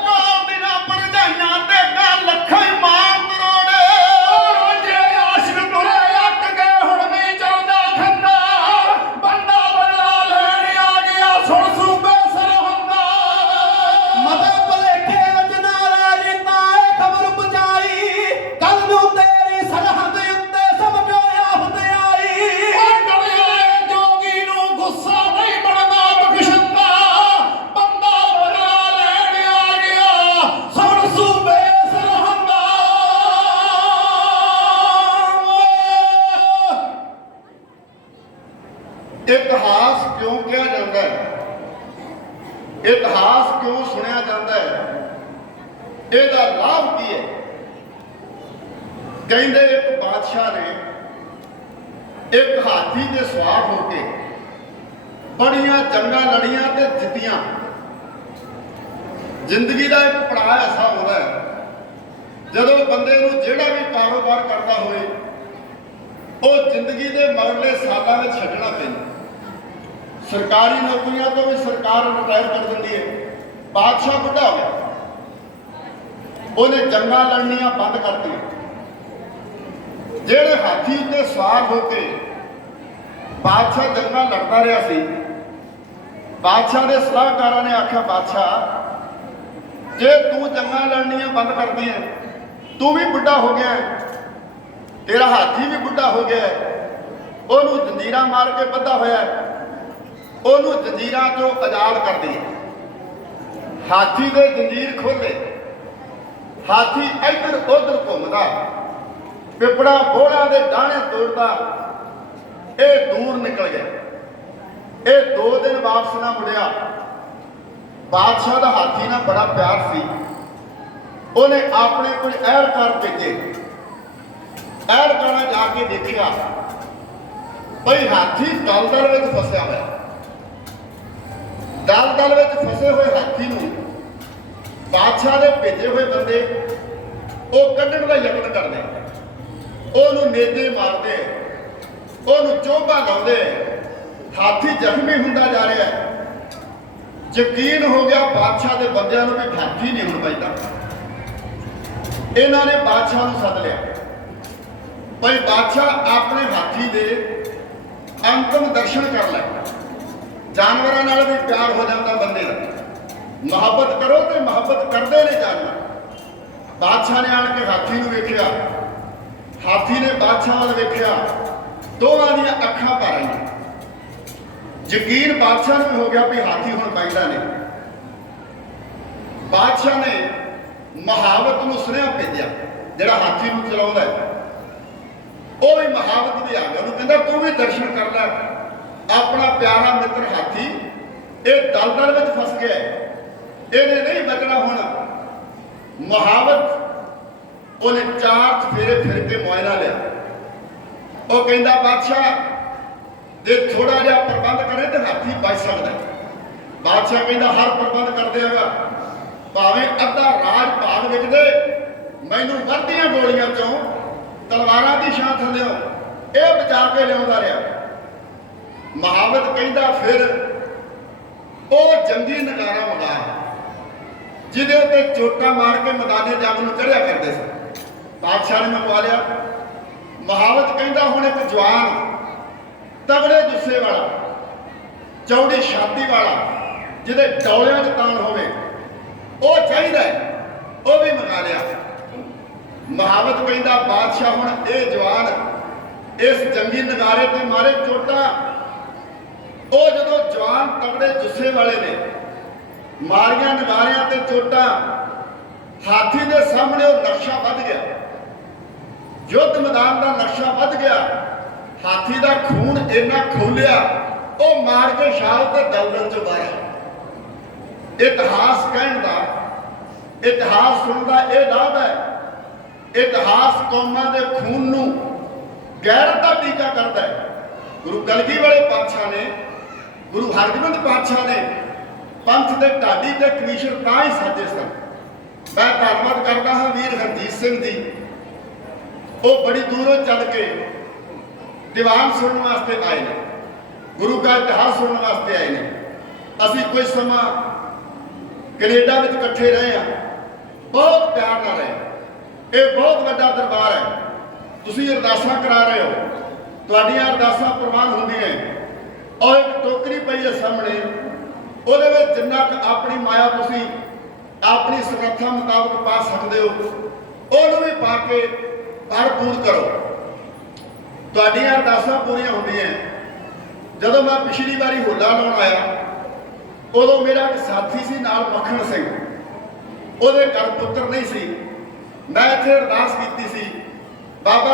ਨਾਲ ਬਿਨਾ ਪਰਜਾਈਆਂ ਤੇ ਗੱਲ ਲੱਖਾਂ ਹੀ ਮਾਰ ਮਰੋੜੇ ਰਾਂਝੇ ਆਸ਼ਕ ਤੁਰੇ ਅੱਕ ਗਏ ਹੁਣ ਨਹੀਂ ਚੱਲਦਾ ਖੰਦਾ ਬੰਦਾ ਬਦਲਾ ਲੈਣ ਆ ਗਿਆ ਸੁਣ ਸੂਬੇ ਸਰਹੰਦਾ ਮਦੇ ਭਲੇਖੇ ਵਿੱਚ ਨਾਰਾਜ਼ੀ ਤਾਏ ਖਬਰ ਪਹੁੰਚਾਈ ਕੱਲ ਨੂੰ ਤੇਰੀ ਸਰਹੱਦ ਉੱਤੇ ਸਮਝੋ ਆਫਤ ਆਈ ਉਹ ਡਰਿਆਏ ਜੋਗੀ ਨੂੰ ਗੁੱਸਾ ਨਹੀਂ ਬਣਦਾ ਬਖਸ਼ੰਦਾ ਬੰਦਾ ਬਦਲਾ ਲੈਣ ਆ ਗਿਆ ਸੁਣ ਸੂਬੇ ਸਰਹੰਦਾ ਇਤਿਹਾਸ ਕਿਉਂ ਕਿਹਾ ਜਾਂਦਾ ਹੈ? ਇਤਿਹਾਸ ਕਿਉਂ ਸੁਣਿਆ ਜਾਂਦਾ ਹੈ? ਇਹਦਾ ਲਾਭ ਕੀ ਹੈ? ਕਹਿੰਦੇ ਇੱਕ ਬਾਦਸ਼ਾਹ ਨੇ ਇੱਕ ਹਾਥੀ ਤੇ ਸਵਾਰ ਹੋ ਕੇ ਬੜੀਆਂ ਜੰਗਾਂ ਲੜੀਆਂ ਤੇ ਜਿੱਤੀਆਂ। ਜ਼ਿੰਦਗੀ ਦਾ ਇੱਕ ਪੜਾਅ ਐਸਾ ਹੁੰਦਾ ਹੈ ਜਦੋਂ ਬੰਦੇ ਨੂੰ ਜਿਹੜਾ ਵੀ ਕਾਰੋਬਾਰ ਕਰਦਾ ਹੋਵੇ ਉਹ ਜ਼ਿੰਦਗੀ ਦੇ ਮਗਰਲੇ ਸਾਲਾਂ ਵਿੱਚ ਛੱਡਣਾ ਪੈਂਦਾ। ਸਰਕਾਰੀ ਨੌਕਰੀਆਂ ਤੋਂ ਵੀ ਸਰਕਾਰ ਰਿਟਾਇਰ ਕਰ ਦਿੰਦੀ ਹੈ। ਬਾਦਸ਼ਾਹ ਬੁੱਢਾ ਹੋ ਗਿਆ, ਉਹਨੇ ਜੰਗਾਂ ਲੜਨੀਆਂ ਬੰਦ ਕਰਤੀਆਂ। ਜਿਹੜੇ ਹਾਥੀ ਉੱਤੇ ਸਵਾਰ ਹੋ ਕੇ ਬਾਦਸ਼ਾਹ ਜੰਗਾਂ ਲੜਦਾ ਰਿਹਾ ਸੀ, ਬਾਦਸ਼ਾਹ ਦੇ ਸਲਾਹਕਾਰਾਂ ਨੇ ਆਖਿਆ, ਬਾਦਸ਼ਾਹ ਜੇ ਤੂੰ ਜੰਗਾਂ ਲੜਨੀਆਂ ਬੰਦ ਕਰਦੀ ਹੈ, ਤੂੰ ਵੀ ਬੁੱਢਾ ਹੋ ਗਿਆ ਹੈ, ਤੇਰਾ ਹਾਥੀ ਵੀ ਬੁੱਢਾ ਹੋ ਗਿਆ ਹੈ, ਉਹਨੂੰ ਜੰਜੀਰਾਂ ਮਾਰ ਕੇ ਬੱਧਾ ਹੋਇਆ ਹੈ, ਉਹਨੂੰ ਜੰਜੀਰਾਂ ਤੋਂ ਆਜ਼ਾਦ ਕਰ ਦੇ। ਹਾਥੀ ਦੇ ਜੰਜੀਰ ਖੋਲੇ, ਹਾਥੀ ਇੱਧਰ ਉੱਧਰ ਘੁੰਮਦਾ, ਪਿਪੜਾ ਬੋੜਾਂ ਦੇ ਡਾਣੇ ਤੋੜਦਾ, ਇਹ ਦੂਰ ਨਿਕਲ ਗਿਆ। ਇਹ 2 ਦਿਨ ਵਾਪਸ ਨਾ ਮੁੜਿਆ। ਬਾਦਸ਼ਾਹ ਦਾ ਹਾਥੀ ਨਾਲ ਬੜਾ ਪਿਆਰ ਸੀ, ਉਹਨੇ ਆਪਣੇ ਕੋਲ ਐਹਲਕਾਰ ਭੇਜੇ। ਐਹਲਕਾਰਾਂ ਜਾ ਕੇ ਦੇਖਿਆ ਬਈ ਹਾਥੀ ਦਲਦਲ ਵਿੱਚ ਫਸਿਆ ਹੋਇਆ। ਦਲਦਲ ਵਿੱਚ ਫਸੇ ਹੋਏ ਹਾਥੀ ਨੂੰ ਬਾਦਸ਼ਾਹ ਦੇ ਭੇਜੇ ਹੋਏ ਬੰਦੇ ਉਹ ਕੱਢਣ ਦਾ ਯਤਨ ਕਰਦੇ, ਉਹਨੂੰ ਨੇਜੇ ਮਾਰਦੇ, ਉਹਨੂੰ ਚੋਭਾ ਲਾਉਂਦੇ। ਹਾਥੀ ਜ਼ਖਮੀ ਹੁੰਦਾ ਜਾ ਰਿਹਾ ਹੈ। ਯਕੀਨ ਹੋ ਗਿਆ ਬਾਦਸ਼ਾਹ ਦੇ ਬੰਦਿਆਂ ਨੂੰ ਵੀ ਹਾਥੀ ਨਹੀਂ ਹੁਣ ਬਚਦਾ। ਇਹਨਾਂ ਨੇ ਬਾਦਸ਼ਾਹ ਨੂੰ ਸੱਦ ਲਿਆ। ਭਾਈ ਬਾਦਸ਼ਾਹ ਆਪਣੇ ਹਾਥੀ ਦੇ ਅੰਤਮ ਦਰਸ਼ਨ ਕਰ ਲੈ। ਜਾਨਵਰਾਂ ਨਾਲ ਵੀ ਪਿਆਰ ਹੋ ਜਾਂਦਾ ਬੰਦੇ ਦਾ। ਮੁਹੱਬਤ ਕਰੋ ਤੇ ਮੁਹੱਬਤ ਕਰਦੇ ਨੇ ਜਾਨਵਰ। ਬਾਦਸ਼ਾਹ ਨੇ ਆਣ ਕੇ ਹਾਥੀ ਨੂੰ ਵੇਖਿਆ, ਹਾਥੀ ਨੇ ਬਾਦਸ਼ਾਹ ਵੱਲ ਵੇਖਿਆ, ਦੋਵਾਂ ਦੀਆਂ ਅੱਖਾਂ ਭਰ ਆਈਆਂ। ਯਕੀਨ ਬਾਦਸ਼ਾਹ ਨੂੰ ਵੀ ਹੋ ਗਿਆ ਵੀ ਹਾਥੀ ਹੁਣ ਬਚਦਾ ਨਹੀਂ। ਬਾਦਸ਼ਾਹ ਨੇ ਮਹਾਵਤ ਨੂੰ ਸੁਨੇਹਾ ਭੇਜਿਆ, ਜਿਹੜਾ ਹਾਥੀ ਨੂੰ ਚਲਾਉਂਦਾ ਹੈ। ਉਹ ਵੀ ਮਹਾਵਤ ਵੀ ਆ ਗਿਆ, ਉਹਨੂੰ ਕਹਿੰਦਾ ਤੂੰ ਵੀ ਦਰਸ਼ਨ ਕਰ ਲੈ। ਆਪਣਾ ਪਿਆਰਾ ਮਿੱਤਰ ਹਾਥੀ ਇਹ ਦਲਦਲ ਵਿੱਚ ਫਸ ਗਿਆ, ਇਹਨੇ ਨਹੀਂ ਬਚਣਾ ਹੁਣ। ਮਹਾਵਤ ਉਹਨੇ 4 ਚਫੇਰੇ ਫਿਰ ਕੇ ਮੁਆਇਨਾ ਲਿਆ। ਉਹ ਕਹਿੰਦਾ ਬਾਦਸ਼ਾਹ ਜੇ ਥੋੜਾ ਜਿਹਾ ਪ੍ਰਬੰਧ ਕਰੇ ਤੇ ਹਾਥੀ ਬਚ ਸਕਦਾ। ਬਾਦਸ਼ਾਹ ਕਹਿੰਦਾ ਹਰ ਪ੍ਰਬੰਧ ਕਰ ਦਿਆਂਗਾ, ਭਾਵੇਂ ਅੱਧਾ ਰਾਜ ਭਾਗ ਵਿਕ ਦੇ, ਮੈਨੂੰ ਵੱਧਦੀਆਂ ਗੋਲੀਆਂ ਚੋਂ ਤਲਵਾਰਾਂ ਦੀ ਛਾਂ ਥੱਲਿਓ ਇਹ ਬਚਾ ਕੇ ਲਿਆਉਂਦਾ ਰਿਹਾ। ਮਹਾਵਤ ਕਹਿੰਦਾ ਫਿਰ ਉਹ ਜੰਗੀ ਨਗਾਰਾ ਮੰਗਾ ਜਿਹਦੇ ਉੱਤੇ ਚੋਟਾਂ ਮਾਰ ਕੇ ਮੈਦਾਨੇ ਜੰਗ ਨੂੰ ਚੜ੍ਹਿਆ ਕਰਦੇ ਸੀ। ਬਾਦਸ਼ਾਹ ਨੇ ਮੰਗਵਾ ਲਿਆ। ਮਹਾਵਤ ਕਹਿੰਦਾ ਹੁਣ ਇੱਕ ਜਵਾਨ ਤਗੜੇ ਜੁੱਸੇ ਵਾਲਾ, ਚੌੜੀ ਛਾਤੀ ਵਾਲਾ, ਜਿਹਦੇ ਡੌਲਿਆਂ 'ਚ ਤਾਣ ਹੋਵੇ, ਉਹ ਚਾਹੀਦਾ ਹੈ। ਉਹ ਵੀ ਮੰਗਾ ਲਿਆ। ਮੁਹਾਵਤ ਕਹਿੰਦਾ ਬਾਦਸ਼ਾਹ ਹੁਣ ਇਹ ਜਵਾਨ ਇਸ ਜੰਗੀ ਨਗਾਰੇ ਤੇ ਮਾਰੇ ਚੋਟਾਂ। ਉਹ ਜਦੋਂ ਜਵਾਨ ਤਗੜੇ ਜੁੱਸੇ ਵਾਲੇ ਨੇ ਮਾਰੀਆਂ ਨਗਾਰਿਆਂ ਤੇ ਚੋਟਾਂ, ਹਾਥੀ ਦੇ ਸਾਹਮਣੇ ਉਹ ਨਕਸ਼ਾ ਵੱਧ ਗਿਆ, ਯੁੱਧ ਮੈਦਾਨ ਦਾ ਨਕਸ਼ਾ ਵੱਧ ਗਿਆ। ਹਾਥੀ ਦਾ ਖੂਨ ਇੰਨਾ ਖੋਲਿਆ, ਉਹ ਮਾਰ ਕੇ ਸ਼ਾਲ ਤੇ ਦਲਦਲ ਚ ਵਾਰਿਆ। ਇਤਿਹਾਸ ਕਹਿਣ ਦਾ, ਇਤਿਹਾਸ ਸੁਣਨ ਦਾ ਇਹ ਲਾਭ ਹੈ। ਇਤਿਹਾਸ ਕੌਮਾਂ ਦੇ ਖੂਨ ਨੂੰ ਗੈਰਤ ਦਾ ਟੀਕਾ ਕਰਦਾ ਹੈ। ਗੁਰੂ ਕਲਗੀ ਵਾਲੇ ਪਾਤਸ਼ਾਹ ਨੇ, ਗੁਰੂ ਹਰਗੋਬਿੰਦ ਪਾਤਸ਼ਾਹ ਨੇ ਪੰਥ ਦੇ ਢਾਡੀ ਤੇ ਕਮਿਸ਼ਨ ਤਾਂ ਹੀ ਸਾਜੇ ਸਨ। ਮੈਂ ਧੰਨਵਾਦ ਕਰਦਾ ਹਾਂ ਵੀਰ ਹਰਜੀਤ ਸਿੰਘ ਜੀ, ਉਹ ਬੜੀ ਦੂਰੋਂ ਚੱਲ ਕੇ ਦੀਵਾਨ ਸੁਣਨ ਵਾਸਤੇ ਆਏ ਨੇ, ਗੁਰੂ ਦਾ ਇਤਿਹਾਸ ਸੁਣਨ ਵਾਸਤੇ ਆਏ ਨੇ। ਅਸੀਂ ਕੁਝ ਸਮਾਂ ਕੈਨੇਡਾ ਵਿੱਚ ਇਕੱਠੇ ਰਹੇ ਹਾਂ, ਬਹੁਤ ਪਿਆਰ ਨਾਲ ਰਹੇ। ਇਹ ਬਹੁਤ ਵੱਡਾ ਦਰਬਾਰ ਹੈ, ਤੁਸੀਂ ਅਰਦਾਸਾਂ ਕਰਾ ਰਹੇ ਹੋ, ਤੁਹਾਡੀਆਂ ਅਰਦਾਸਾਂ ਪ੍ਰਵਾਨ ਹੁੰਦੀਆਂ। ਔਰ ਇੱਕ ਟੋਕਰੀ ਪਈ ਹੈ ਸਾਹਮਣੇ, ਉਹਦੇ ਵਿੱਚ ਜਿੰਨਾ ਕੁ ਆਪਣੀ ਮਾਇਆ ਤੁਸੀਂ ਆਪਣੀ ਸਮਰੱਥਾ ਮੁਤਾਬਕ ਪਾ ਸਕਦੇ ਹੋ, ਉਹਨੂੰ ਵੀ ਪਾ ਕੇ ਭਰਪੂਰ ਕਰੋ, ਤੁਹਾਡੀਆਂ ਅਰਦਾਸਾਂ ਪੂਰੀਆਂ ਹੁੰਦੀਆਂ। ਜਦੋਂ ਮੈਂ ਪਿਛਲੀ ਵਾਰੀ ਹੋਲਾ ਲਾਉਣ ਆਇਆ, ਉਦੋਂ ਮੇਰਾ ਇੱਕ ਸਾਥੀ ਸੀ ਨਾਲ, ਮੱਖਣ ਸਿੰਘ, ਉਹਦੇ ਘਰ ਪੁੱਤਰ ਨਹੀਂ ਸੀ। ਮੈਂ ਇੱਥੇ ਅਰਦਾਸ ਕੀਤੀ ਸੀ, ਬਾਬਾ